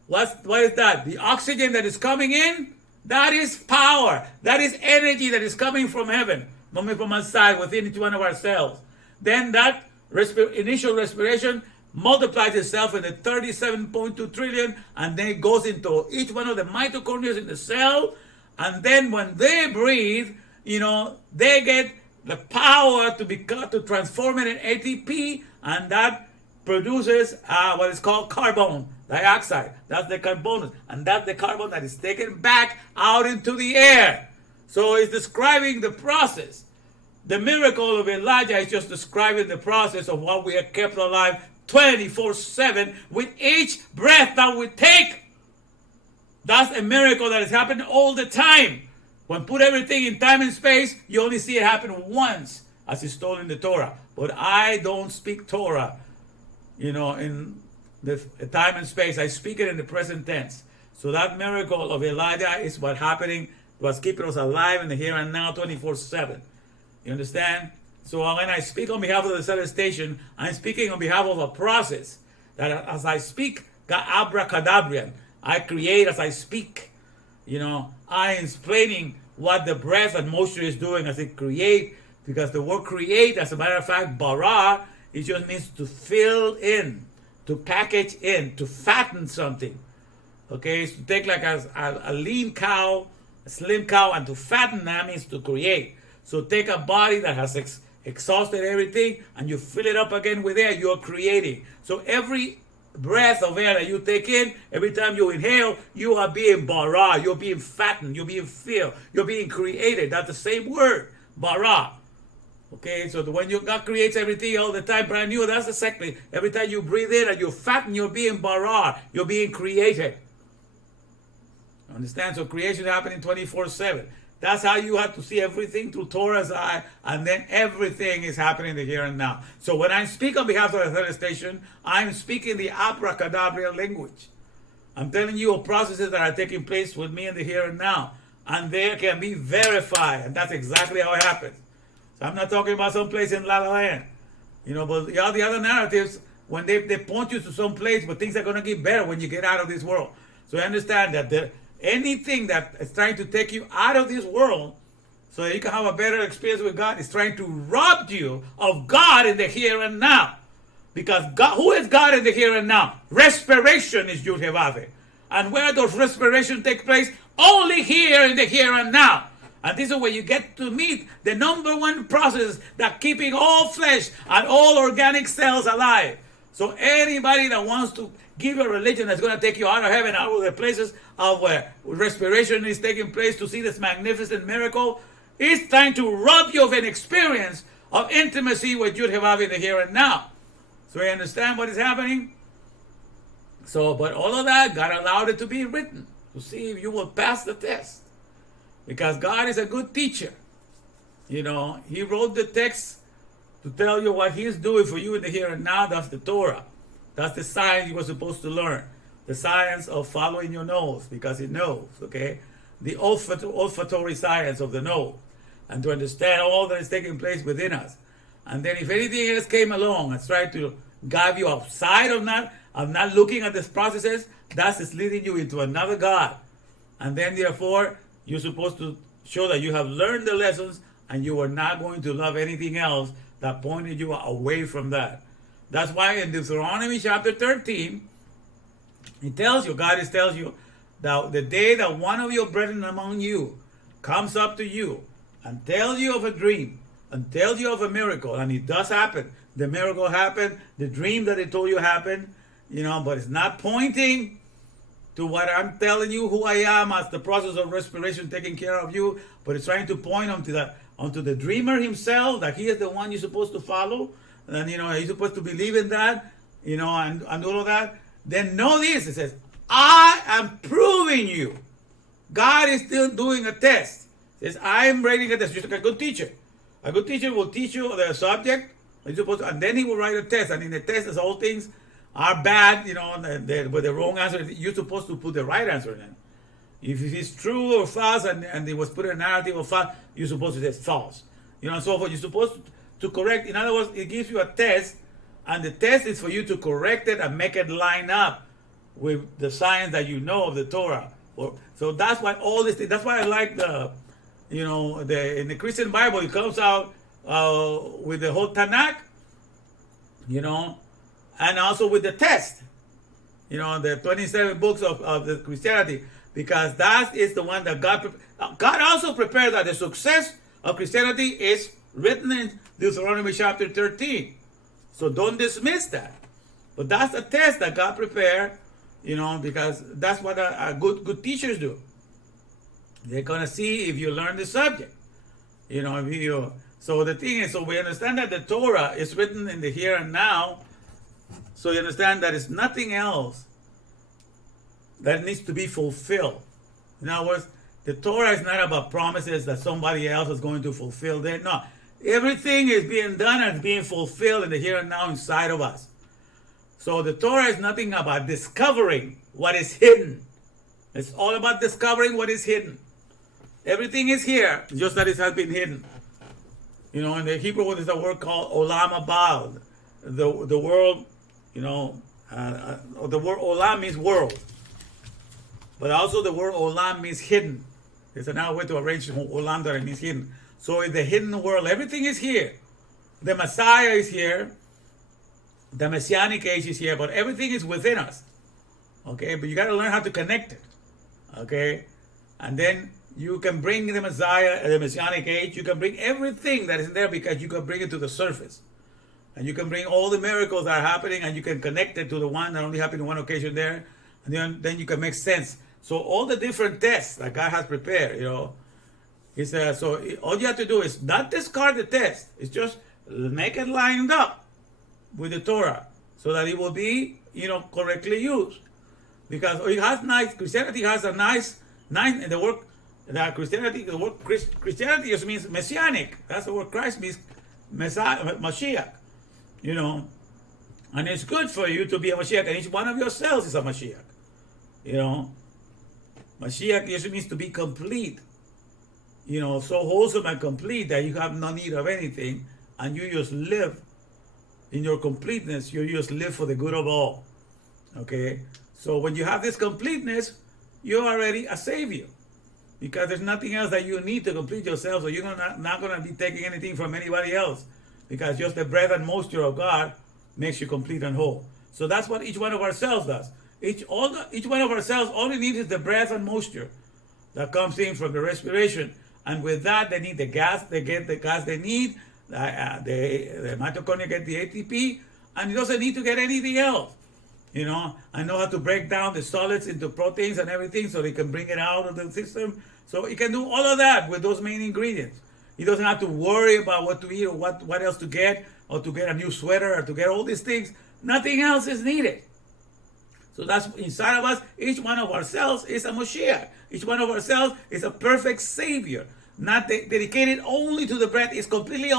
What is that? The oxygen that is coming in, that is power. That is energy that is coming from heaven, coming from outside within each one of our cells. Then that initial respiration multiplies itself in the 37.2 trillion, and then it goes into each one of the mitochondria in the cell. And then when they breathe, they get the power to transform it in ATP, and that produces what is called carbon dioxide. That's the carbon, and that's the carbon that is taken back out into the air. So it's describing the process. The miracle of Elijah is just describing the process of what we are kept alive 24/7 with each breath that we take. That's a miracle that is happening all the time. When put everything in time and space, you only see it happen once, as it's told in the Torah. But I don't speak Torah, in the time and space. I speak it in the present tense. So that miracle of Elijah is what's happening, what's keeping us alive in the here and now 24/7. You understand? So when I speak on behalf of the celestation, I'm speaking on behalf of a process that as I speak, abracadabrian, I create as I speak. I am explaining what the breath and moisture is doing as it create, because the word create, as a matter of fact, bara, it just means to fill in, to package in, to fatten something. Okay, so to take like a lean cow, a slim cow, and to fatten that means to create. So take a body that has exhausted everything and you fill it up again with air, you're creating. So every breath of air that you take in, every time you inhale, you are being bara, you're being fattened, you're being filled, you're being created. That's the same word, bara. Okay, so when God creates everything all the time brand new, that's exactly, every time you breathe in and you fatten, you're being bara, you're being created. Understand? So creation is happening 24/7. That's how you have to see everything through Torah's eye, and then everything is happening in the here and now. So when I speak on behalf of the celestation, I'm speaking the abracadabra language. I'm telling you of processes that are taking place with me in the here and now, and they can be verified, and that's exactly how it happens. So I'm not talking about some place in La La Land, but all the other narratives, when they point you to some place, but things are going to get better when you get out of this world. So I understand that anything that is trying to take you out of this world so that you can have a better experience with God is trying to rob you of God in the here and now. Because God, who is God in the here and now? Respiration is Yhvh. And where does respiration take place? Only here in the here and now. And this is where you get to meet the number one process that keeping all flesh and all organic cells alive. So anybody that wants to give a religion that's going to take you out of heaven, out of the places of where respiration is taking place to see this magnificent miracle, is trying to rob you of an experience of intimacy with Yhvh in the here and now. So you understand what is happening? So, but all of that, God allowed it to be written to see if you will pass the test. Because God is a good teacher. He wrote the text to tell you what He's doing for you in the here and now. That's the Torah. That's the science you were supposed to learn. The science of following your nose, because it knows, okay? The olfactory science of the nose. And to understand all that is taking place within us. And then if anything else came along and tried to guide you outside of not looking at these processes, that's leading you into another God. And then therefore, you're supposed to show that you have learned the lessons and you are not going to love anything else that pointed you away from that. That's why in Deuteronomy chapter 13, it tells you, God tells you, that the day that one of your brethren among you comes up to you and tells you of a dream and tells you of a miracle, and it does happen. The miracle happened, the dream that they told you happened, but it's not pointing to what I'm telling you, who I am as the process of respiration taking care of you, but it's trying to point onto the dreamer himself, that he is the one you're supposed to follow, and he's supposed to believe in that, and all of that. Then know this, it says, I am proving you. God is still doing a test. It says, I am writing a test, just like a good teacher. A good teacher will teach you the subject, and then he will write a test, and in the test, as all things are bad, with the wrong answer, you're supposed to put the right answer in. If it's true or false, and it was put in a narrative of false, you're supposed to say false. And so forth. You're supposed to correct. In other words, it gives you a test, and the test is for you to correct it and make it line up with the science that you know of the Torah. So that's why all this thing, that's why I like in the Christian Bible, it comes out with the whole Tanakh, and also with the test, the 27 books of the Christianity, because that is the one that God also prepared, that the success of Christianity is written in Deuteronomy chapter 13. So don't dismiss that. But that's a test that God prepared, because that's what good teachers do. They're going to see if you learn the subject. So the thing is, so we understand that the Torah is written in the here and now. So you understand that it's nothing else that needs to be fulfilled. In other words, the Torah is not about promises that somebody else is going to fulfill. No. Everything is being done and being fulfilled in the here and now inside of us. So the Torah is nothing about discovering what is hidden. It's all about discovering what is hidden. Everything is here, just that it has been hidden. In the Hebrew, there's a word called olam haba. The world, the word olam means world. But also the word olam means hidden. There's another way to arrange olam that it means hidden. So in the hidden world, everything is here. The Messiah is here. The Messianic age is here, but everything is within us. Okay, but you got to learn how to connect it. Okay, and then you can bring the Messiah, the Messianic age, you can bring everything that is there, because you can bring it to the surface. And you can bring all the miracles that are happening, and you can connect it to the one that only happened on one occasion there, and then you can make sense. So all the different tests that God has prepared, so all you have to do is not discard the test. It's just make it lined up with the Torah, so that it will be, correctly used. Because it has Christianity has a nice, the word that Christianity just means messianic. That's the word Christ means, Messiah, Mashiach. And it's good for you to be a Mashiach, and each one of yourselves is a Mashiach. Mashiach just means to be complete. So wholesome and complete that you have no need of anything, and you just live in your completeness. You just live for the good of all. Okay? So when you have this completeness, you're already a savior, because there's nothing else that you need to complete yourself. So you're not going to be taking anything from anybody else, because just the breath and moisture of God makes you complete and whole. So that's what each one of ourselves does. Each one of ourselves only needs is the breath and moisture that comes in from the respiration, and with that they need the gas. They get the gas they need. The mitochondria get the ATP, and it doesn't need to get anything else. I know how to break down the solids into proteins and everything, so they can bring it out of the system. So it can do all of that with those main ingredients. He doesn't have to worry about what to eat or what else to get, or to get a new sweater, or to get all these things. Nothing else is needed. So that's inside of us. Each one of ourselves is a Moshiach. Each one of ourselves is a perfect Savior, not dedicated only to the breath. It's completely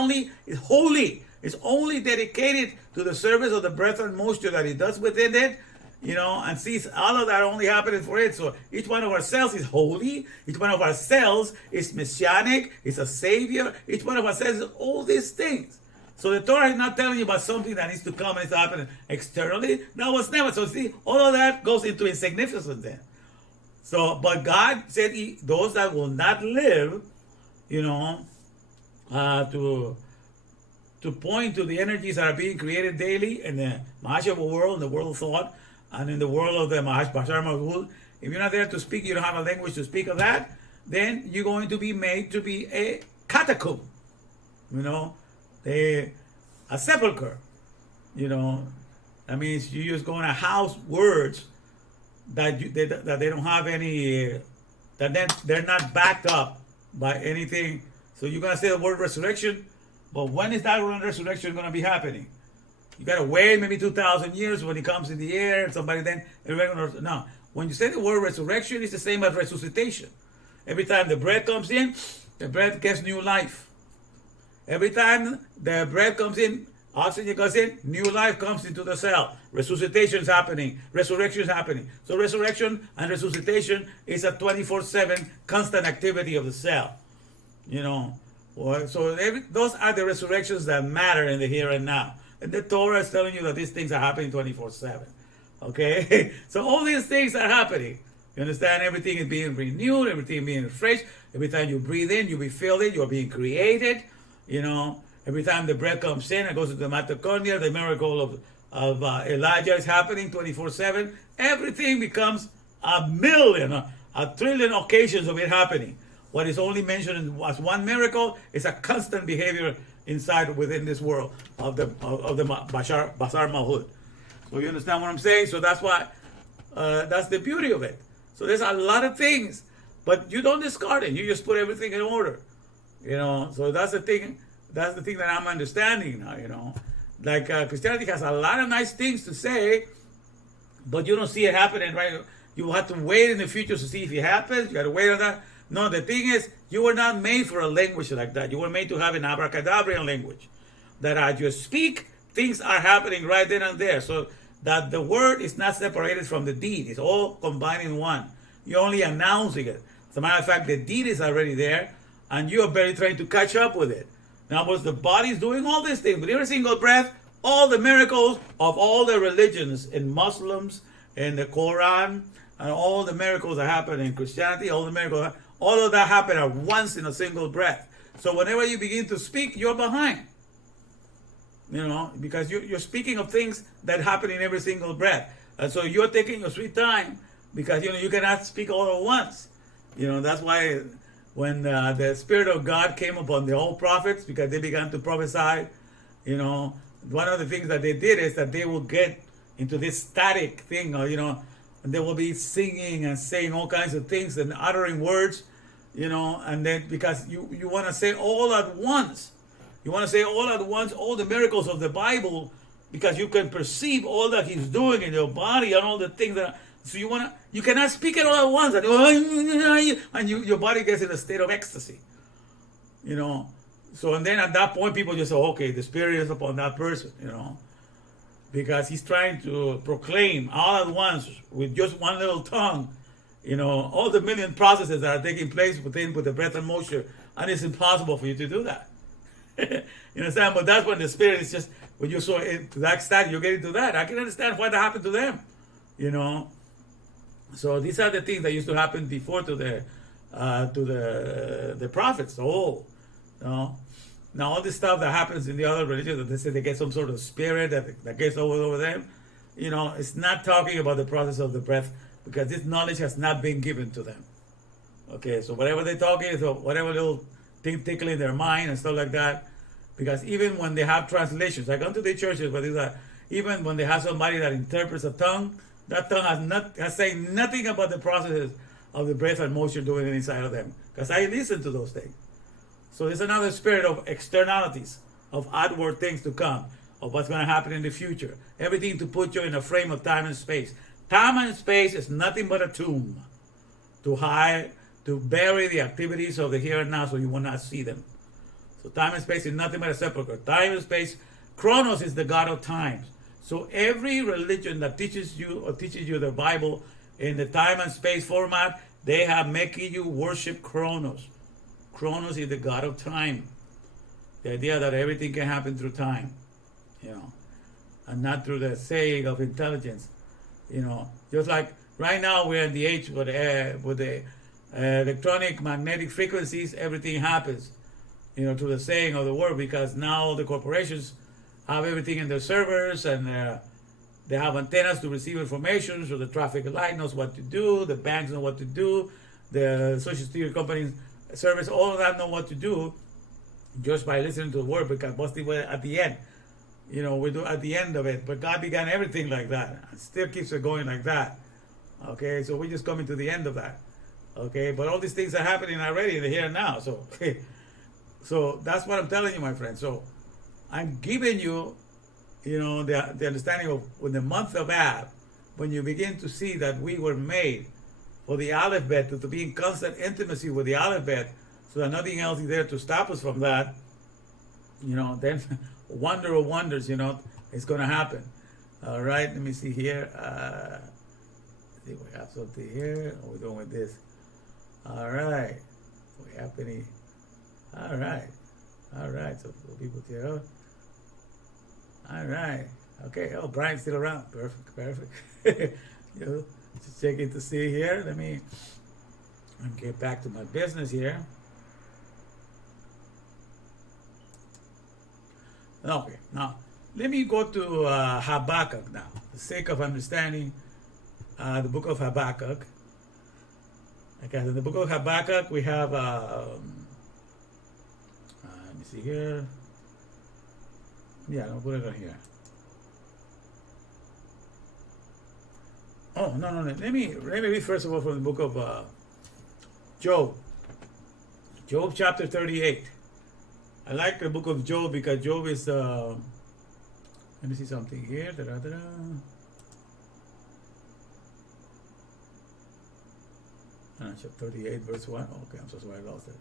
it's holy. It's only dedicated to the service of the breath and moisture that it does within it, and sees all of that only happening for it. So each one of our cells is holy. Each one of our cells is messianic. It's a savior. Each one of our cells is all these things. So the Torah is not telling you about something that needs to come and needs to happen externally. That was never. So see, all of that goes into insignificance then. So, but God said those that will not live, to point to the energies that are being created daily in the Mahashava world, in the world of thought, and in the world of the Bashar Mahul. If you're not there to speak, you don't have a language to speak of that, then you're going to be made to be a catacomb, a sepulcher. That means you're just going to house words that they don't have any, that they're not backed up by anything. So you're going to say the word resurrection, but when is that resurrection going to be happening? You got to wait maybe 2,000 years when it comes in the air, and somebody then, no. When you say the word resurrection, it's the same as resuscitation. Every time the breath comes in, the breath gets new life. Every time the breath comes in, oxygen goes in, new life comes into the cell. Resuscitation is happening. Resurrection is happening. So resurrection and resuscitation is a 24/7 constant activity of the cell. So those are the resurrections that matter in the here and now. And the Torah is telling you that these things are happening 24/7. Okay? So all these things are happening. You understand? Everything is being renewed, everything being refreshed. Every time you breathe in, you be filled in, you're being created. Every time the breath comes in, it goes to the mitochondria. The miracle of Elijah is happening 24/7. Everything becomes a million, a trillion occasions of it happening. What is only mentioned as one miracle is a constant behavior inside within this world of the Basar Malhut. So you understand what I'm saying? So that's why that's the beauty of it. So there's a lot of things, but you don't discard it. You just put everything in order. So that's the thing. That's the thing that I'm understanding now. Like Christianity has a lot of nice things to say, but you don't see it happening right. You have to wait in the future to see if it happens. You got to wait on that. No, the thing is, you were not made for a language like that. You were made to have an abracadabra language. That as you speak, things are happening right then and there. So that the word is not separated from the deed. It's all combined in one. You're only announcing it. As a matter of fact, the deed is already there, and you are barely trying to catch up with it. Now, the body is doing all these things. With every single breath, all the miracles of all the religions in Muslims, in the Quran, and all the miracles that happen in Christianity, all of that happen at once in a single breath. So whenever you begin to speak, you're behind. Because you're speaking of things that happen in every single breath. And so you're taking your sweet time because, you cannot speak all at once. That's why when the Spirit of God came upon the old prophets, because they began to prophesy, one of the things that they did is that they will get into this static thing, and they will be singing and saying all kinds of things and uttering words, and then because you want to say all at once. You want to say all at once all the miracles of the Bible because you can perceive all that He's doing in your body and all the things that. So you cannot speak it all at once, and your body gets in a state of ecstasy. So and then at that point people just say, okay, the Spirit is upon that person, because he's trying to proclaim all at once with just one little tongue, all the million processes that are taking place with the breath and moisture, and it's impossible for you to do that. You understand? But that's when the Spirit is just, when you're so into that state, you're getting to that. I can understand why that happened to them, So these are the things that used to happen before to the prophets. Now all this stuff that happens in the other religions, that they say they get some sort of spirit that gets over them, it's not talking about the process of the breath, because this knowledge has not been given to them. Okay, so whatever they're talking is whatever little thing tickling their mind and stuff like that. Because even when they have translations, I come to the churches, but even when they have somebody that interprets a tongue, that tongue has saying nothing about the processes of the breath and motion doing inside of them. Because I listen to those things. So there's another spirit of externalities, of outward things to come, of what's going to happen in the future. everything to put you in a frame of time and space. Time and space is nothing but a tomb to hide, to bury the activities of the here and now so you will not see them. So time and space is nothing but a sepulcher. Time and space Chronos is the god of times. So every religion that teaches you the Bible in the time and space format, they have making you worship Chronos. Chronos is the god of time. The idea that everything can happen through time, and not through the saying of intelligence. Just like right now we're in the age with the electronic magnetic frequencies, everything happens, to the saying of the word, because now the corporations have everything in their servers, and they have antennas to receive information, so the traffic light knows what to do, the banks know what to do, the social security companies service, all of that know what to do just by listening to the word, because what's at the end? We do at the end of it, but God began everything like that, and still keeps it going like that. Okay, so we're just coming to the end of that. Okay, but all these things are happening already in the here and now. So, so that's what I'm telling you, my friend. So I'm giving you, the understanding of when the month of Ab, when you begin to see that we were made for the Alefbet, to be in constant intimacy with the Alefbet, so that nothing else is there to stop us from that, then wonder of wonders, it's going to happen. All right, let me see here. See, we have something here. What are we doing with this? All right. We have any? All right. All right. So people here. All right. Okay. Oh, Brian's still around. Perfect. Perfect. Just checking to see here. Let me get back to my business here. Okay. Now, let me go to Habakkuk now, for the sake of understanding the book of Habakkuk. Okay, in the book of Habakkuk, we have, let me see here. Yeah, I'll put it on here. Oh, no. Let me read first of all from the book of Job. Job chapter 38. I like the book of Job because Job is, let me see something here. Chapter 38, verse 1. Okay, I'm so sorry, I lost it.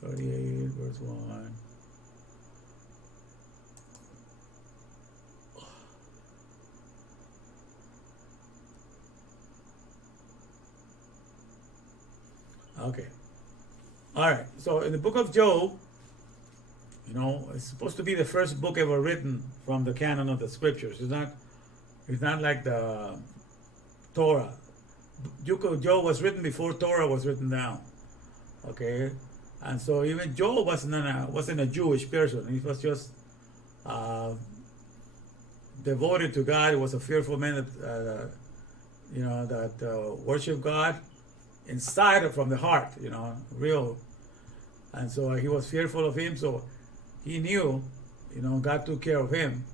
38, verse 1. Okay. All right. So in the book of Job, it's supposed to be the first book ever written from the canon of the scriptures. It's not like the Torah. Book of Job was written before Torah was written down. Okay, and so even Job wasn't a Jewish person. He was just devoted to God. He was a fearful man that worshiped God inside from the heart. Real. And so he was fearful of him. So he knew, God took care of him,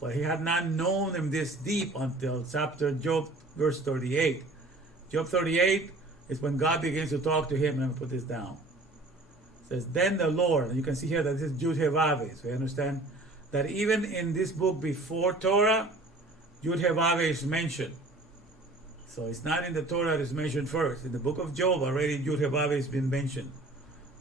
but he had not known him this deep until chapter Job, verse 38. Job 38 is when God begins to talk to him. Let me put this down. It says, then the Lord, and you can see here that this is Yhvh. So you understand that even in this book before Torah, Yhvh is mentioned. So it's not in the Torah that is mentioned first. In the book of Job, already Yhvh has been mentioned.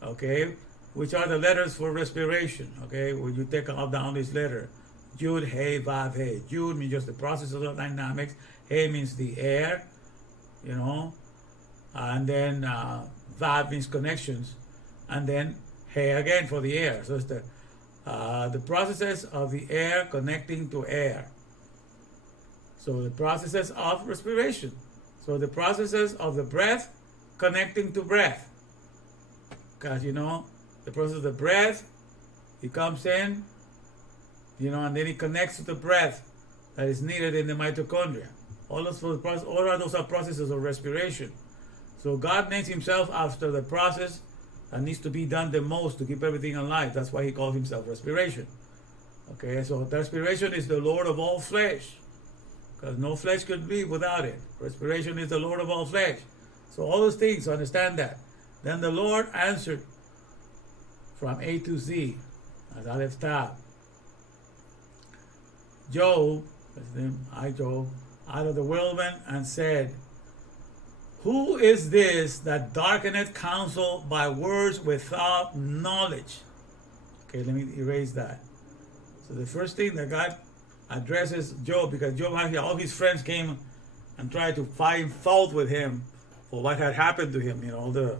Okay? Which are the letters for respiration. Okay? When you take out down this letter, Yud, He, Vav, He. Yud means just the process of the dynamics. He means the air, and then Vav means connections, and then He again for the air. So it's the processes of the air connecting to air. So the processes of respiration. So the processes of the breath connecting to breath. Because the process of the breath, it comes in, and then it connects to the breath that is needed in the mitochondria. All of those are processes of respiration. So God names himself after the process that needs to be done the most to keep everything alive. That's why he calls himself respiration. Okay, so respiration is the Lord of all flesh, because no flesh could live without it. Respiration is the Lord of all flesh. So all those things, understand that. Then the Lord answered from A to Z, as Alefbet. Job, Job, out of the whirlwind, and said, who is this that darkeneth counsel by words without knowledge? Okay, let me erase that. So the first thing that God addresses Job, because Job had all his friends came and tried to find fault with him for what had happened to him, all the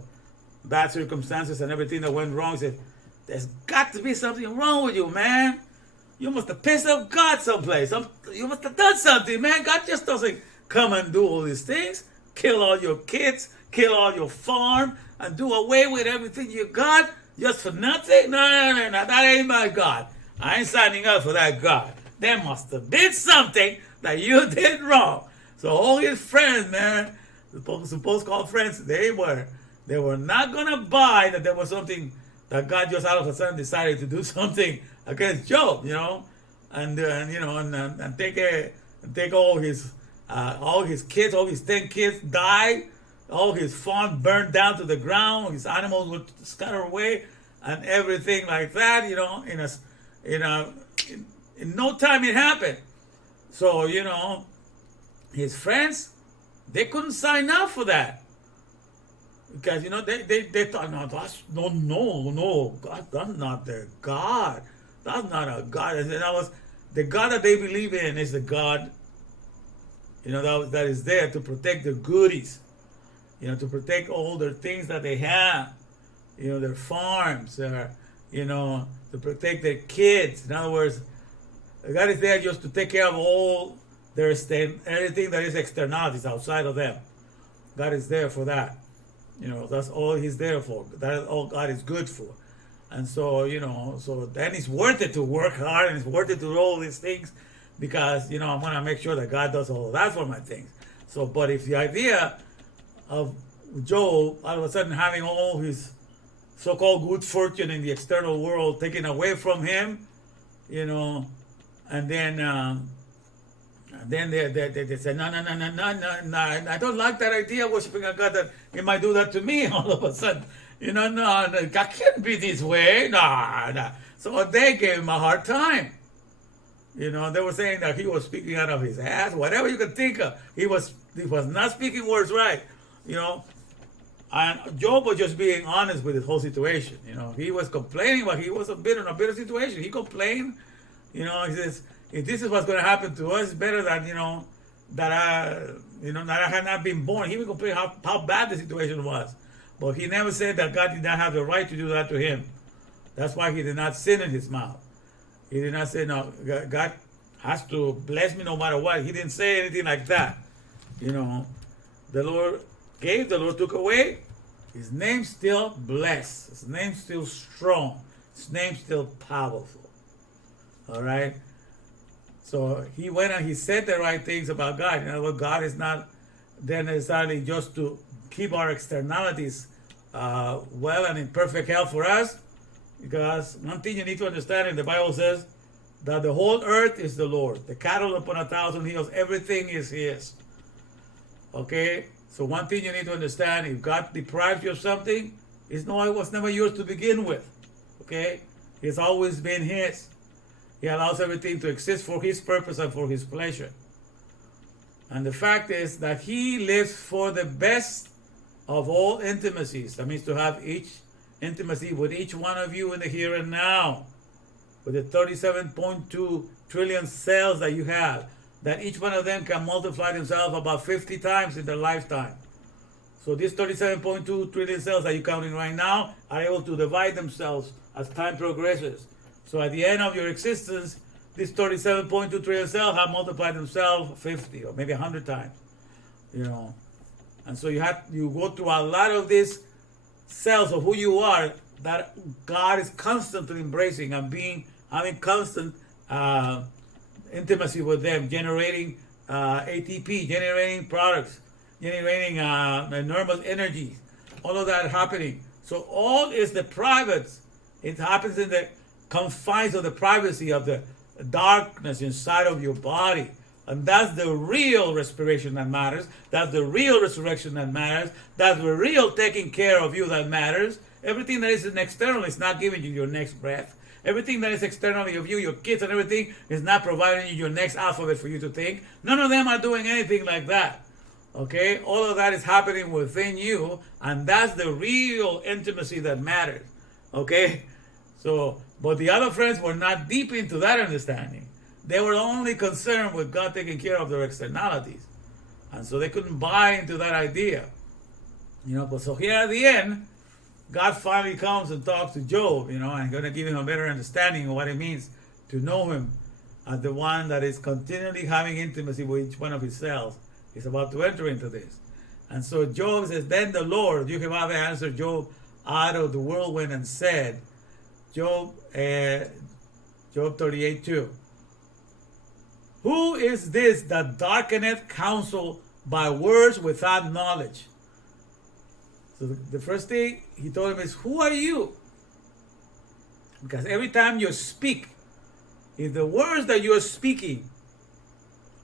bad circumstances and everything that went wrong. He said, there's got to be something wrong with you, man. You must have pissed off God someplace. You must have done something, man. God just doesn't come and do all these things. Kill all your kids, kill all your farm, and do away with everything you got just for nothing? No. That ain't my God. I ain't signing up for that God. There must have been something that you did wrong. So all his friends, man, supposed called friends, they were not gonna buy that there was something that God just out of a sudden decided to do something against Job, and take all his kids, all his 10 kids died, all his farm burned down to the ground, his animals were scattered away, and everything like that, in no time it happened. So, his friends, they couldn't sign up for that. Because, they thought, no, God, that's not their God. That's not a God. And that was the God that they believe in is the God, that is there to protect their goodies, to protect all their things that they have, their farms, to protect their kids. In other words, God is there just to take care of all everything that is externalities outside of them. God is there for that. That's all he's there for. That is all God is good for. And so, so then it's worth it to work hard and it's worth it to do all these things because, I'm going to make sure that God does all of that for my things. So, but if the idea of Job all of a sudden having all his so-called good fortune in the external world taken away from him, and then they say, no, I don't like that idea of worshiping a God that he might do that to me all of a sudden. No, God can't be this way. No. So they gave him a hard time. They were saying that he was speaking out of his ass, whatever you could think of. He was not speaking words right. And Job was just being honest with his whole situation. He was complaining, but he was in a bitter situation. He complained. He says, if this is what's going to happen to us, it's better that that I had not been born. He would complain how bad the situation was, but he never said that God did not have the right to do that to him. That's why he did not sin in his mouth. He did not say, no, God has to bless me no matter what. He didn't say anything like that. The Lord gave, the Lord took away. His name's still blessed. His name's still strong. His name's still powerful. All right. So he went and he said the right things about God. In other words, God is not there necessarily just to keep our externalities well and in perfect health for us. Because one thing you need to understand, and the Bible says that the whole earth is the Lord. The cattle upon 1,000 hills, everything is his. Okay? So one thing you need to understand, if God deprives you of something, it was never yours to begin with. Okay? It's always been his. He allows everything to exist for his purpose and for his pleasure. And the fact is that he lives for the best of all intimacies. That means to have each intimacy with each one of you in the here and now. With the 37.2 trillion cells that you have, that each one of them can multiply themselves about 50 times in their lifetime. So these 37.2 trillion cells that you're counting right now are able to divide themselves as time progresses. So at the end of your existence, these 37.2 trillion cells have multiplied themselves 50 or maybe 100 times. And so you go through a lot of these cells of who you are that God is constantly embracing and having constant intimacy with them, generating ATP, generating products, generating enormous energy, all of that happening. So all is the private. It happens in the confines of the privacy of the darkness inside of your body. And that's the real respiration that matters. That's the real resurrection that matters. That's the real taking care of you that matters. Everything that is external is not giving you your next breath. Everything that is externally of you, your kids and everything, is not providing you your next alphabet for you to think. None of them are doing anything like that. Okay? All of that is happening within you, and that's the real intimacy that matters. Okay? So But the other friends were not deep into that understanding. They were only concerned with God taking care of their externalities. And so they couldn't buy into that idea. But so here at the end, God finally comes and talks to Job, and going to give him a better understanding of what it means to know him as the one that is continually having intimacy with each one of his cells. He's about to enter into this. And so Job says, then the Lord, Yhvh answered Job out of the whirlwind and said, Job 38:2. Who is this that darkeneth counsel by words without knowledge? So the first thing he told him is, who are you? Because every time you speak, if the words that you are speaking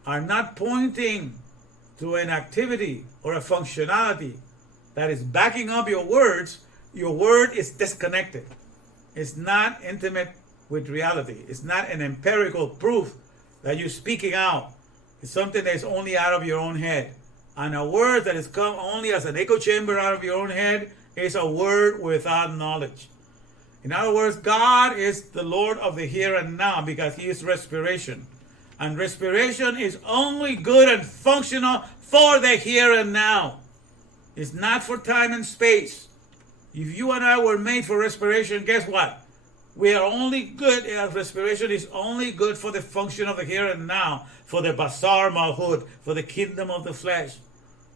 are not pointing to an activity or a functionality that is backing up your words, your word is disconnected. It's not intimate with reality. It's not an empirical proof that you're speaking out. It's something that's only out of your own head. And a word that has come only as an echo chamber out of your own head is a word without knowledge. In other words, God is the Lord of the here and now because he is respiration. And respiration is only good and functional for the here and now. It's not for time and space. If you and I were made for respiration, guess what? We are only good, respiration is only good for the function of the here and now, for the basar malhut, for the kingdom of the flesh.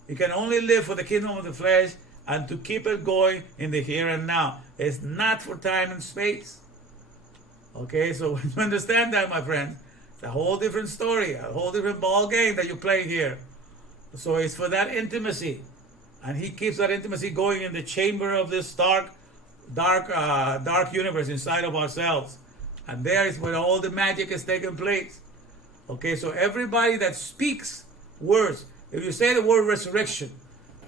You can only live for the kingdom of the flesh and to keep it going in the here and now. It's not for time and space. Okay, so when you understand that, my friends, it's a whole different story, a whole different ball game that you play here. So it's for that intimacy. And he keeps that intimacy going in the chamber of this dark universe inside of ourselves. And there is where all the magic is taking place. Okay, so everybody that speaks words, if you say the word resurrection,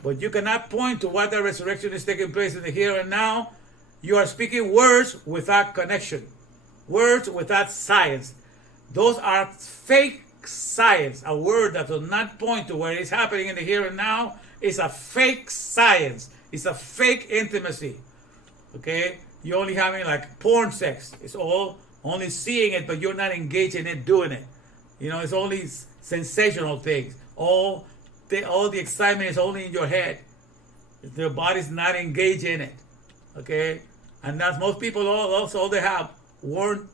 but you cannot point to what that resurrection is taking place in the here and now, you are speaking words without connection, words without science. Those are fake science. A word that does not point to where it's happening in the here and now is a fake science. It's a fake intimacy. Okay? You're only having like porn sex. It's all only seeing it, but you're not engaged in it, doing it. It's only sensational things. All the excitement is only in your head. Your body's not engaged in it. Okay? And that's most people all they have word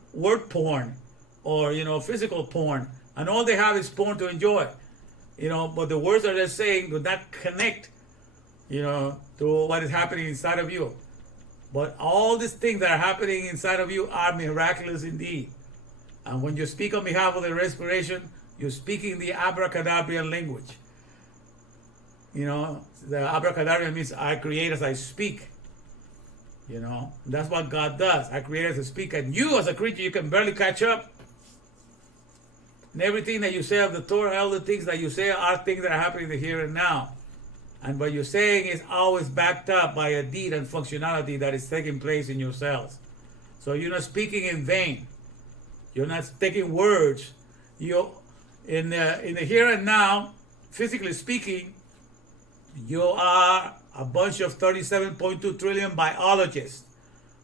porn or physical porn. And all they have is porn to enjoy. But the words that they're saying do not connect, to what is happening inside of you. But all these things that are happening inside of you are miraculous indeed. And when you speak on behalf of the respiration, you're speaking the abracadabrian language. The abracadabrian means I create as I speak. That's what God does. I create as I speak. And you as a creature, you can barely catch up. And everything that you say of the Torah, all the things that you say are things that are happening in the here and now. And what you're saying is always backed up by a deed and functionality that is taking place in your cells. So you're not speaking in vain. You're not taking words. You're in the here and now, physically speaking, you are a bunch of 37.2 trillion biologists.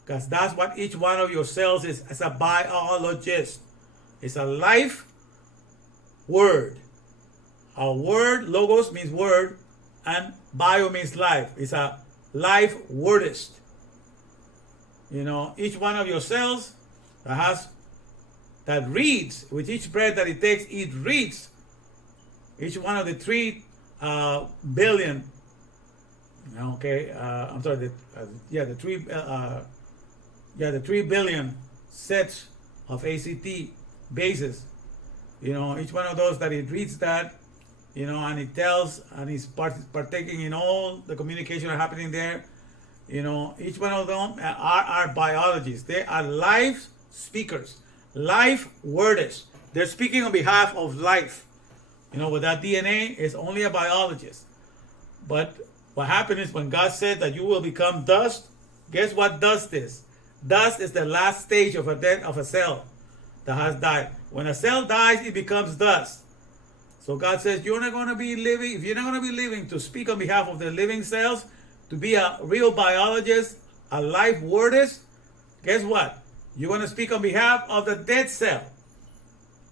Because that's what each one of your cells is as a biologist. It's a life word. A word, logos means word, and bio means life. It's a life wordist. Each one of your cells that reads, with each breath that it takes, it reads each one of the 3 billion. The 3 billion sets of ACT bases. Each one of those that it reads that, and it tells, and it's partaking in all the communication happening there. Each one of them are biologists. They are life speakers, life wordists. They're speaking on behalf of life. With that DNA, it's only a biologist. But what happened is when God said that you will become dust, guess what dust is? Dust is the last stage of a cell that has died. When a cell dies, it becomes dust. So God says, you're not going to be living, if you're not going to be living to speak on behalf of the living cells, to be a real biologist, a life wordist, guess what? You're going to speak on behalf of the dead cell.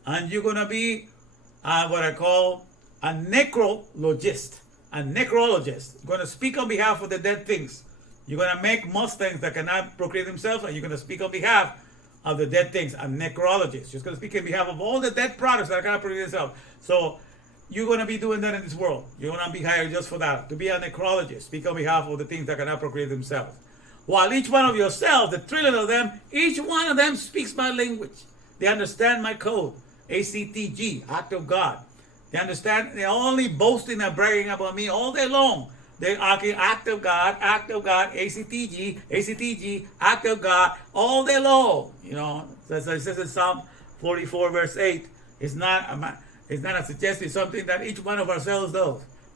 And you're going to be what I call a necrologist. A necrologist. You're going to speak on behalf of the dead things. You're going to make Mustangs that cannot procreate themselves, and you're going to speak on behalf of the dead things. A necrologist. You're going to speak on behalf of all the dead products that cannot procreate themselves. So you're going to be doing that in this world. You're going to be hired just for that, to be a necrologist. Speak on behalf of the things that cannot procreate themselves. While each one of yourselves, the trillion of them, each one of them speaks my language. They understand my code. ACTG, act of God. They understand, they're only boasting and bragging about me all day long. They're arguing act of God, ACTG, ACTG, act of God, all day long. You know, as it says in Psalm 44, verse 8, it's not a suggestion, something that each one of ourselves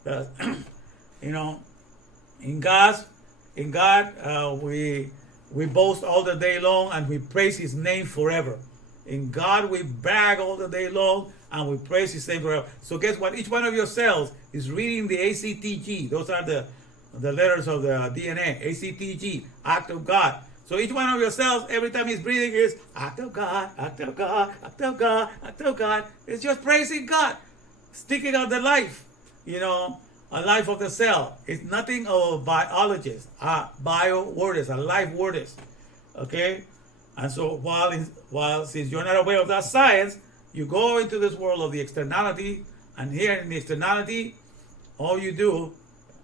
does. You know, in God, we boast all the day long and we praise His name forever. In God, we brag all the day long and we praise His name forever. So guess what? Each one of your cells is reading the ACTG. Those are the letters of the DNA. ACTG, act of God. So each one of your cells, every time he's breathing, is act of God, act of God, act of God, act of God. It's just praising God, sticking out the life, you know, a life of the cell. It's nothing of a biologist, a bio wordist, a life wordist. Okay? And so while since you're not aware of that science, you go into this world of the externality, and here in the externality, all you do,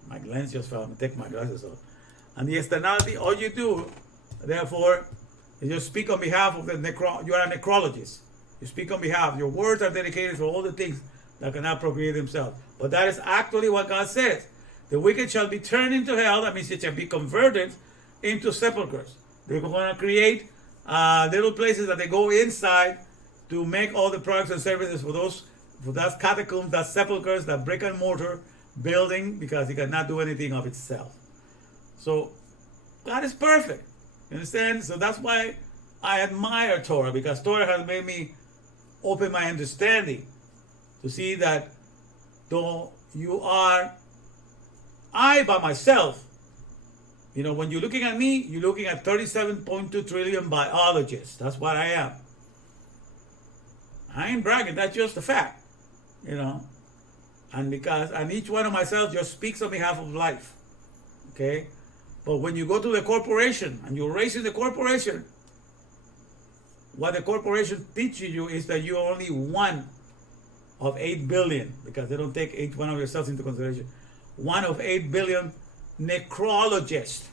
my lens just fell, I'm gonna take my glasses off. And the externality, all you do, therefore, is you speak on behalf of you are a necrologist. You speak on behalf, your words are dedicated to all the things that cannot procreate themselves. But that is actually what God says. The wicked shall be turned into hell, that means it shall be converted into sepulchres. They're going to create little places that they go inside to make all the products and services for that catacombs, that sepulchres, that brick and mortar building, because it cannot do anything of itself. So God is perfect. You understand? So that's why I admire Torah, because Torah has made me open my understanding to see that though I by myself, you know, when you're looking at me, you're looking at 37.2 trillion biologists. That's what I am. I ain't bragging, that's just a fact, you know. And each one of myself just speaks on behalf of life. Okay? But when you go to the corporation and you're raising the corporation, what the corporation teaches you is that you're only one of 8 billion, because they don't take each one of yourselves into consideration. One of 8 billion necrologists.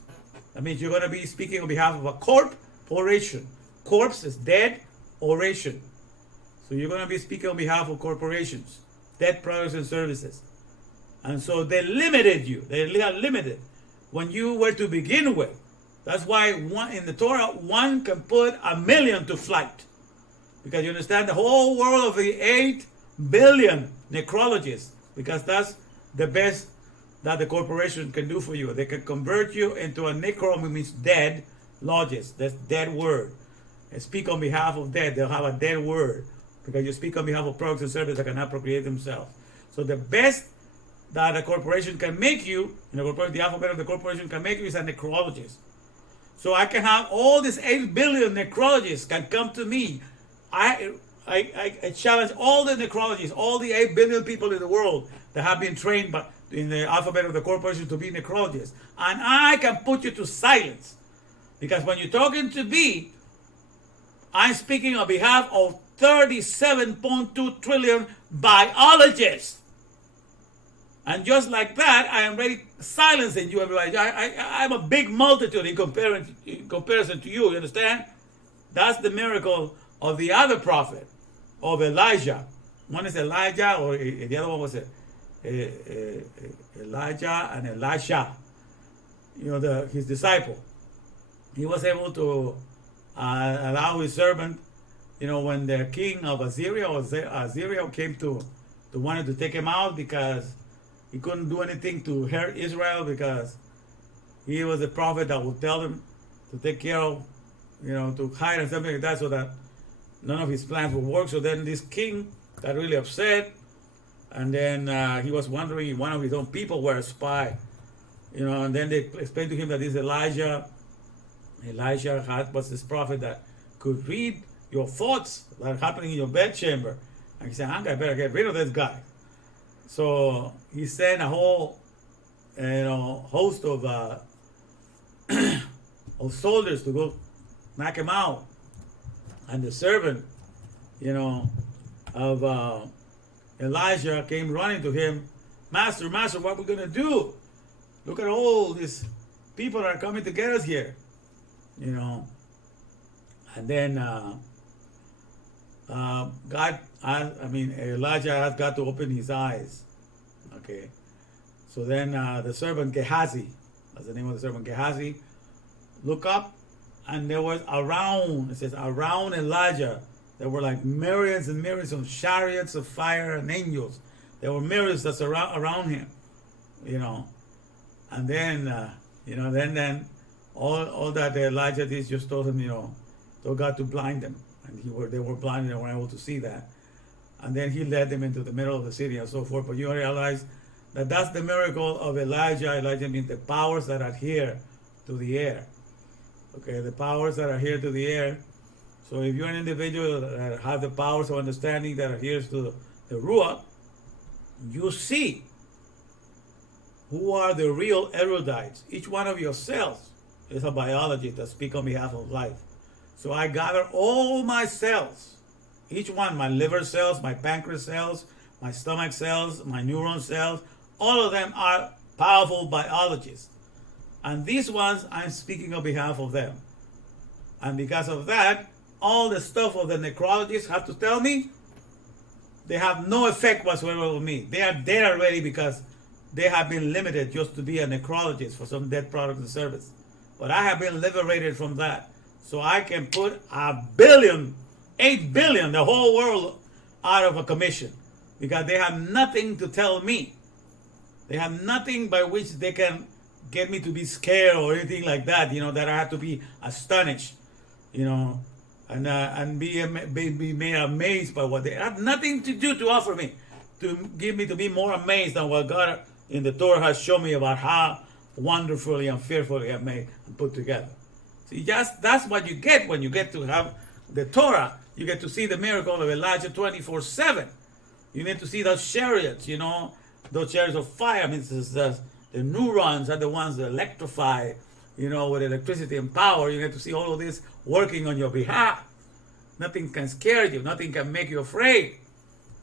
That means you're going to be speaking on behalf of a corporation. Corpse is dead, oration. So you're going to be speaking on behalf of corporations, dead products and services. And so they limited you. They are limited when you were to begin with. That's why in the Torah, one can put 1 million to flight. Because you understand the whole world of the 8 billion necrologists, because that's the best that the corporation can do for you. They can convert you into a necro, which means dead, logist. That's dead word. And speak on behalf of dead. They'll have a dead word, because you speak on behalf of products and services that cannot procreate themselves. So the best that a corporation can make you, the alphabet of the corporation can make you, is a necrologist. So I can have all these 8 billion necrologists can come to me. I challenge all the necrologists, all the 8 billion people in the world that have been trained in the alphabet of the corporation to be necrologists. And I can put you to silence. Because when you're talking to me, I'm speaking on behalf of 37.2 trillion biologists. And just like that, I am ready silencing you, everybody. I'm a big multitude in comparison to you understand? That's the miracle of the other prophet, of Elijah. One is Elijah, or the other one was Elijah and Elisha. His disciple. He was able to allow his servant, when the king of Assyria came to wanted to take him out, because he couldn't do anything to hurt Israel, because he was a prophet that would tell them to take care of, to hide and something like that, so that none of his plans would work. So then this king got really upset, and then he was wondering if one of his own people were a spy, and then they explained to him that this Elijah was this prophet that could read your thoughts that are happening in your bedchamber. And he said, I better get rid of this guy. So he sent a whole, host of of soldiers to go knock him out. And the servant, of Elijah came running to him, Master, what are we gonna do? Look at all these people that are coming to get us here, And then Elijah has got to open his eyes. Okay. So then the servant Gehazi, that's the name of the servant Gehazi, look up, and there was around Elijah, there were like myriads and myriads of chariots of fire and angels. There were myriads that's around him, And then, then all that Elijah did just told him, told God to blind them. And they were blind and they weren't able to see that. And then he led them into the middle of the city and so forth. But you realize that that's the miracle of Elijah. Elijah means the powers that adhere to the air. Okay, the powers that adhere to the air. So if you're an individual that has the powers of understanding that adheres to the Ruach, you see who are the real erudites. Each one of your cells is a biologist that speaks on behalf of life. So I gather all my cells, each one, my liver cells, my pancreas cells, my stomach cells, my neuron cells, all of them are powerful biologists. And these ones, I'm speaking on behalf of them. And because of that, all the stuff of the necrologists have to tell me, they have no effect whatsoever on me. They are dead already because they have been limited just to be a necrologist for some dead product and service. But I have been liberated from that. So I can put 8 billion, the whole world out of a commission. Because they have nothing to tell me. They have nothing by which they can get me to be scared or anything like that, that I have to be astonished, and be made amazed by what they have nothing to do to offer me, to give me to be more amazed than what God in the Torah has shown me about how wonderfully and fearfully I made and put together. See, that's what you get when you get to have the Torah. You get to see the miracle of Elijah 24/7. You need to see those chariots, those chariots of fire. I mean, the neurons are the ones that electrify, with electricity and power. You get to see all of this working on your behalf. Nothing can scare you. Nothing can make you afraid.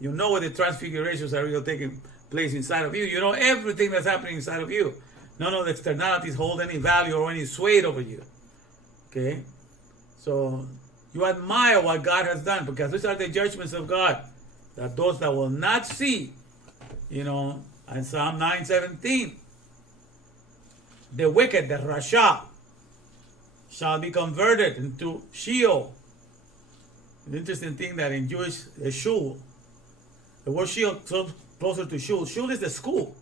You know what the transfigurations are really taking place inside of you. You know everything that's happening inside of you. None of the externalities hold any value or any sway over you. Okay? So you admire what God has done, because these are the judgments of God. That those that will not see, in Psalm 9:17, the wicked, the Rasha, shall be converted into Sheol. An interesting thing that in Jewish, Shul, the word Sheol is closer to Shul. Shul is the school.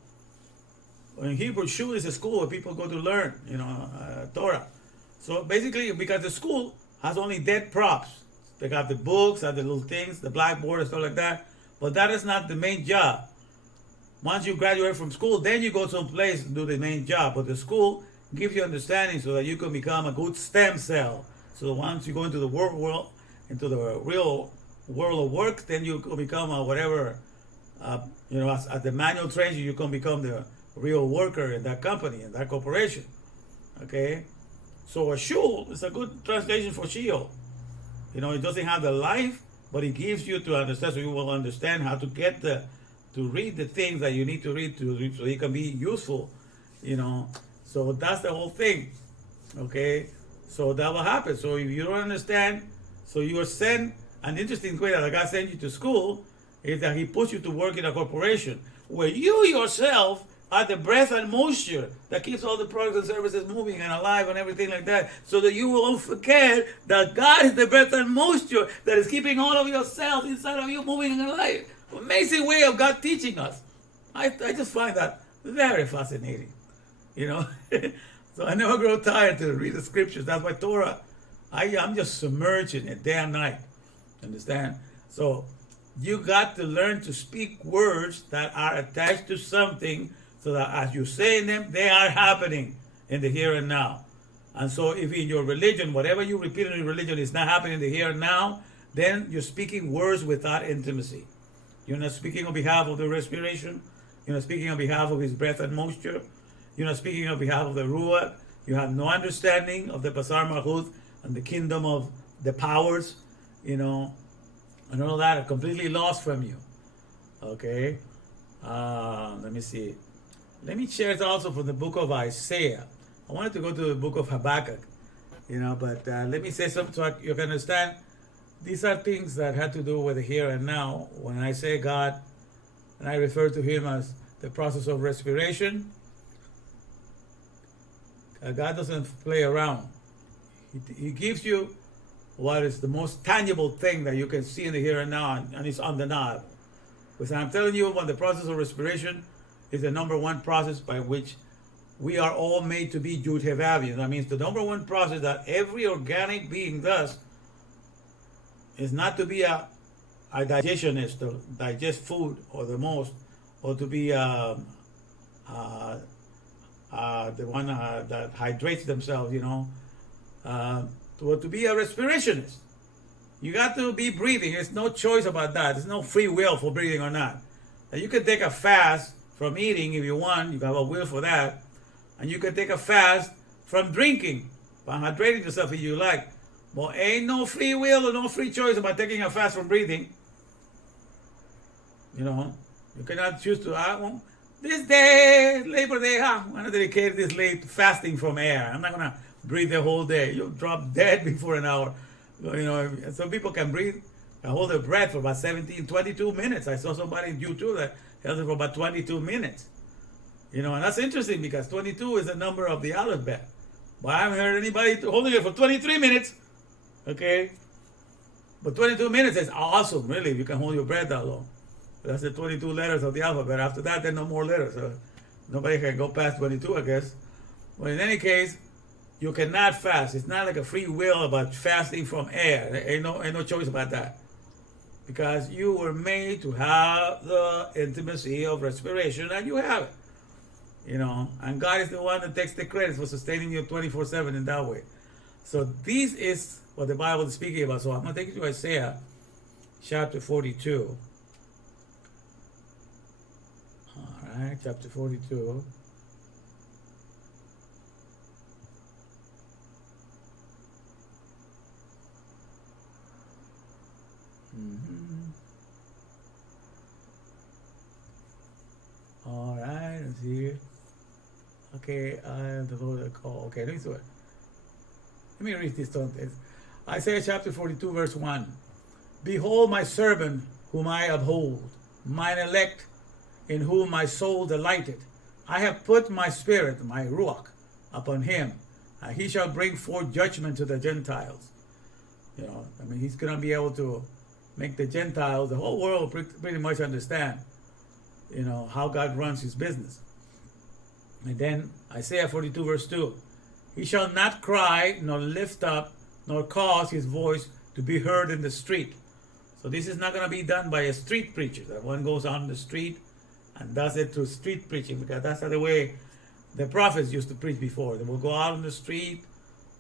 In Hebrew, Shul is a school where people go to learn, Torah. So basically, because the school has only dead props. They got the books and the little things, the blackboard and stuff like that. But that is not the main job. Once you graduate from school, then you go someplace and do the main job. But the school gives you understanding so that you can become a good stem cell. So once you go into the world, into the real world of work, then you can become whatever, as the manual trains you, you can become the real worker in that company, in that corporation. Okay? So a shul is a good translation for Sheol. It doesn't have the life, but it gives you to understand, so you will understand how to get to read the things that you need to read so it can be useful, So that's the whole thing, okay? So that will happen. So if you don't understand, so you are sent, an interesting way that God sent you to school is that He puts you to work in a corporation where you yourself are the breath and moisture that keeps all the products and services moving and alive and everything like that, so that you won't forget that God is the breath and moisture that is keeping all of your cells inside of you moving and alive. Amazing way of God teaching us. I just find that very fascinating, So I never grow tired to read the scriptures. That's why Torah, I'm just submerged in it day and night. Understand? So you got to learn to speak words that are attached to something, so that as you say them, they are happening in the here and now. And so if in your religion, whatever you repeat in your religion is not happening in the here and now, then you're speaking words without intimacy. You're not speaking on behalf of the respiration. You're not speaking on behalf of his breath and moisture. You're not speaking on behalf of the Ruach. You have no understanding of the Basar Malchut and the kingdom of the powers, and all that are completely lost from you. Okay? Let me see. Let me share it also from the book of Isaiah. I wanted to go to the book of Habakkuk, but let me say something so you can understand. These are things that had to do with the here and now. When I say God, and I refer to him as the process of respiration, God doesn't play around. He gives you what is the most tangible thing that you can see in the here and now, and it's undeniable. Because I'm telling you, the process of respiration is the number one process by which we are all made to be Yhvh. That means the number one process that every organic being does is not to be a digestionist, to digest food or the most, or to be the one that hydrates themselves, to be a respirationist. You got to be breathing. There's no choice about that. There's no free will for breathing or not. Now, you can take a fast from eating if you want. You have a will for that. And you can take a fast from drinking, from hydrating yourself if you like. But ain't no free will or no free choice about taking a fast from breathing. You cannot choose to, this day, Labor Day, I'm going to dedicate this late fasting from air. I'm not going to breathe the whole day. You'll drop dead before an hour. Some people can breathe and hold their breath for about 22 minutes. I saw somebody in YouTube that held it for about 22 minutes. And that's interesting because 22 is the number of the Alefbet. But I haven't heard anybody holding it for 23 minutes. Okay? But 22 minutes is awesome, really, if you can hold your breath that long. That's the 22 letters of the alphabet. After that, there are no more letters. So nobody can go past 22, I guess. But in any case, you cannot fast. It's not like a free will about fasting from air. There ain't no choice about that. Because you were made to have the intimacy of respiration, and you have it. And God is the one that takes the credit for sustaining you 24/7 in that way. So this is what the Bible is speaking about. So I'm going to take you to Isaiah chapter 42. All right, chapter 42. All right, let's see. Okay, the Lord call. Okay, let me read this. Isaiah chapter 42, verse 1. Behold my servant whom I uphold, mine elect in whom my soul delighted. I have put my spirit, my Ruach, upon him, and he shall bring forth judgment to the Gentiles. He's going to be able to make the Gentiles, the whole world, pretty much understand, how God runs his business. And then Isaiah 42, verse 2. He shall not cry, nor lift up, nor cause his voice to be heard in the street. So this is not going to be done by a street preacher. That one goes on the street and does it through street preaching, because that's the way the prophets used to preach before. They will go out on the street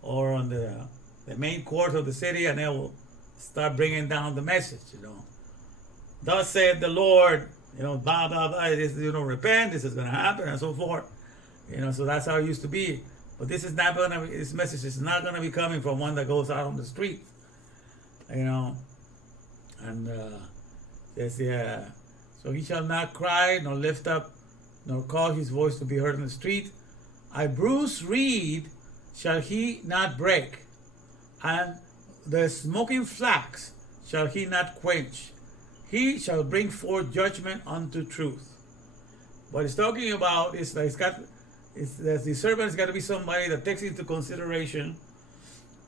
or on the main court of the city, and they will start bringing down the message, Thus said the Lord, blah, blah, blah, this, repent, this is going to happen, and so forth. So that's how it used to be. But this is not going to be, this message is not going to be coming from one that goes out on the street. And so he shall not cry, nor lift up, nor cause his voice to be heard in the street. A bruised reed shall he not break, and the smoking flax shall he not quench. He shall bring forth judgment unto truth. What he's talking about is that the servant has got to be somebody that takes into consideration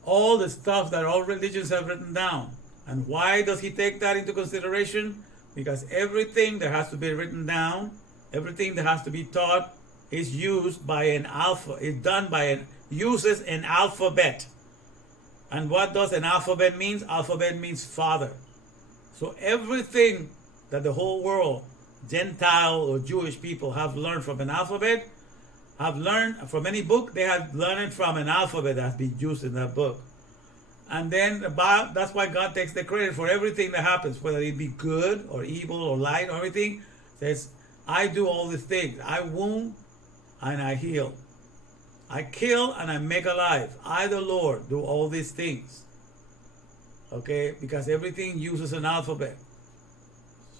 all the stuff that all religions have written down. And why does he take that into consideration? Because everything that has to be written down, everything that has to be taught, is used by an alpha. It's done by uses an alphabet. And what does an alphabet mean? Alphabet means father. So everything that the whole world, Gentile or Jewish people, have learned from an alphabet have learned from any book, they have learned it from an alphabet that's been used in that book. And then that's why God takes the credit for everything that happens, whether it be good or evil or light or everything. Says, I do all these things. I wound and I heal. I kill and I make alive. I, the Lord, do all these things. Okay? Because everything uses an alphabet.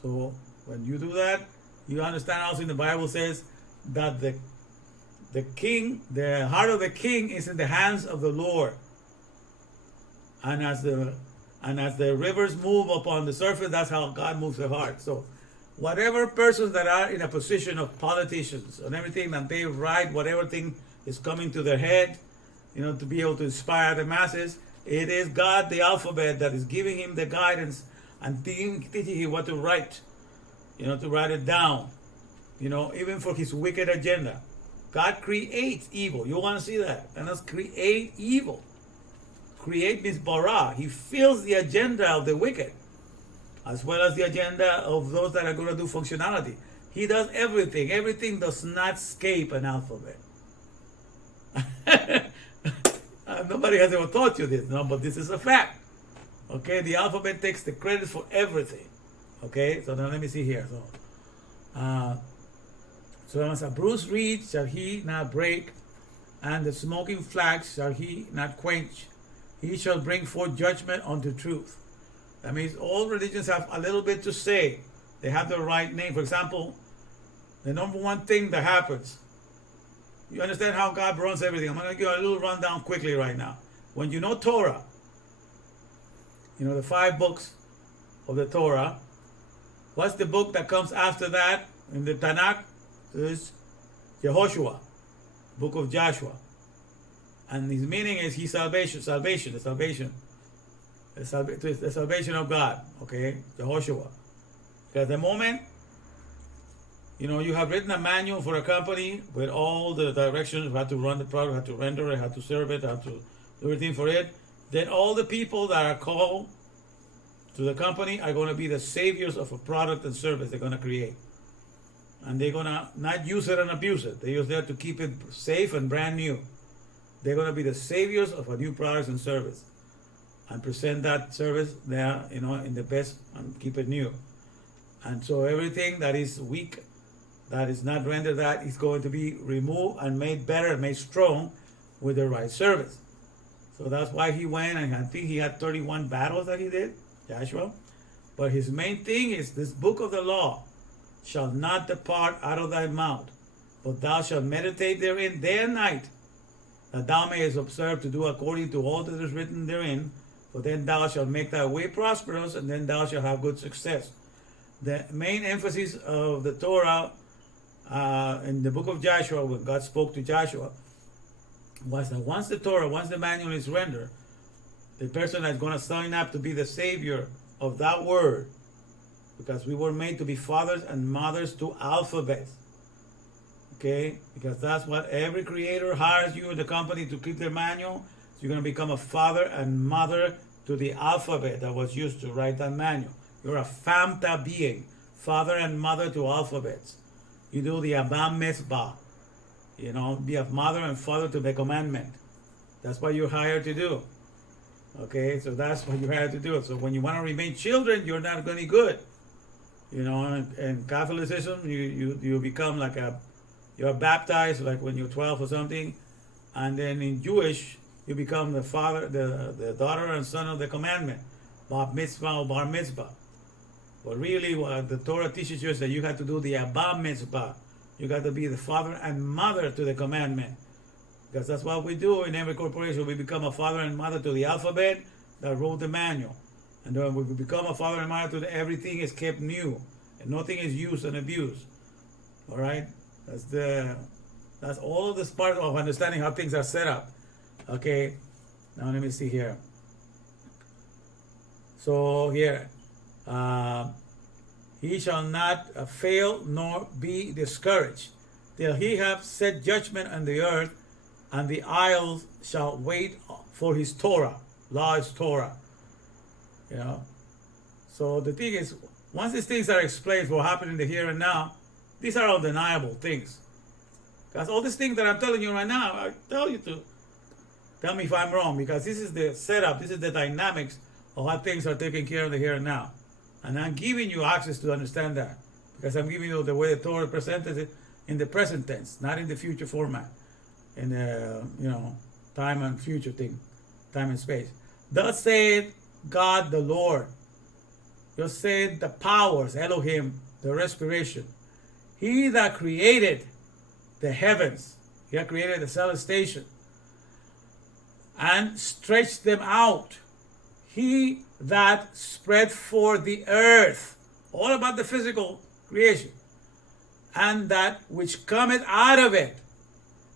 So when you do that, you understand also in the Bible says that the king, the heart of the king is in the hands of the Lord. And as the rivers move upon the surface, that's how God moves the heart. So whatever persons that are in a position of politicians and everything that they write, whatever thing is coming to their head, to be able to inspire the masses, it is God, the alphabet, that is giving him the guidance and teaching him what to write, to write it down, even for his wicked agenda. God creates evil. You want to see that? And let's create evil. Create means bara. He fills the agenda of the wicked, as well as the agenda of those that are going to do functionality. He does everything. Everything does not escape an alphabet. Nobody has ever taught you this, no, but this is a fact. Okay, the alphabet takes the credit for everything. Okay, so now let me see here. So as a bruised reed shall he not break, and the smoking flax shall he not quench. He shall bring forth judgment unto truth. That means all religions have a little bit to say. They have the right name. For example, the number one thing that happens, you understand how God runs everything. I'm going to give you a little rundown quickly right now. When you know Torah, the 5 books of the Torah, what's the book that comes after that in the Tanakh? Is Yehoshua, book of Joshua. And his meaning is his salvation, the salvation of God, okay, Yehoshua. Because the moment, you have written a manual for a company with all the directions, how to run the product, how to render it, how to serve it, how to do everything for it, then all the people that are called to the company are going to be the saviors of a product and service they're going to create. And they're going to not use it and abuse it. They're just there to keep it safe and brand new. They're going to be the saviors of a new product and service and present that service there, in the best and keep it new. And so everything that is weak, that is not rendered, that is going to be removed and made better and made strong with the right service. So that's why he went, and I think he had 31 battles that he did, Joshua. But his main thing is this book of the law shall not depart out of thy mouth, but thou shalt meditate therein day and night, that thou mayest observe to do according to all that is written therein, for then thou shalt make thy way prosperous, and then thou shalt have good success. The main emphasis of the Torah in the book of Joshua, when God spoke to Joshua, was that once the manual is rendered, the person that's going to sign up to be the savior of that word, because we were made to be fathers and mothers to alphabets. Okay? Because that's what every creator hires you in the company to keep their manual. So you're going to become a father and mother to the alphabet that was used to write that manual. You're a famta being, father and mother to alphabets. You do the Abba Mitzvah. Be a mother and father to the commandment. That's what you're hired to do. Okay, so that's what you're hired to do. So when you want to remain children, you're not going to be good. In Catholicism, you become like you're baptized like when you're 12 or something, and then in Jewish, you become the father, the daughter and son of the commandment, bar mitzvah or bar mitzvah. But really, what the Torah teaches you is that you have to do the Abba mitzvah. You got to be the father and mother to the commandment, because that's what we do in every corporation. We become a father and mother to the alphabet that wrote the manual. And then we become a father and mother to everything is kept new, and nothing is used and abused. All right, that's all of this part of understanding how things are set up. Okay, now let me see here. So here, he shall not fail nor be discouraged till he have set judgment on the earth, and the isles shall wait for his Torah. Law is Torah. So the thing is, once these things are explained, what happened in the here and now, these are undeniable things. Because all these things that I'm telling you right now, I tell you to tell me if I'm wrong, because this is the setup, this is the dynamics of how things are taken care of the here and now. And I'm giving you access to understand that, because I'm giving you the way the Torah presented it in the present tense, not in the future format, in the time and future thing, time and space. Thus said God the Lord. Thus said the powers, Elohim, the respiration. He that created the heavens, he that created the celestation, and stretched them out. He that spread forth the earth, all about the physical creation, and that which cometh out of it.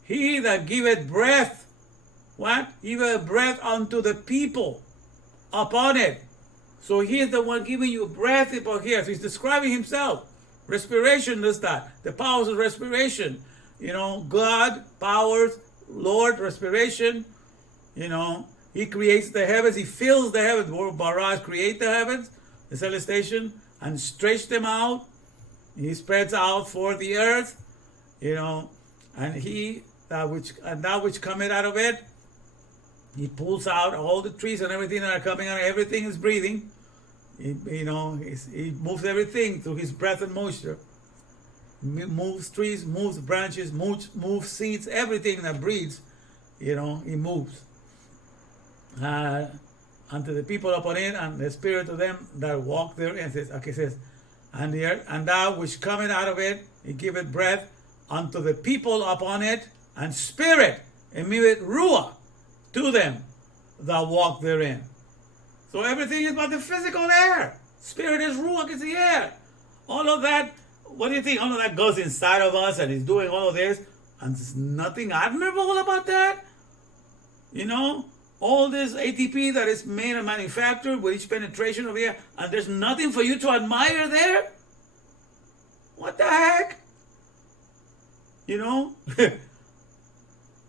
He that giveth breath, what? Giveth breath unto the people upon it. So he is the one giving you breath upon here. So he's describing himself. Respiration does that. The powers of respiration. God, powers, Lord, respiration. He creates the heavens. He fills the heavens. Baraj create the heavens, the celestation, and stretch them out. He spreads out for the earth, and that which cometh out of it, he pulls out all the trees and everything that are coming out. Everything is breathing. He moves everything through his breath and moisture. Moves trees, moves branches, moves seeds, everything that breathes, he moves. Unto the people upon it, and the spirit of them that walk therein. Says, and the earth, and thou which cometh out of it, he giveth breath unto the people upon it, and spirit, and giveth ruah to them that walk therein. So everything is about the physical air. Spirit is ruach, is the air. All of that, what do you think? All of that goes inside of us, and he's doing all of this, and there's nothing admirable about that. All this ATP that is made and manufactured with each penetration of the air, and there's nothing for you to admire there? What the heck?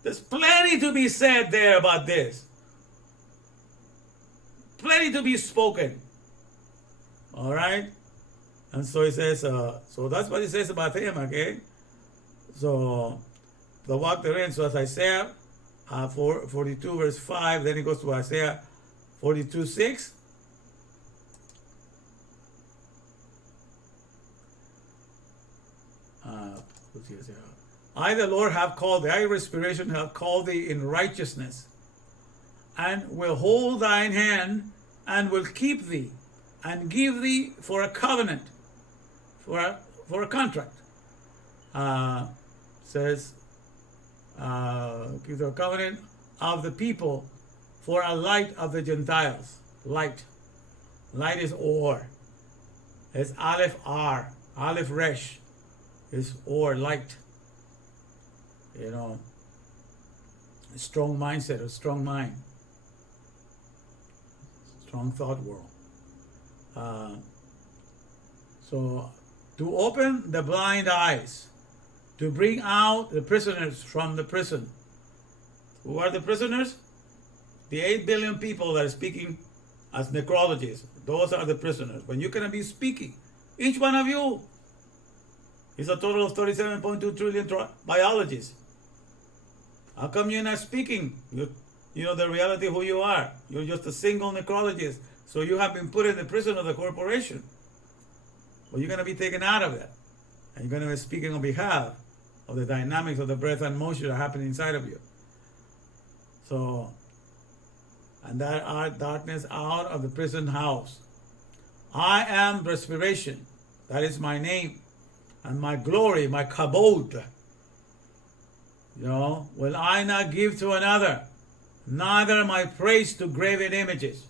There's plenty to be said there about this. Plenty to be spoken. All right? And so he says, so that's what he says about him, okay? So, the walk therein, so as Isaiah 42 verse 5, then he goes to Isaiah 42 6. I, the Lord, have called thee, I, respiration, have called thee in righteousness, and will hold thine hand, and will keep thee, and give thee for a covenant, for a contract. Says, give the covenant of the people for a light of the Gentiles. Light. Light is or. It's Aleph R. Aleph Resh is or, light. A strong mindset, a strong mind. Strong thought world. So, to open the blind eyes, to bring out the prisoners from the prison. Who are the prisoners? The 8 billion people that are speaking as necrologists. Those are the prisoners. When you're going to be speaking, each one of you is a total of 37.2 trillion biologists. How come you're not speaking? You know the reality of who you are. You're just a single necrologist. So you have been put in the prison of the corporation. But you're going to be taken out of that. And you're going to be speaking on behalf of the dynamics of the breath and motion that happen inside of you. So, and that are darkness out of the prison house. I am respiration. That is my name. And my glory, my kabod. Will I not give to another, neither my praise to graven images,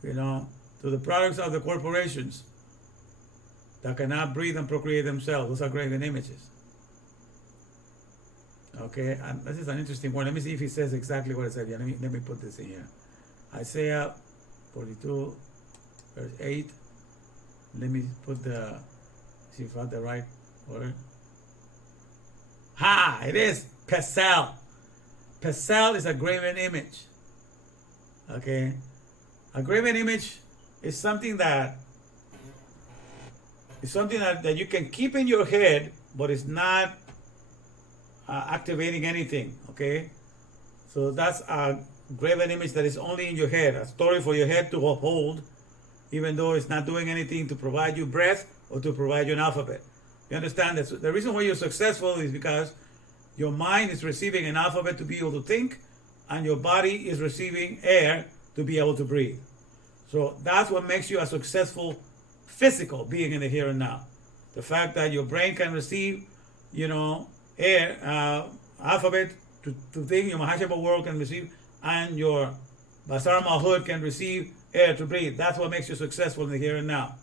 to the products of the corporations that cannot breathe and procreate themselves. Those are graven images. Okay, and this is an interesting one. Let me see if he says exactly what it said here. Let me put this in here. Isaiah 42, verse 8. Let me put see if I have the right word. It is Pesel. Pesel is a graven image. Okay, a graven image is something that you can keep in your head, but it's not activating anything, okay? So that's a graven image that is only in your head, a story for your head to uphold, even though it's not doing anything to provide you breath or to provide you an alphabet. You understand that the reason why you're successful is because your mind is receiving an alphabet to be able to think, and your body is receiving air to be able to breathe. So that's what makes you a successful physical being in the here and now. The fact that your brain can receive, air, alphabet to think, your Mahashapa world can receive, and your Basar Mahud can receive air to breathe. That's what makes you successful in the here and now.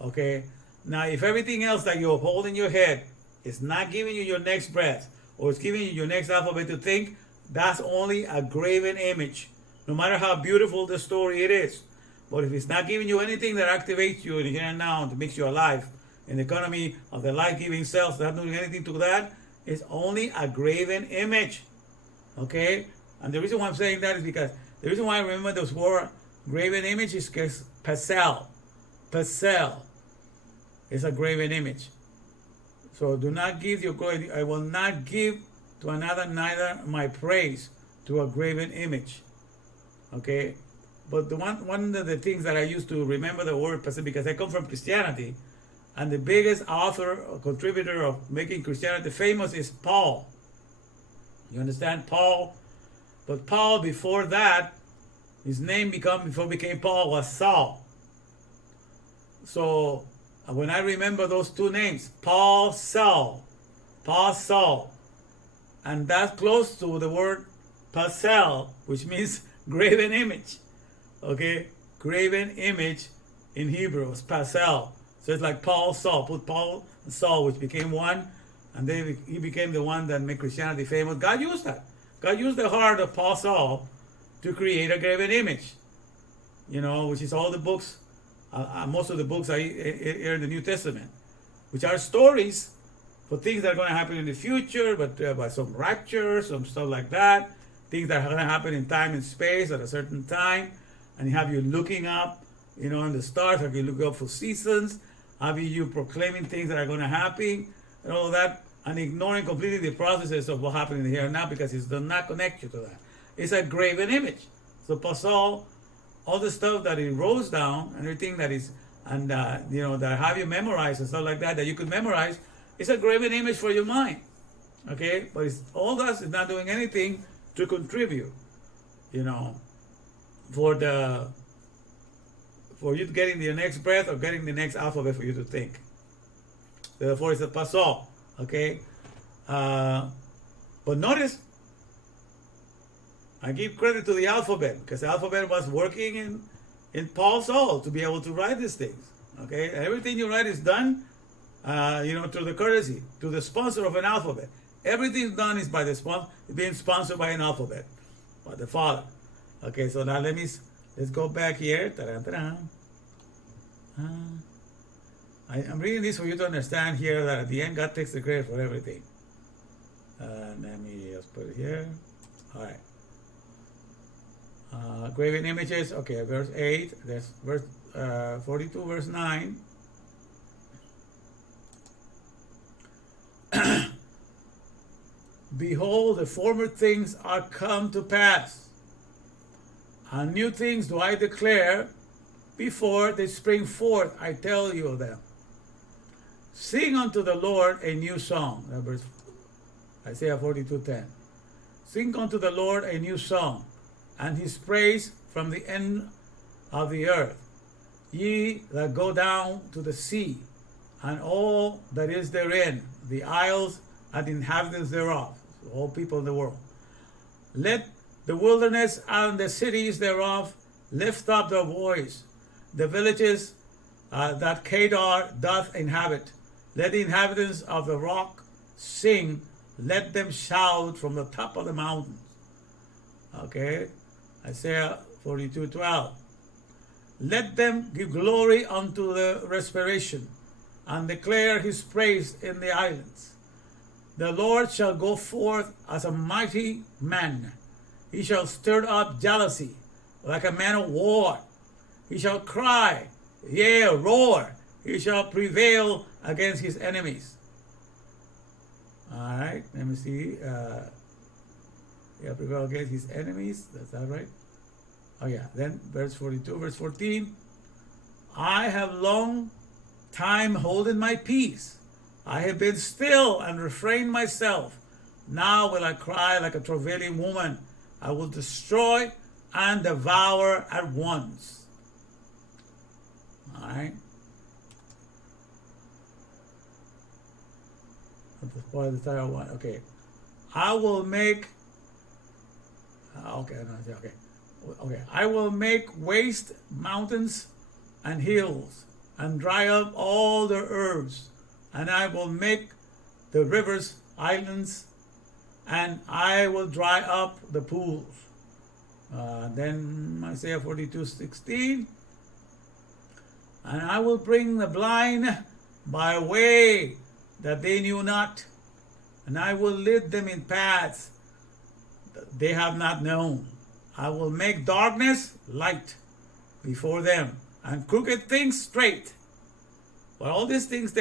Okay? Now, if everything else that you hold in your head is not giving you your next breath, or it's giving you your next alphabet to think, that's only a graven image, no matter how beautiful the story it is. But if it's not giving you anything that activates you in the here and now and makes you alive, in the economy of the life-giving cells, not doing anything to that, it's only a graven image. Okay? And the reason why I'm saying that is because the reason why I remember those word graven image is because Pasel is a graven image. So do not give your glory. I will not give to another neither my praise to a graven image. Okay? But the one of the things that I used to remember the word Pasel, because I come from Christianity, and the biggest author or contributor of making Christianity famous is Paul. You understand? Paul. But Paul, before that, his name before became Paul was Saul. So when I remember those two names, Paul, Saul, and that's close to the word Pasel, which means graven image. Okay? Graven image in Hebrew is Pasel. So it's like Paul, Saul. Put Paul and Saul, which became one, and then he became the one that made Christianity famous. God used that. God used the heart of Paul, Saul to create a graven image. Which is all the books, most of the books are in the New Testament, which are stories for things that are going to happen in the future, but by some rapture, some stuff like that, things that are going to happen in time and space at a certain time, and have you looking up, in the stars, have you look up for seasons, have you proclaiming things that are going to happen, and all that, and ignoring completely the processes of what happened in the here and now because it does not connect you to that. It's a graven image. So Paul, all the stuff that he wrote down, and everything that is, and that have you memorized and stuff like that you could memorize, it's a graven image for your mind. Okay? But all that is not doing anything to contribute, for you getting the next breath or getting the next alphabet for you to think. Therefore, it's a Pasol. Okay? But notice, I give credit to the alphabet, because the alphabet was working in Paul's soul to be able to write these things. Okay? Everything you write is done, through the courtesy, to the sponsor of an alphabet. Everything done is by being sponsored by an alphabet, by the Father. Okay, so now let's go back here. I'm reading this for you to understand here that at the end God takes the credit for everything. Let me just put it here. All right. Graven images. Okay, verse 8. There's verse 42, verse 9. Behold, the former things are come to pass, and new things do I declare. Before they spring forth, I tell you of them. Sing unto the Lord a new song. Verse Isaiah 42:10. Sing unto the Lord a new song, and his praise from the end of the earth. Ye that go down to the sea, and all that is therein, the isles and the inhabitants thereof, all people in the world. Let the wilderness and the cities thereof lift up their voice. The villages that Kedar doth inhabit. Let the inhabitants of the rock sing. Let them shout from the top of the mountains. Okay, Isaiah 42:12. Let them give glory unto the respiration, and declare his praise in the islands. The Lord shall go forth as a mighty man. He shall stir up jealousy like a man of war. He shall cry, yea, roar. He shall prevail against his enemies. All right, let me see. Yeah, prevail against his enemies. That's that right? Oh yeah. Then verse 42, verse 14. I have long time holding my peace. I have been still and refrained myself. Now will I cry like a travailing woman. I will destroy and devour at once. All right. That's part of the title one. Okay. I will make. Okay. No, okay. Okay. I will make waste mountains and hills, and dry up all the herbs, and I will make the rivers islands, and I will dry up the pools. Then Isaiah 42:16, and I will bring the blind by a way that they knew not, and I will lead them in paths that they have not known. I will make darkness light before them, and crooked things straight. But all these things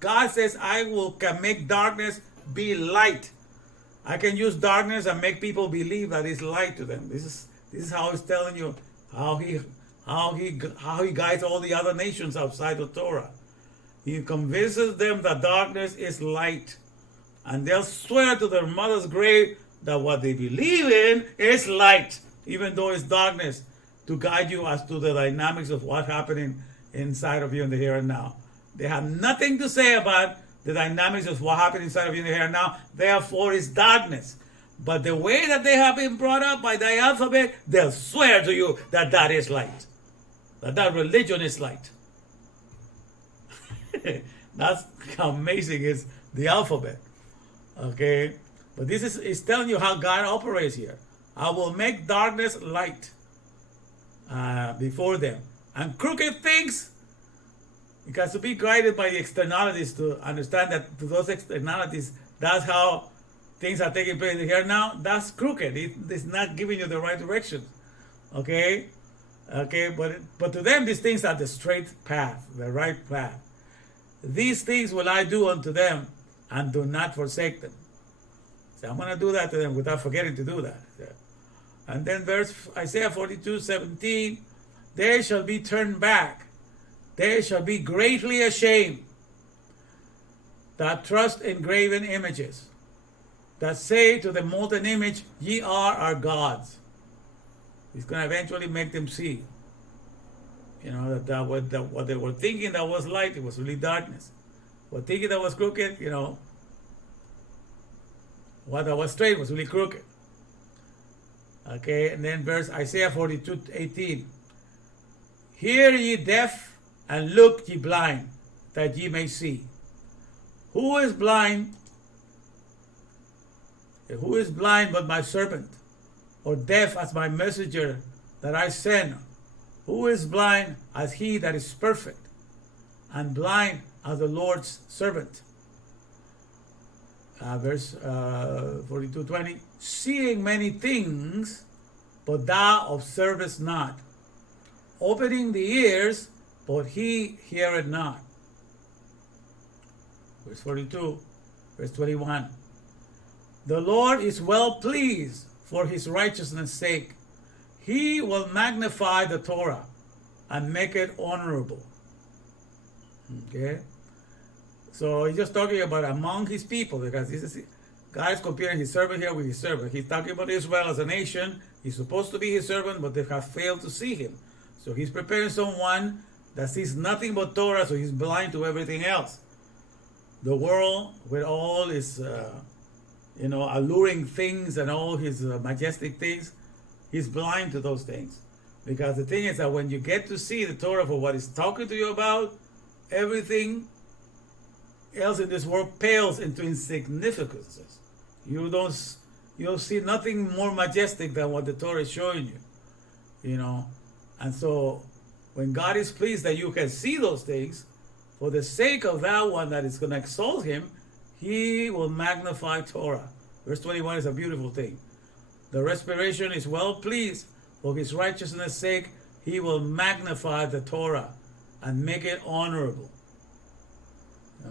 God says, I can make darkness be light. I can use darkness and make people believe that it's light to them. This is how he's telling you how he guides all the other nations outside the Torah. He convinces them that darkness is light, and they'll swear to their mother's grave that what they believe in is light, even though it's darkness, to guide you as to the dynamics of what's happening inside of you in the here and now. They have nothing to say about the dynamics of what happened inside of you in the here and now. Therefore, it's darkness. But the way that they have been brought up by the alphabet, they'll swear to you that that is light, that religion is light. That's how amazing is the alphabet. Okay, but this is telling you how God operates here. I will make darkness light before them, and crooked things. Because to be guided by the externalities, to understand that to those externalities, that's how things are taking place here now. That's crooked. It's not giving you the right direction. Okay, but to them these things are the straight path, the right path. These things will I do unto them, and do not forsake them. So I'm going to do that to them without forgetting to do that. And then Isaiah 42:17, they shall be turned back. They shall be greatly ashamed that trust in graven images, that say to the molten image, ye are our gods. He's going to eventually make them see, that what they were thinking that was light, it was really darkness. What thinking that was crooked, what that was straight was really crooked. Okay, and then Isaiah 42:18. Hear ye deaf, and look ye blind, that ye may see. Who is blind? Who is blind but my servant, or deaf as my messenger that I send? Who is blind as he that is perfect, and blind as the Lord's servant? Verse 42:20. Seeing many things, but thou observest not. Opening the ears, but he heareth not. Verse 42, verse 21. The Lord is well pleased for his righteousness' sake. He will magnify the Torah and make it honorable. Okay? So he's just talking about among his people, because God is comparing his servant here with his servant. He's talking about Israel as a nation. He's supposed to be his servant, but they have failed to see him. So he's preparing someone that sees nothing but Torah, so he's blind to everything else. The world, with all its alluring things and all his majestic things, he's blind to those things. Because the thing is that when you get to see the Torah for what it's talking to you about, everything else in this world pales into insignificances. You'll see nothing more majestic than what the Torah is showing you. And so when God is pleased that you can see those things, for the sake of that one that is going to exalt him, he will magnify Torah. Verse 21 is a beautiful thing. The respiration is well pleased, for his righteousness' sake, he will magnify the Torah and make it honorable.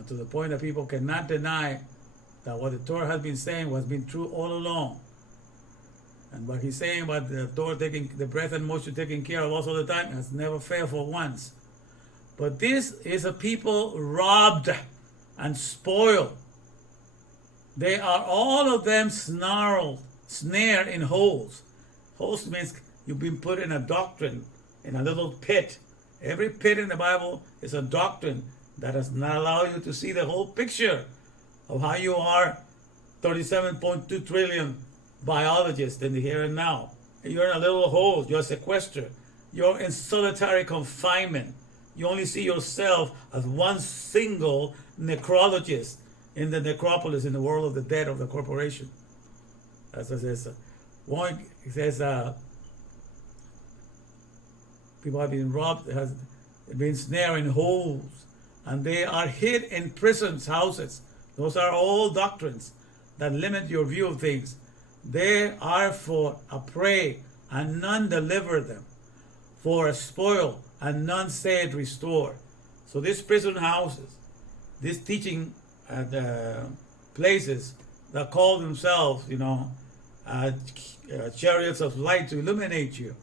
To the point that people cannot deny that what the Torah has been saying was been true all along. And what he's saying about the Torah taking the breath and moisture taking care of us all the time has never failed for once. But this is a people robbed and spoiled. They are all of them snared in holes. Holes means you've been put in a doctrine, in a little pit. Every pit in the Bible is a doctrine that does not allow you to see the whole picture of how you are 37.2 trillion biologists in the here and now. You're in a little hole, you're sequestered. You're in solitary confinement. You only see yourself as one single necrologist in the necropolis, in the world of the dead of the corporation. That's what it says. One, it says, people have been robbed, has been snared in holes, and they are hid in prisons, houses. Those are all doctrines that limit your view of things. They are for a prey, and none deliver them, for a spoil, and none say it restore. So these prison houses, these teaching places that call themselves, chariots of light to illuminate you,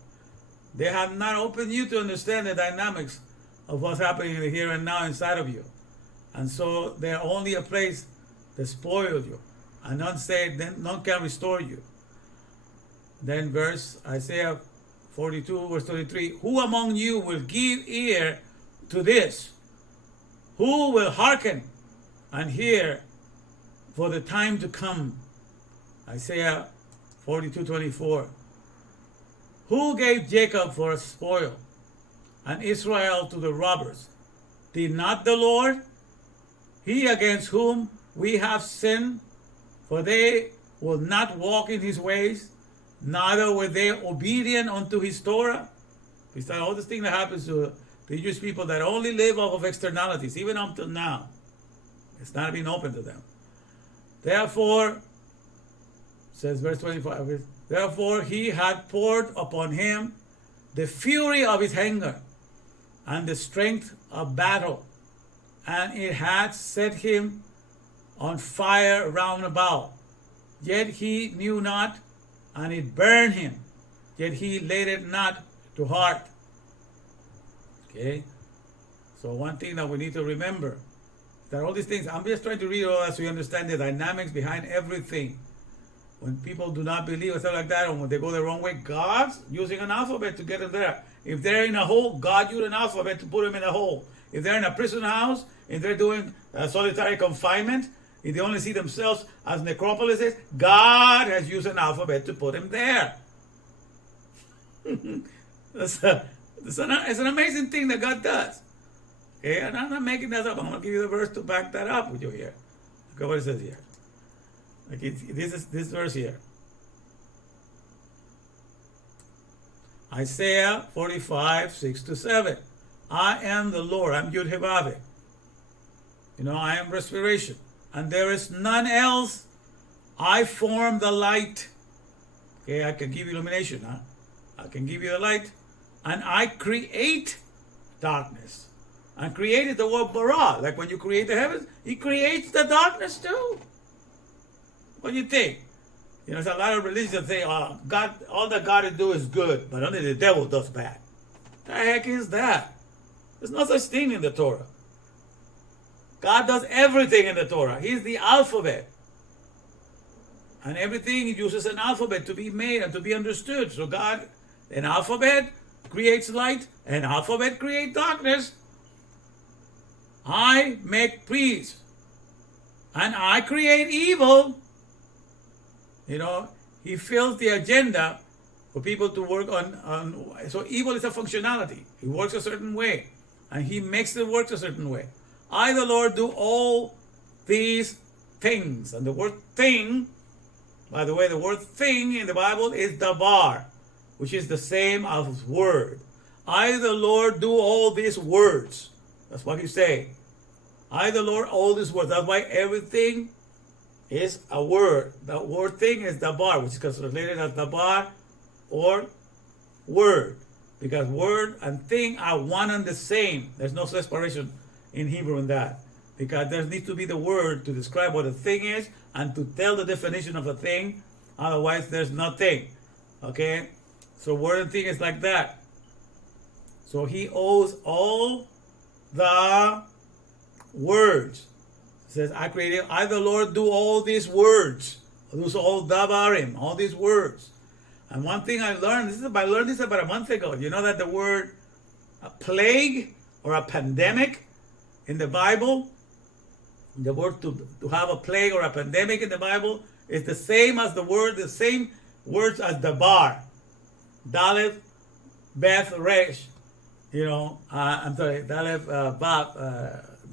they have not opened you to understand the dynamics of what's happening in the here and now inside of you. And so they're only a place that spoils you. And none say, then none can restore you. Then Isaiah 42, verse 33, who among you will give ear to this? Who will hearken and hear for the time to come? Isaiah 42:24. Who gave Jacob for a spoil and Israel to the robbers? Did not the Lord? He against whom we have sinned, for they will not walk in his ways, neither were they obedient unto his Torah. Besides all this thing that happens to the Jewish people that only live off of externalities, even up till now, it's not been open to them. Therefore, says verse 25, therefore he had poured upon him the fury of his anger and the strength of battle, and it had set him on fire round about. Yet he knew not, and it burned him, yet he laid it not to heart. Okay? So one thing that we need to remember, that all these things, I'm just trying to read all that so you understand the dynamics behind everything. When people do not believe or stuff like that, or when they go the wrong way, God's using an alphabet to get them there. If they're in a hole, God used an alphabet to put them in a hole. If they're in a prison house, if they're doing solitary confinement, if they only see themselves as necropolises, God has used an alphabet to put them there. It's an amazing thing that God does. Okay, and I'm not making that up. I'm going to give you the verse to back that up with you here. Look at what it says here. Like this verse here. Isaiah 45, 6-7. I am the Lord. I'm Yhvh. I am respiration. And there is none else. I form the light. Okay, I can give you illumination. I can give you the light. And I create darkness. And created the word bara. Like when you create the heavens, he creates the darkness too. What do you think? There's a lot of religions that say, God, all that God will do is good, but only the devil does bad. The heck is that? There's no such thing in the Torah. God does everything in the Torah. He's the alphabet. And everything he uses an alphabet to be made and to be understood. So God, an alphabet creates light, an alphabet creates darkness. I make peace, and I create evil. He fills the agenda for people to work on. So evil is a functionality. It works a certain way, and he makes it work a certain way. I, the Lord, do all these things. And the word thing, by the way, the word thing in the Bible is dabar, which is the same as word. I, the Lord, do all these words. That's what he's saying. I, the Lord, all these words. That's why everything is a word. The word thing is dabar, which is translated as dabar or word. Because word and thing are one and the same. There's no separation in Hebrew in that. because there needs to be the word to describe what a thing is and to tell the definition of a thing. Otherwise, there's nothing. Okay? So word and thing is like that. So he owes all the words. It says, I the Lord do all these words. Do all dabarim, all these words. And one thing I learned, I learned this about a month ago. You know that the word a plague or a pandemic in the Bible, the word to have a plague or a pandemic in the Bible is the same as the same words as dabar. Daleth, Beth, Resh. You know, I'm sorry, Daleth, Bab,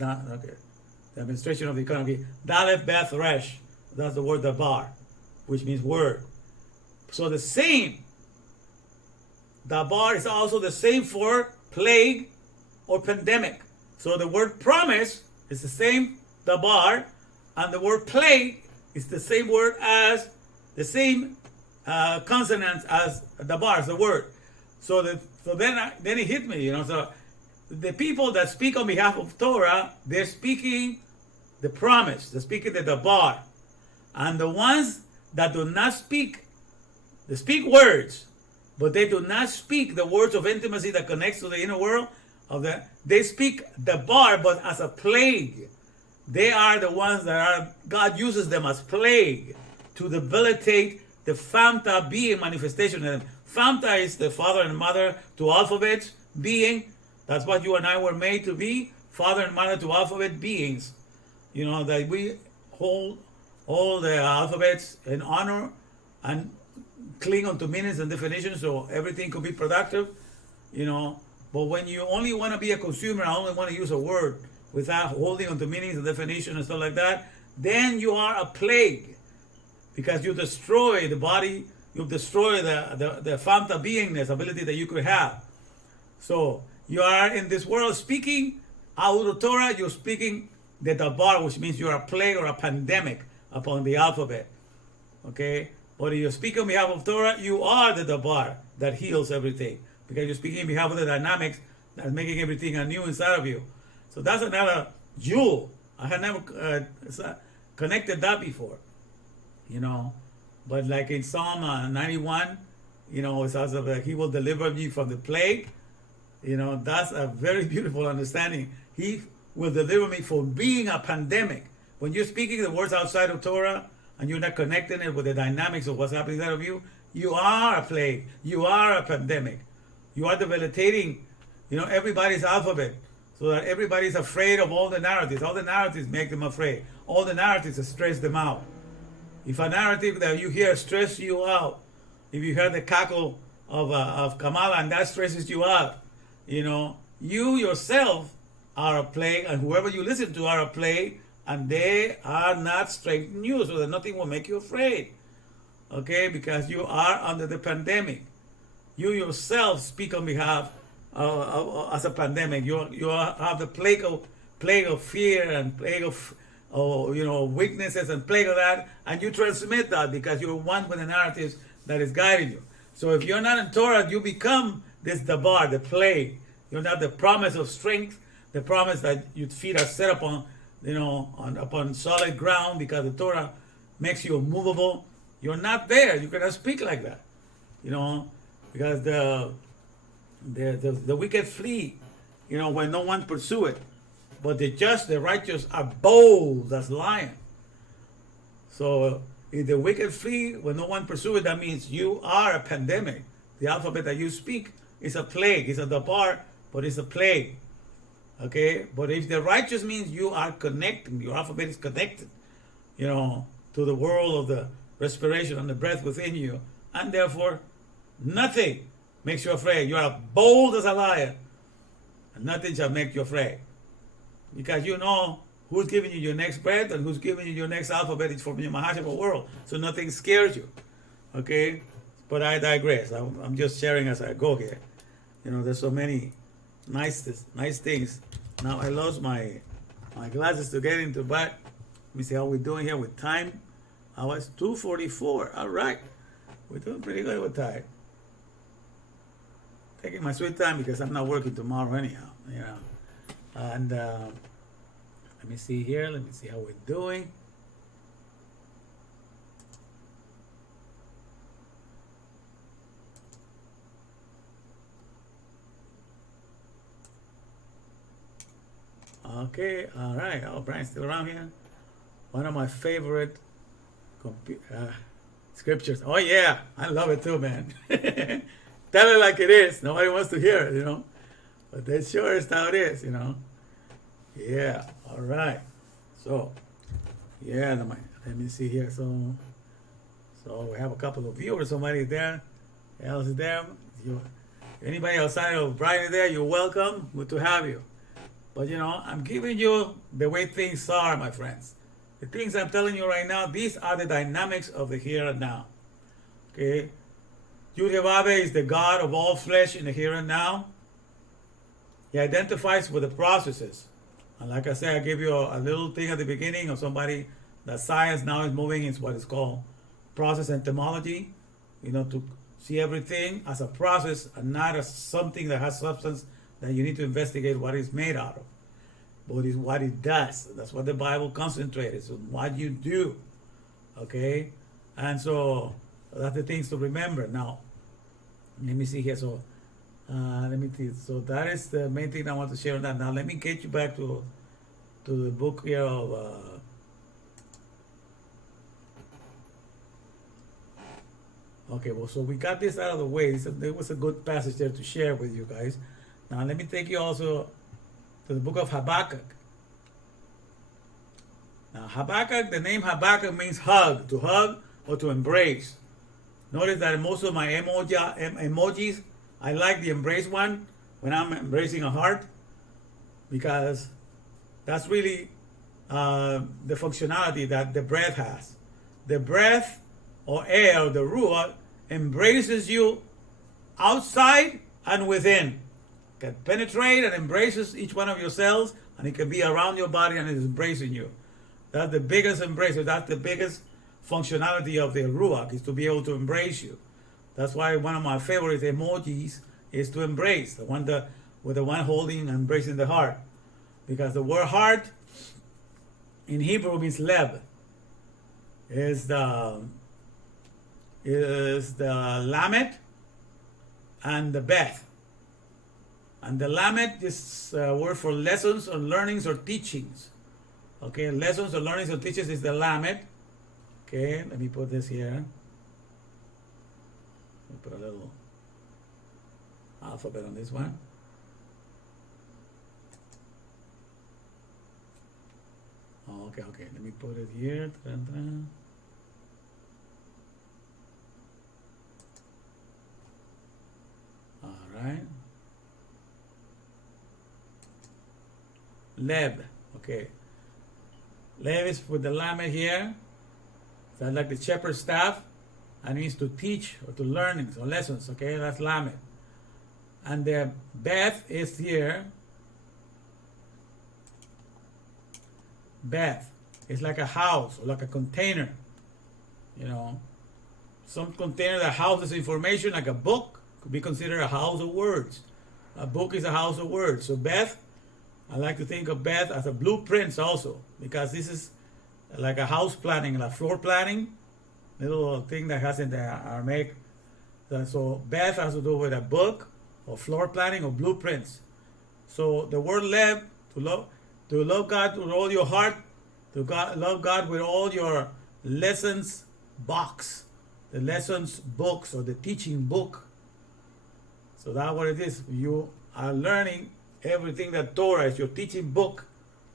okay. The administration of the economy. Daleth, Beth, Resh. That's the word dabar, which means word. So the same, dabar is also the same for plague or pandemic. So the word promise is the same dabar, and the word plague is the same word as the same consonants as dabar, the word. So then it hit me, you know. So the people that speak on behalf of Torah, they're speaking the promise, they're speaking the dabar, and the ones that do not speak, they speak words, but they do not speak the words of intimacy that connects to the inner world they speak the bar, but as a plague. They are the ones God uses them as plague to debilitate the Famta being manifestation. And Famta is the father and mother to alphabets being. That's what you and I were made to be, father and mother to alphabet beings. You know, that we hold all the alphabets in honor and cling onto meanings and definitions so everything could be productive, you know. But when you only want to be a consumer, I only want to use a word without holding onto meanings and definition and stuff like that, then you are a plague, because you destroy the body, you destroy the Fanta beingness ability that you could have. So you are in this world speaking out of Torah, you're speaking the dabar, which means you're a plague or a pandemic upon the alphabet. Okay? But if you speak on behalf of Torah, you are the dabar that heals everything, because you're speaking on behalf of the dynamics that's making everything anew inside of you. So that's another jewel. I had never connected that before, you know. But like in Psalm 91, you know, it says that he will deliver me from the plague. You know, that's a very beautiful understanding. He will deliver me from being a pandemic. When you're speaking the words outside of Torah and you're not connecting it with the dynamics of what's happening inside of you, you are a plague. You are a pandemic. You are debilitating, you know, everybody's alphabet, so that everybody's afraid of all the narratives. All the narratives make them afraid. All the narratives stress them out. If a narrative that you hear stresses you out, if you hear the cackle of Kamala and that stresses you out, you know, you yourself are a plague, and whoever you listen to are a plague, and they are not strengthening you, so that nothing will make you afraid. Okay, because you are under the pandemic. You yourself speak on behalf as a pandemic. You have the plague of fear and plague of you know, weaknesses and plague of that, and you transmit that because you're one with the narratives that is guiding you. So if you're not in Torah, you become this dabar, the plague. You're not the promise of strength, the promise that your feet are set upon, you know, upon solid ground, because the Torah makes you immovable. You're not there. You cannot speak like that, you know, because the wicked flee, you know, when no one pursue it. But the just, the righteous are bold as lion. So if the wicked flee when no one pursue it, that means you are a pandemic. The alphabet that you speak is a plague. It's a dabar, but it's a plague. Okay? But if the righteous means you are connecting, your alphabet is connected, you know, to the world of the respiration and the breath within you, and therefore nothing makes you afraid. You are bold as a lion, and nothing shall make you afraid. Because you know who's giving you your next breath and who's giving you your next alphabet is from your Mahashapa world. So nothing scares you. Okay? But I digress. I'm just sharing as I go here. You know, there's so many nice things. Now I lost my glasses to get into, but let me see how we're doing here with time. I was 2:44. All right. We're doing pretty good with time. Taking my sweet time because I'm not working tomorrow anyhow, you know. And Let me see here. Let me see how we're doing. Okay, all right. Oh, Brian's still around here. One of my favorite scriptures. Oh yeah, I love it too, man. Tell it like it is. Nobody wants to hear it, you know. But that sure is how it is, you know. Yeah. All right. So, yeah. Let me see here. So we have a couple of viewers. Somebody there. Else is there. Anybody outside of Brian there? You're welcome. Good to have you. But you know, I'm giving you the way things are, my friends. The things I'm telling you right now, these are the dynamics of the here and now. Okay? Yhvh is the God of all flesh in the here and now. He identifies with the processes. And like I said, I gave you a little thing at the beginning of somebody that science now is moving into what is called process entomology. You know, to see everything as a process and not as something that has substance that you need to investigate what it's made out of. But it's what it does. That's what the Bible concentrates on, what you do. Okay? And so that's the things to remember. Now, let me see here. So let me see. So that is the main thing I want to share on that. Now let me get you back to the book here of okay, well, so we got this out of the way. There was a good passage there to share with you guys. Now let me take you also to the book of Habakkuk. Now Habakkuk, the name Habakkuk means hug, to hug or to embrace. Notice that most of my emojis, I like the embrace one when I'm embracing a heart, because that's really the functionality that the breath has. The breath or air, the ruach, embraces you outside and within. It can penetrate and embraces each one of your cells, and it can be around your body and it is embracing you. That's the biggest embrace. That's the biggest functionality of the ruach, is to be able to embrace you. That's why one of my favorite emojis is to embrace, the one with the one holding and embracing the heart, because the word heart in Hebrew means leb. Is the lamet and the beth. And the lamet is a word for lessons or learnings or teachings. Okay, lessons or learnings or teachings is the lamet. Okay, let me put this here. Let me put a little alphabet on this one. Oh, okay, let me put it here. Dun-dun. All right. Leb, okay. Leb is with the lamet here. That's like the shepherd's staff, and means to teach or to learnings or lessons. Okay, that's lamet. And the beth is here. Beth is like a house or like a container. You know, some container that houses information, like a book, could be considered a house of words. A book is a house of words. So Beth, I like to think of Beth as a blueprints also, because this is like a house planning, like floor planning, little thing that has in the Aramaic. So Beth has to do with a book or floor planning or blueprints. So the word leb, to love God with all your heart, love God with all your lessons box, the lessons books or the teaching book. So that's what it is. You are learning everything that Torah is your teaching book,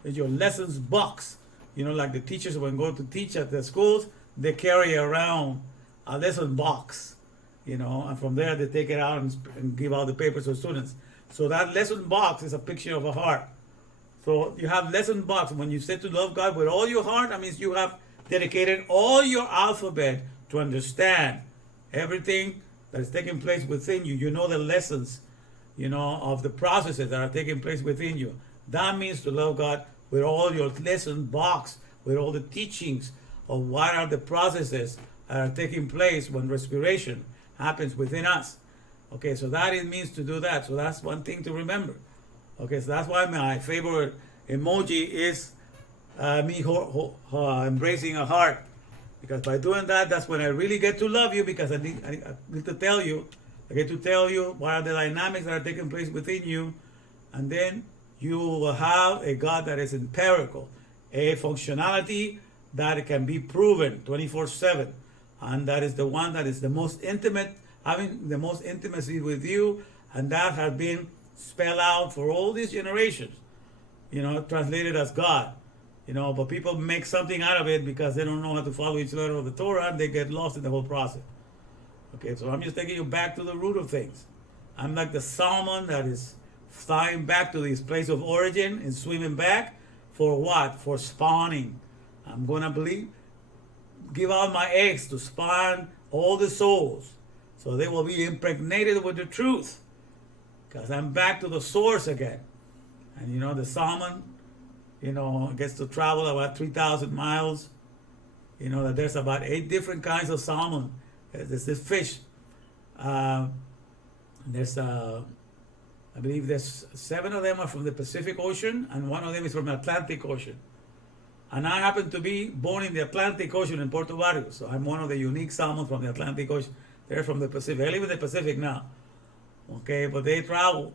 is your lessons box. You know, like the teachers when go to teach at the schools, they carry around a lesson box, you know, and from there they take it out and give out the papers to students. So that lesson box is a picture of a heart. So you have lesson box. When you say to love God with all your heart, that means you have dedicated all your alphabet to understand everything that is taking place within you. You know the lessons, you know, of the processes that are taking place within you. That means to love God with all your lesson box, with all the teachings of what are the processes that are taking place when respiration happens within us. Okay, so that it means to do that. So that's one thing to remember. Okay, so that's why my favorite emoji is embracing a heart. Because by doing that, that's when I really get to love you, because I need to tell you, I get to tell you what are the dynamics that are taking place within you, and then you will have a God that is empirical, a functionality that can be proven 24/7, and that is the one that is the most intimate, having the most intimacy with you, and that has been spelled out for all these generations, translated as God. But people make something out of it because they don't know how to follow each letter of the Torah, and they get lost in the whole process. Okay, so I'm just taking you back to the root of things. I'm like the salmon that is flying back to this place of origin and swimming back for what? For spawning. I'm gonna give out my eggs to spawn all the souls, so they will be impregnated with the truth. Because I'm back to the source again. And the salmon, gets to travel about 3,000 miles. That there's about 8 different kinds of salmon. There's this fish. There's, I believe there's 7 of them are from the Pacific Ocean, and 1 of them is from the Atlantic Ocean. And I happen to be born in the Atlantic Ocean in Puerto Barrios, so I'm one of the unique salmon from the Atlantic Ocean. They're from the Pacific. I live in the Pacific now. Okay, but they travel,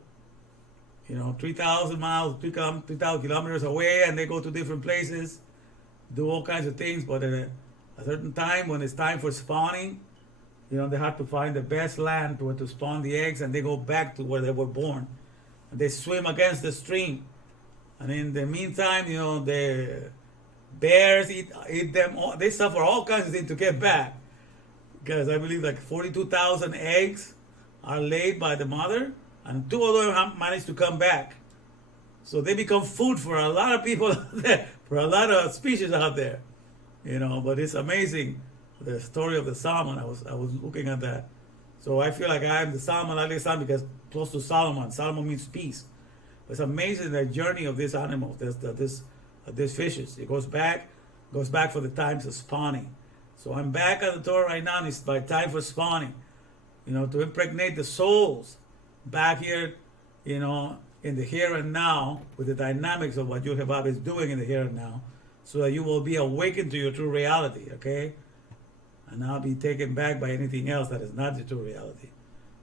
3,000 miles, 3,000 kilometers away, and they go to different places, do all kinds of things. But at a certain time, when it's time for spawning, they have to find the best land to spawn the eggs, and they go back to where they were born. And they swim against the stream. And in the meantime, the bears eat them. They suffer all kinds of things to get back. Because I believe like 42,000 eggs are laid by the mother, and 2 of them have managed to come back. So they become food for a lot of people out there, for a lot of species out there. But it's amazing, the story of the salmon. I was looking at that. So I feel like I am the salmon, I like salmon because close to Solomon. Solomon means peace. It's amazing the journey of this animal, this fishes. It goes back for the times of spawning. So I'm back at the door right now, and it's my time for spawning. To impregnate the souls back here, in the here and now, with the dynamics of what Yhvh is doing in the here and now, so that you will be awakened to your true reality, okay? And not be taken back by anything else that is not the true reality.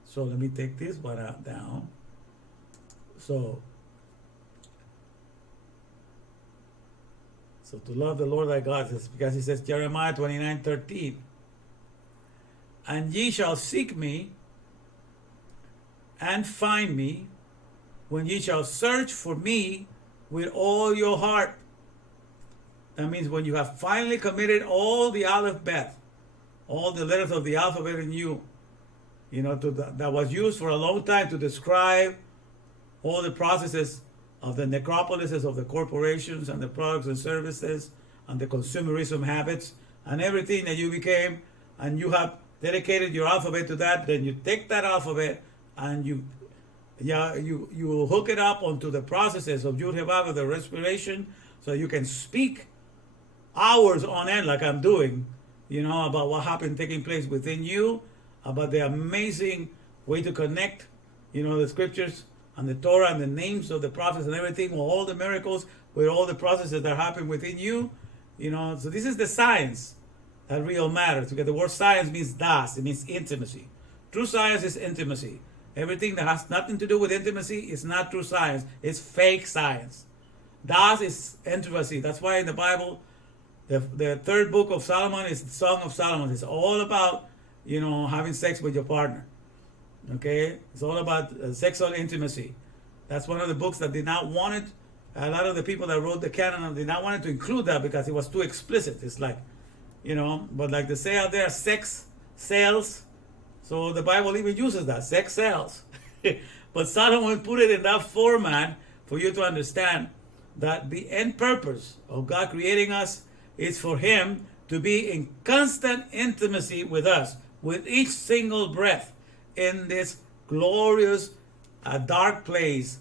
So let me take this one out down. So to love the Lord thy God, because he says, Jeremiah 29:13, and ye shall seek me and find me when ye shall search for me with all your heart. That means when you have finally committed all the Alefbet, all the letters of the alphabet in you, that was used for a long time to describe all the processes of the necropolises of the corporations and the products and services and the consumerism habits and everything that you became, and you have dedicated your alphabet to that. Then you take that alphabet and you hook it up onto the processes of Yhvh, the respiration, so you can speak hours on end like I'm doing, about what happened taking place within you, about the amazing way to connect, the scriptures and the Torah and the names of the prophets and everything, with all the miracles, with all the processes that happen within you, So this is the science that real matters. Because the word science means das, it means intimacy. True science is intimacy. Everything that has nothing to do with intimacy is not true science. It's fake science. Das is intimacy. That's why in the Bible, the 3rd book of Solomon is the Song of Solomon. It's all about, having sex with your partner. Okay? It's all about sexual intimacy. That's one of the books that did not want it. A lot of the people that wrote the canon did not want to include that because it was too explicit. It's like, but like they say out there, sex sells. So the Bible even uses that, sex sells. But Solomon put it in that format for you to understand that the end purpose of God creating us is for him to be in constant intimacy with us, with each single breath in this glorious dark place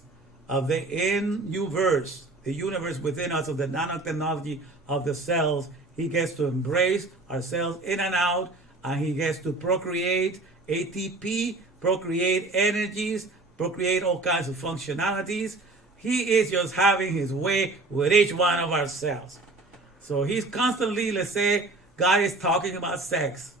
of the Yhvh, the universe within us, of the nanotechnology of the cells. He gets to embrace our cells in and out, and he gets to procreate ATP, procreate energies, procreate all kinds of functionalities. He is just having his way with each one of our cells. So he's constantly, let's say, God is talking about sex.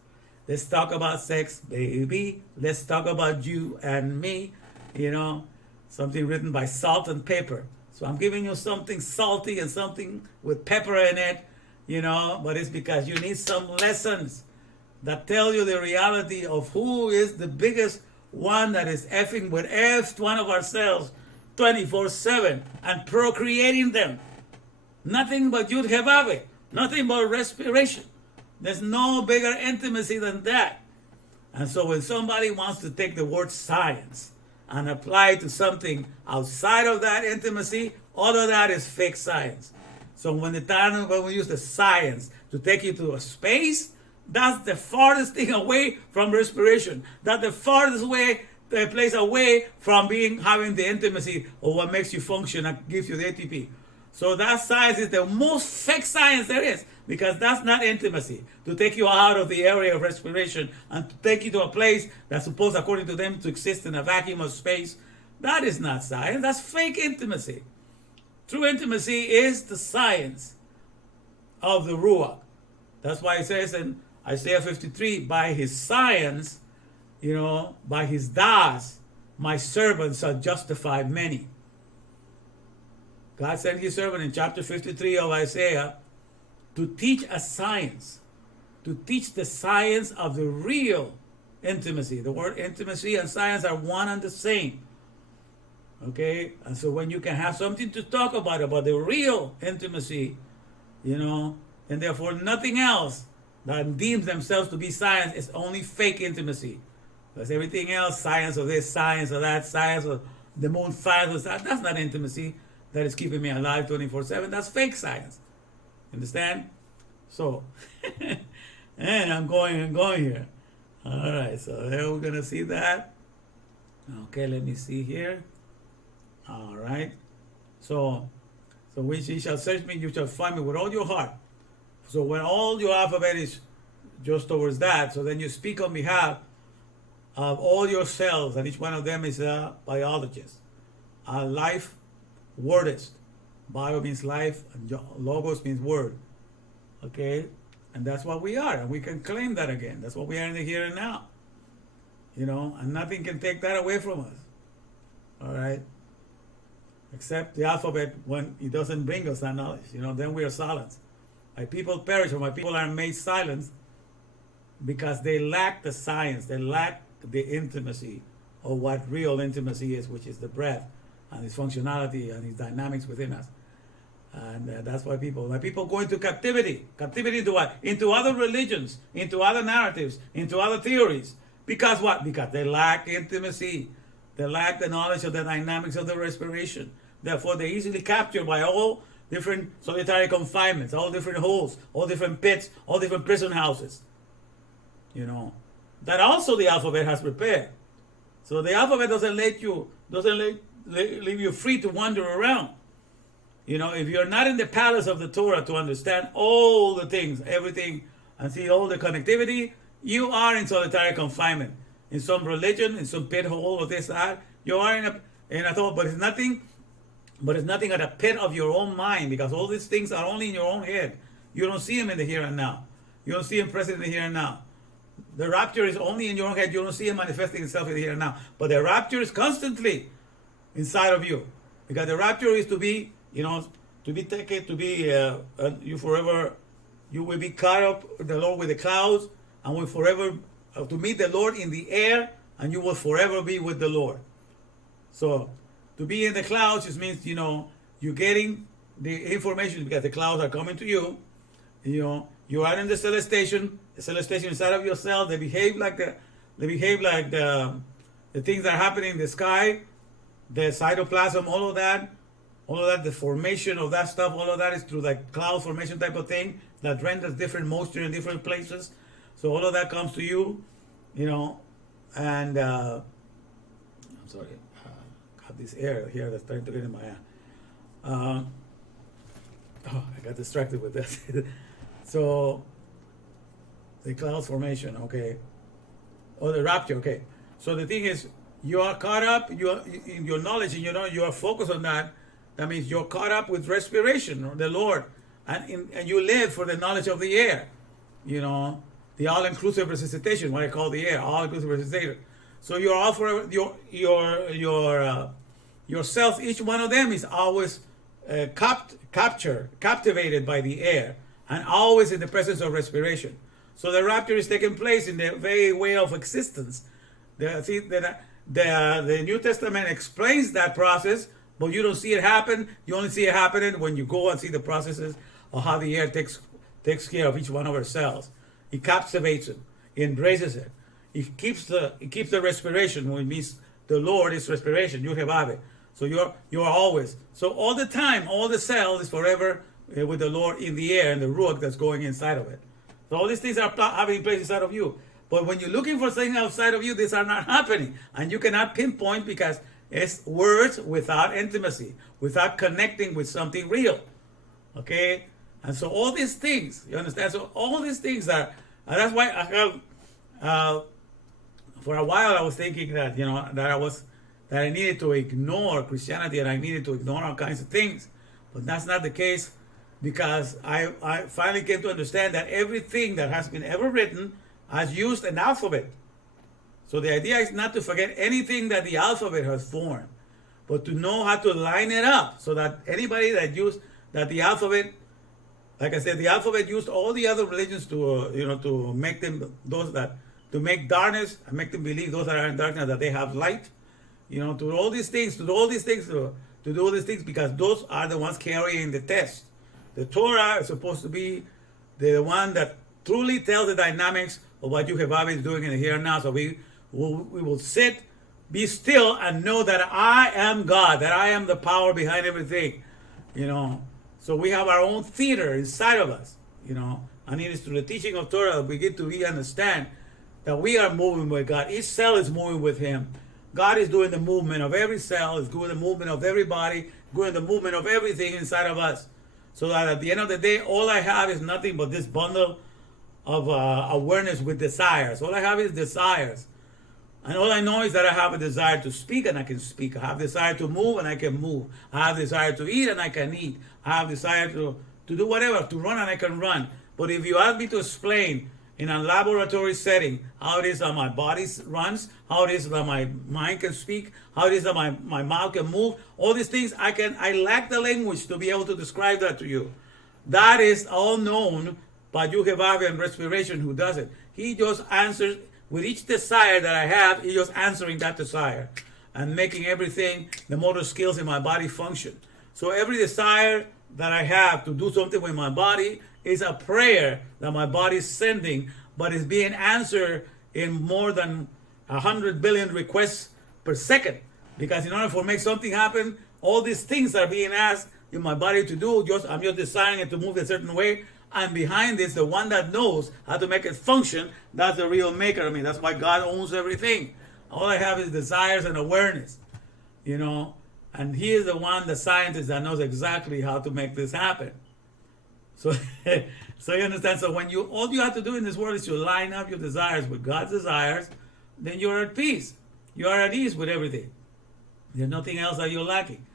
Let's talk about sex, baby. Let's talk about you and me. You know, something written by Salt and Pepper. So I'm giving you something salty and something with pepper in it, you know, but it's because you need some lessons that tell you the reality of who is the biggest one that is effing with every one of ourselves 24/7 and procreating them. Nothing but Yhvh, nothing but respiration. There's no bigger intimacy than that. And so when somebody wants to take the word science and apply it to something outside of that intimacy, all of that is fake science. So when we use the science to take you to a space, that's the farthest thing away from respiration. That's the farthest place away from having the intimacy or what makes you function and gives you the ATP. So that science is the most fake science there is, because that's not intimacy. To take you out of the area of respiration and to take you to a place that's supposed, according to them, to exist in a vacuum of space, that is not science. That's fake intimacy. True intimacy is the science of the Ruach. That's why it says in Isaiah 53, by his science, you know, by his das, my servants shall justify many. God sent his servant in chapter 53 of Isaiah to teach a science, to teach the science of the real intimacy. The word intimacy and science are one and the same. Okay? And so when you can have something to talk about the real intimacy, you know, and therefore nothing else that deems themselves to be science is only fake intimacy. Because everything else, science of this, science of that, science of the moon, science of that, that's not intimacy. That is keeping me alive 24/7. That's fake science. Understand? So, and I'm going here. All right, so there we're going to see that. Okay, let me see here. All right. So when ye shall search me, you shall find me with all your heart. So when all your alphabet is just towards that, so then you speak on behalf of all your cells, and each one of them is a biologist, a life wordist. Bio means life, and logos means word. Okay? And that's what we are, and we can claim that again. That's what we are in the here and now. You know, and nothing can take that away from us. All right? Except the alphabet, when it doesn't bring us that knowledge, you know, then we are silenced. My people perish, or my people are made silent because they lack the science, they lack the intimacy of what real intimacy is, which is the breath and its functionality and its dynamics within us. And that's why my people go into captivity. Captivity into what? Into other religions, into other narratives, into other theories. Because what? Because they lack intimacy. They lack the knowledge of the dynamics of the respiration. Therefore, they're easily captured by all different solitary confinements, all different holes, all different pits, all different prison houses. You know, that also the alphabet has prepared. So the alphabet doesn't leave you free to wander around. You know, if you're not in the palace of the Torah to understand all the things, everything, and see all the connectivity, you are in solitary confinement. In some religion, in some pit hole or this, that, you are in a thought, but it's nothing at a pit of your own mind, because all these things are only in your own head. You don't see them in the here and now. You don't see them present in the here and now. The rapture is only in your own head. You don't see it manifesting itself in the here and now. But the rapture is constantly inside of you, because the rapture is to be, you know, to be taken, to be you forever. You will be caught up with the Lord with the clouds, and will forever to meet the Lord in the air, and you will forever be with the Lord. So to be in the clouds just means, you know, you're getting the information because the clouds are coming to you. You know, you are in the celestation inside of yourself. They behave like the things that are happening in the sky, the cytoplasm, all of that, the formation of that stuff, all of that is through like cloud formation type of thing that renders different moisture in different places. So all of that comes to you, you know, and I'm sorry, got this air here that's trying to get in my eye. I got distracted with this. So the cloud formation, okay, or the rapture, okay. So the thing is, you are caught up. You are in your knowledge, and you know you are focused on that. That means you're caught up with respiration, or the Lord, and you live for the knowledge of the air, you know, the all-inclusive resuscitation, what I call the air, all-inclusive resuscitation. So you're all for yourself. Each one of them is always captivated by the air, and always in the presence of respiration. So the rapture is taking place in the very way of existence. The New Testament explains that process, but you don't see it happen. You only see it happening when you go and see the processes of how the air takes care of each one of our cells. It captivates it, it embraces it. It keeps the respiration, which means the Lord is respiration. Yhvh. So you're always, so all the time, all the cell is forever with the Lord in the air and the ruach that's going inside of it. So all these things are having place inside of you. But when you're looking for something outside of you, these are not happening. And you cannot pinpoint because it's words without intimacy, without connecting with something real. Okay? And so all these things, you understand? So all these things are, and that's why I have, for a while I was thinking that, you know, that I needed to ignore Christianity and I needed to ignore all kinds of things. But that's not the case, because I finally came to understand that everything that has been ever written has used an alphabet. So the idea is not to forget anything that the alphabet has formed, but to know how to line it up so that anybody that used that the alphabet, like I said, the alphabet used all the other religions to to make them to make darkness and make them believe those that are in darkness that they have light. To do all these things, because those are the ones carrying the test. The Torah is supposed to be the one that truly tells the dynamics of what Yhvh is doing in the here and now. So we will sit, be still, and know that I am God, that I am the power behind everything. So we have our own theater inside of us. And it is through the teaching of Torah that we get to understand that we are moving with God. Each cell is moving with Him. God is doing the movement of every cell, is doing the movement of every body, doing the movement of everything inside of us. So that at the end of the day, all I have is nothing but this bundle of awareness with desires. All I have is desires. And all I know is that I have a desire to speak and I can speak. I have a desire to move and I can move. I have a desire to eat and I can eat. I have a desire to do whatever, to run and I can run. But if you ask me to explain in a laboratory setting how it is that my body runs, how it is that my mind can speak, how it is that my mouth can move, all these things, I lack the language to be able to describe that to you. That is all known by Yhvh and respiration, who does it. He just answers with each desire that I have. He's just answering that desire and making everything, the motor skills in my body function. So every desire that I have to do something with my body is a prayer that my body is sending, but is being answered in more than 100 billion requests per second. Because in order for make something happen, all these things are being asked in my body to do. I'm just desiring it to move a certain way. And behind this, the one that knows how to make it function, that's the real maker. That's why God owns everything. All I have is desires and awareness, And He is the one, the scientist, that knows exactly how to make this happen. So you understand? So when all you have to do in this world is to line up your desires with God's desires, then you're at peace. You are at ease with everything. There's nothing else that you're lacking.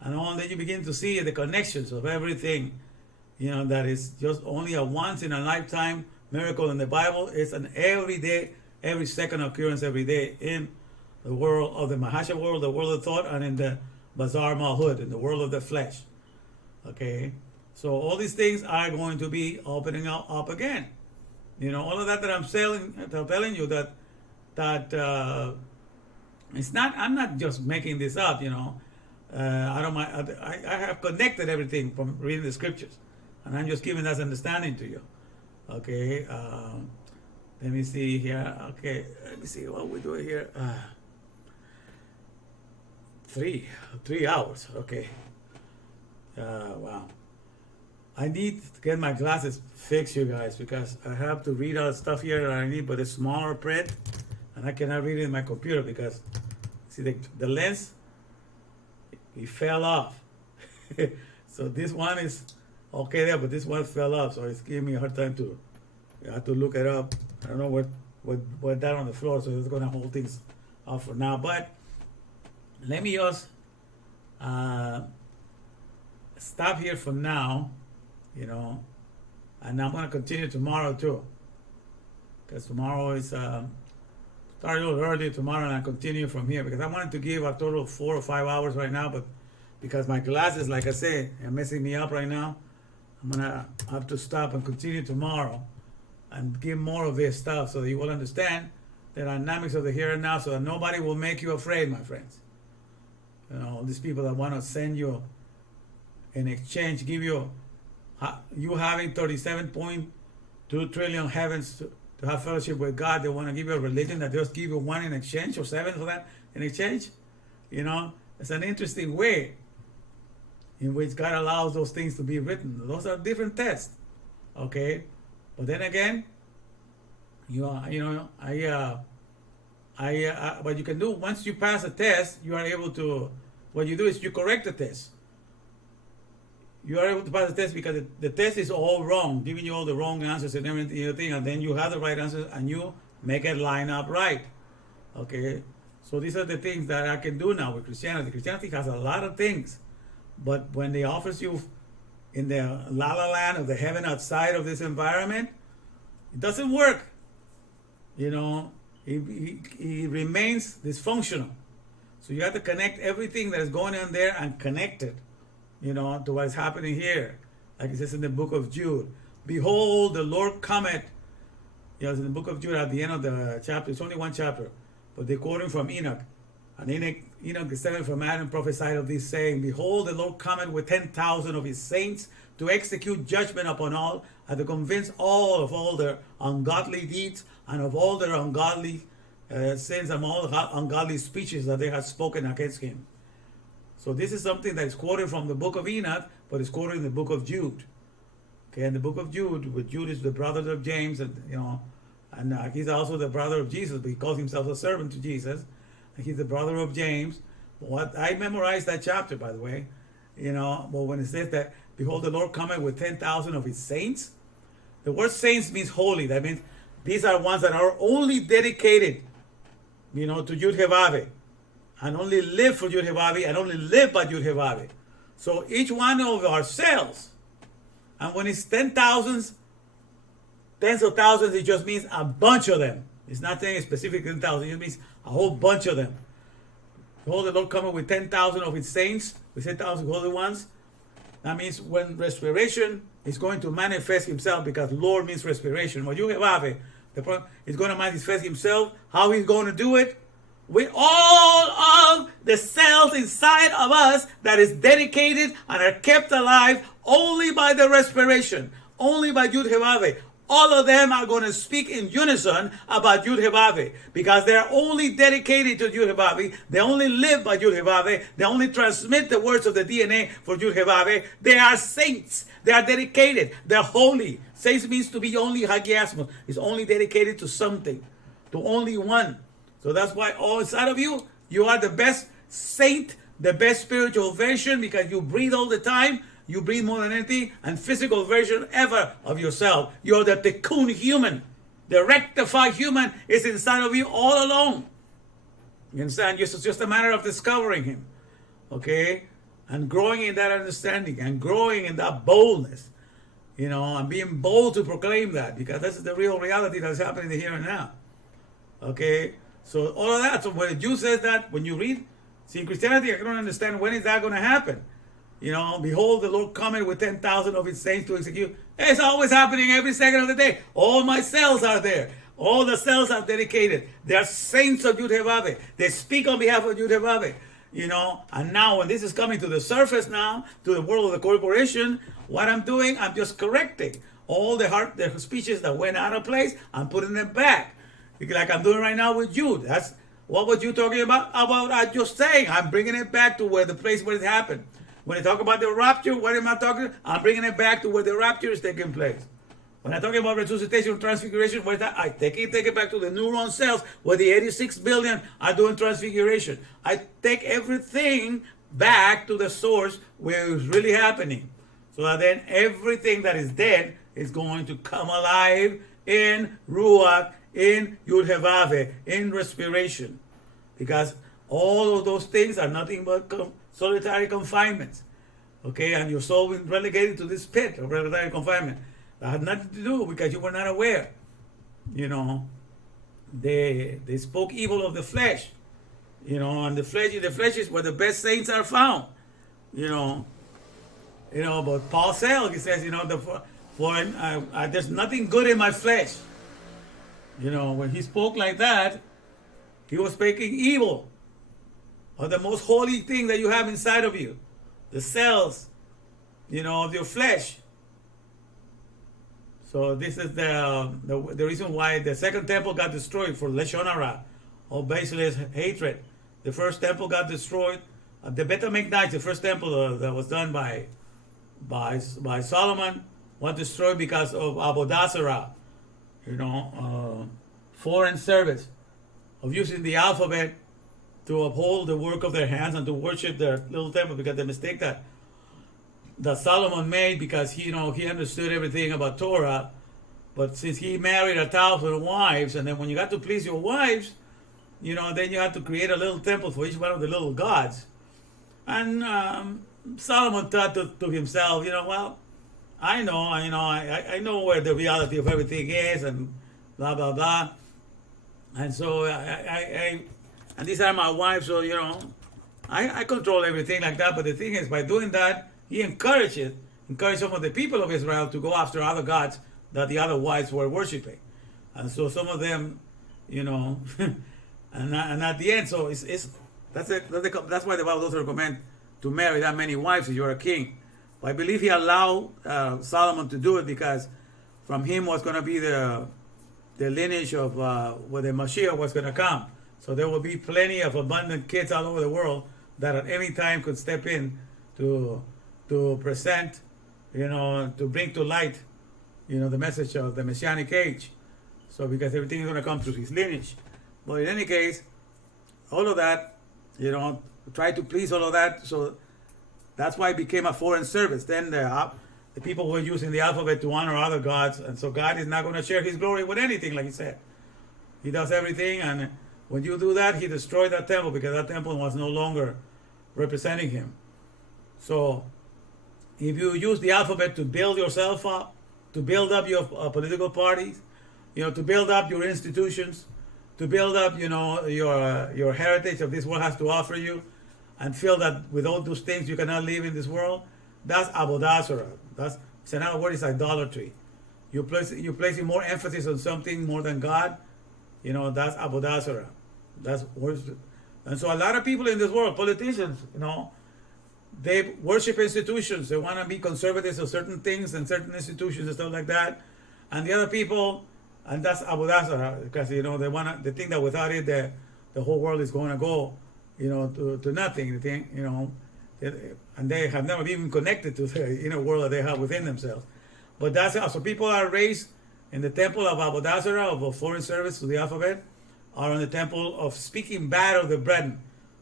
And then you begin to see the connections of everything, that is just only a once in a lifetime miracle in the Bible. It's an everyday, every second occurrence every day in the world of the Mahasha world, the world of thought, and in the Bazar Malhud, in the world of the flesh. Okay? So all these things are going to be opening up again. All of that I'm telling you that it's not. I'm not just making this up. I don't mind. I have connected everything from reading the scriptures, and I'm just giving that understanding to you. Okay. Let me see here. Okay. Let me see what we're doing here. 3 hours. Okay. Wow. I need to get my glasses fixed, you guys, because I have to read all the stuff here that I need, but it's smaller print, and I cannot read it in my computer because, see, the lens, it fell off. So this one is okay there, but this one fell off, so it's giving me a hard time I have to look it up. I don't know what that on the floor, so it's going to hold things off for now. But let me just stop here for now. you know. And I'm gonna continue tomorrow too, because tomorrow is start a little early tomorrow, and I continue from here because I wanted to give a total of 4 or 5 hours right now, but because my glasses, like I say, are messing me up right now, I'm gonna have to stop and continue tomorrow and give more of this stuff so that you will understand the dynamics of the here and now, so that nobody will make you afraid, my friends. You know, all these people that want to send you in exchange, give you having 37.2 trillion heavens to have fellowship with God. They want to give you a religion that just give you one in exchange, or 7 for that in exchange. You know, it's an interesting way in which God allows those things to be written. Those are different tests, okay? But then again, what you can do once you pass a test, you are able to. What you do is you correct the test. You are able to pass the test because the test is all wrong, giving you all the wrong answers and everything, and then you have the right answers and you make it line up right. Okay, so these are the things that I can do now with Christianity. Christianity has a lot of things, but when they offers you in the la la land of the heaven outside of this environment, it doesn't work. You know, it remains dysfunctional. So you have to connect everything that is going on there and connect it, you know, to what is happening here. Like it says in the book of Jude, behold, the Lord cometh. You know, it's in the book of Jude at the end of the chapter. It's only one chapter, but they're quoting from Enoch. And Enoch descended from Adam, prophesied of this, saying, behold, the Lord cometh with 10,000 of his saints to execute judgment upon all, and to convince all of all their ungodly deeds and of all their ungodly sins and all the ungodly speeches that they have spoken against him. So this is something that is quoted from the book of Enoch, but it's quoted in the book of Jude. Okay, in the book of Jude, with Jude is the brother of James, and you know, and he's also the brother of Jesus, but he calls himself a servant to Jesus. And he's the brother of James. What I memorized that chapter, by the way, you know. But when it says that, behold, the Lord cometh with 10,000 of his saints, the word saints means holy. That means these are ones that are only dedicated, you know, to Yhvh, and only live for Yhvh, and only live by Yhvh. So each one of ourselves, and when it's 10,000s, tens of thousands, it just means a bunch of them. It's not saying specific 10,000, it means a whole bunch of them. Behold, the Lord cometh with 10,000 of his saints, with 10,000 holy ones. That means when respiration is going to manifest himself, because Lord means respiration. When Yhvh, is going to manifest himself, how he's going to do it? With all of the cells inside of us that is dedicated and are kept alive only by the respiration, only by Yhvh. All of them are going to speak in unison about Yhvh, because they are only dedicated to Yhvh. They only live by Yhvh. They only transmit the words of the DNA for Yhvh. They are saints. They are dedicated. They're holy. Saints means to be only hagiasmos. It's only dedicated to something, to only one. So that's why all inside of you, you are the best saint, the best spiritual version, because you breathe all the time. You breathe more than anything, and physical version ever of yourself. You're the tikkun human. The rectified human is inside of you all alone. You understand? It's just a matter of discovering him. Okay? And growing in that understanding, and growing in that boldness. You know, and being bold to proclaim that, because this is the real reality that's happening in the here and now. Okay? So all of that. So when the Jew says that, when you read, see, in Christianity, I don't understand when is that going to happen. You know, behold, the Lord cometh with 10,000 of his saints to execute. It's always happening every second of the day. All my cells are there. All the cells are dedicated. They are saints of Yhvh. They speak on behalf of Yhvh. You know, and now when this is coming to the surface now, to the world of the corporation, what I'm doing, I'm just correcting all the speeches that went out of place. I'm putting them back. Like I'm doing right now with Jude. That's what was you talking about? I'm just saying, I'm bringing it back to where the place where it happened. When I talk about the rapture, what am I talking? I'm bringing it back to where the rapture is taking place. When I talk about resuscitation or transfiguration, what is that? I take it back to the neuron cells where the 86 billion are doing transfiguration. I take everything back to the source where it's really happening. So that then everything that is dead is going to come alive in Ruach, in Yhvh, in respiration. Because all of those things are nothing but solitary confinements. Okay, and your soul been relegated to this pit of predatory confinement. That had nothing to do because you were not aware. You know, they spoke evil of the flesh. You know, and the flesh is where the best saints are found. You know, But Paul says, he says, there's nothing good in my flesh. You know, when he spoke like that, he was speaking evil of the most holy thing that you have inside of you, the cells, of your flesh. So this is the reason why the second temple got destroyed for Lashon Hara, or baseless hatred. The first temple got destroyed. The Bet HaMikdash, the first temple that was done by Solomon, was destroyed because of Avodah Zarah, foreign service, of using the alphabet to uphold the work of their hands and to worship their little temple, because the mistake that Solomon made, because he understood everything about Torah, but since he married 1,000 wives, and then when you got to please your wives, then you have to create a little temple for each one of the little gods. And Solomon thought to himself, well, I know where the reality of everything is, and blah blah blah. And so and these are my wives, so I control everything like that. But the thing is, by doing that, he encouraged some of the people of Israel to go after other gods that the other wives were worshiping, and so some of them, and at the end, so that's why the Bible doesn't recommend to marry that many wives if you're a king. But I believe he allowed Solomon to do it because from him was going to be the lineage of where the Mashiach was going to come. So there will be plenty of abundant kids all over the world that at any time could step in to present, to bring to light, the message of the Messianic age. So because everything is going to come through his lineage. But in any case, all of that, try to please all of that. So that's why it became a foreign service. Then the people were using the alphabet to honor other gods. And so God is not going to share his glory with anything, like he said. He does everything. And when you do that, he destroyed that temple because that temple was no longer representing him. So if you use the alphabet to build yourself up, to build up your political parties, to build up your institutions, to build up, your heritage of this world has to offer you, and feel that with all those things you cannot live in this world, that's Avodah Zarah. It's another word, is idolatry. You're placing more emphasis on something more than God, that's Avodah Zarah. That's worship. And so a lot of people in this world, politicians, they worship institutions. They want to be conservatives of certain things and certain institutions and stuff like that. And the other people, and that's Avodah Zarah, because they think that without it, the whole world is going to go, to nothing. They think, and they have never been connected to the inner world that they have within themselves. But that's how. So people are raised in the temple of Avodah Zarah, of a foreign service to the alphabet, or in the temple of speaking bad of the brethren.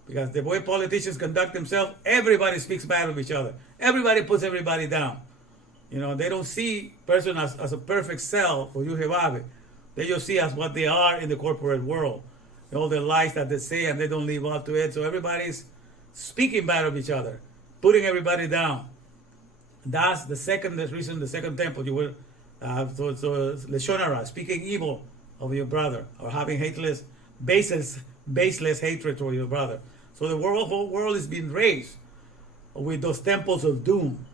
Because the way politicians conduct themselves, everybody speaks bad of each other. Everybody puts everybody down. They don't see person as a perfect cell for Yhvh. They just see as what they are in the corporate world. All the lies that they say, and they don't live up to it. So everybody's speaking bad of each other, putting everybody down. That's the second reason, the second temple. You will so Lashon Hara, speaking evil of your brother, or having baseless hatred toward your brother. So the whole world is being raised with those temples of doom,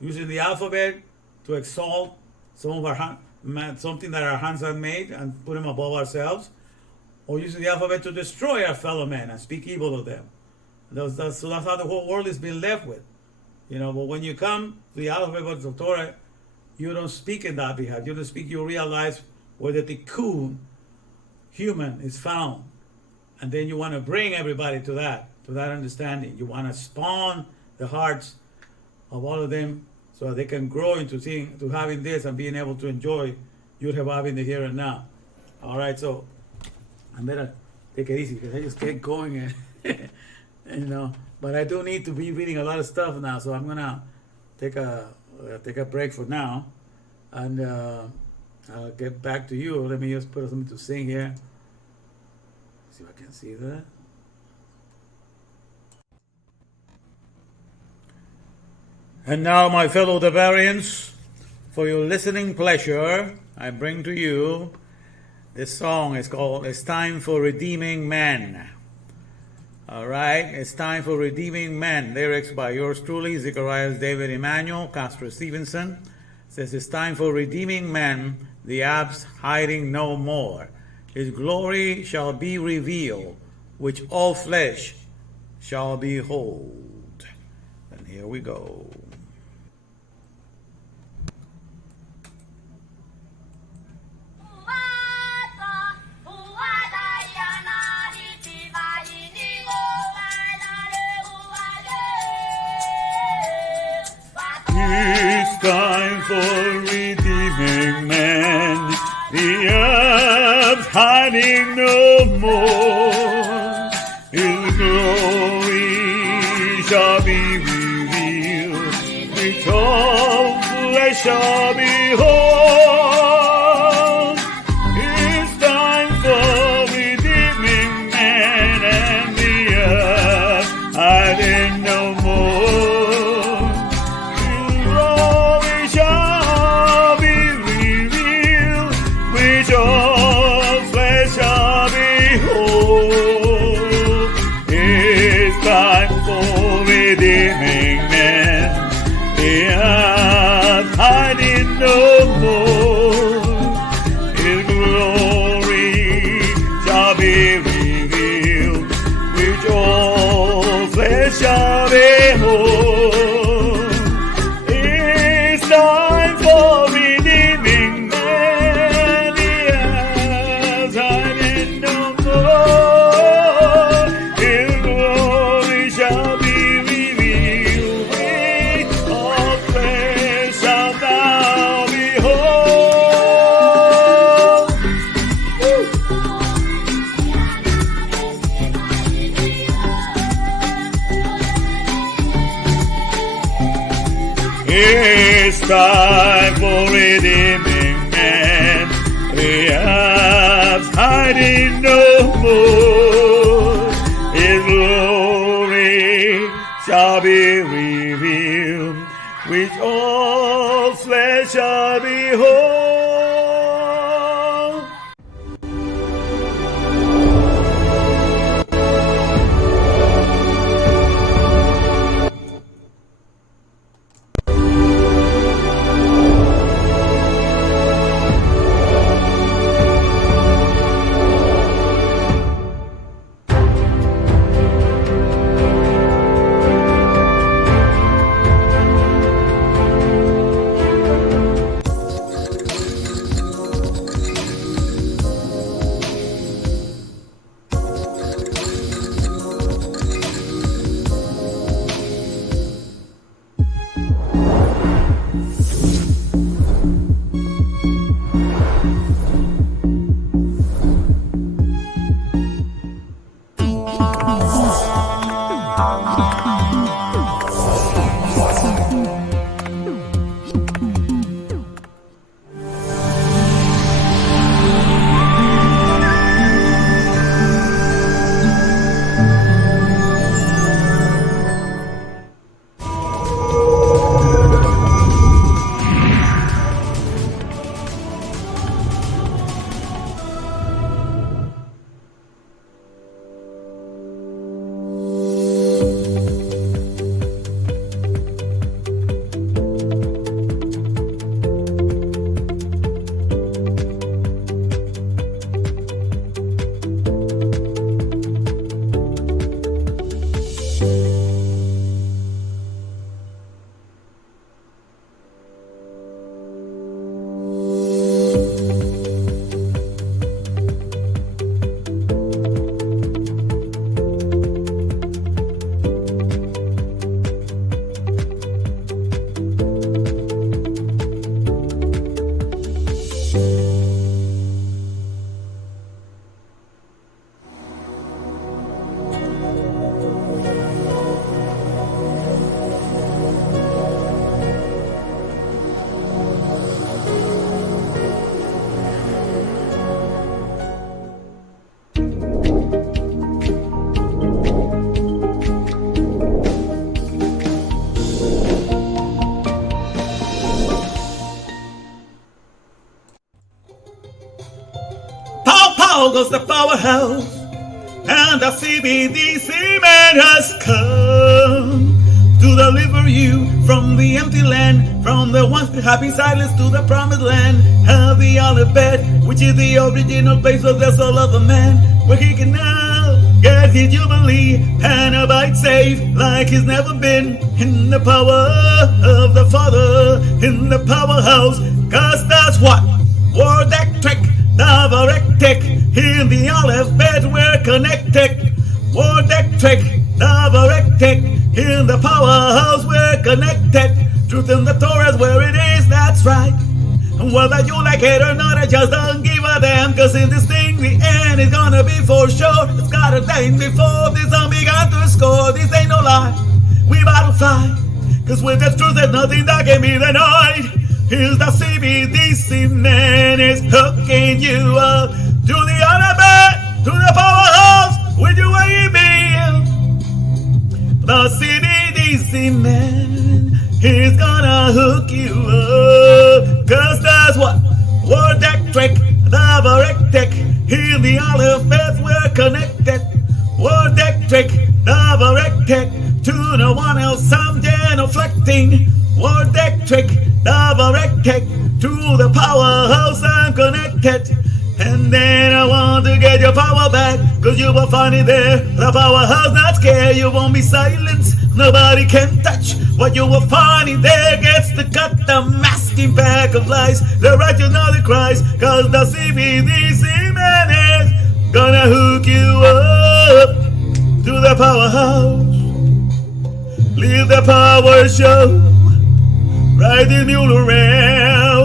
using the alphabet to exalt something that our hands have made and put them above ourselves, or using the alphabet to destroy our fellow men and speak evil of them. So that's how the whole world is being left with. But when you come to the alphabet of the Torah, you don't speak in that behalf. You don't speak, you realize where the tikkun human is found. And then you want to bring everybody to that understanding. You want to spawn the hearts of all of them so they can grow into having this and being able to enjoy Yhvh in the here and now. All right, so I better take it easy because I just get going, and But I do need to be reading a lot of stuff now, so I'm gonna take a break for now, and I'll get back to you. Let me just put something to sing here. See if I can see that. And now, my fellow Bavarians, for your listening pleasure, I bring to you this song. It's called It's Time for Redeeming Men. All right, It's Time for Redeeming Men. Lyrics by yours truly, Zacharias David Emmanuel, Castro Stevenson. It says, it's time for redeeming men, the abs hiding no more. His glory shall be revealed, which all flesh shall behold. And here we go. It's time for redeeming men, the earth hiding no more. His glory shall be revealed, which all flesh shall behold. It's time for redeeming men, and the earth hiding no more. Redeeming men, the earth hiding no more. His glory shall be revealed, which all flesh shall behold. It's time for redeeming men, the earth hiding no more. His glory shall be It's time for redeeming men, the earth hiding no more. His glory shall be revealed, which all flesh shall behold. goes the powerhouse, and the CBDC man has come to deliver you from the empty land, from the once happy silence to the promised land. Have the Alefbet, which is the original place of the soul of a man, where he can now get his jubilee and abide safe like he's never been, in the power of the Father, in the powerhouse, cause that's what Word Trick, Tech, in the Alefbet we're connected. Word Trick, Tech, in the powerhouse we're connected. Truth in the Torah is where it is, that's right. And whether you like it or not, I just don't give a damn, cause in this thing the end is gonna be for sure. It's got a time before this zombie got to score. This ain't no lie, we about to fly, cause with the truth there's nothing that can be denied. Here's the CBDC man is hooking you up to the Alefbet, to the powerhouse, with your email. The CBDC man, he's gonna hook you up, cause that's what Word Trick, Tech, in the Alefbet we're connected. Word Trick, Tech, to no one else I'm genuflecting. Word Trick, Tech, to the powerhouse I'm connected. And then I want to get your power back, cause you will find it there. The powerhouse not scared, you won't be silenced. Nobody can touch what you will find it there. Gets to cut the masking back of lies. The righteous know the cries, cause the CBDC man is gonna hook you up to the powerhouse. Leave the power show, ride the mule around.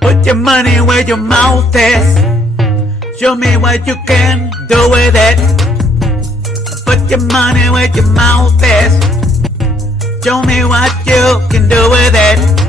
Put your money where your mouth is. Show me what you can do with it. Put your money where your mouth is. Show me what you can do with it.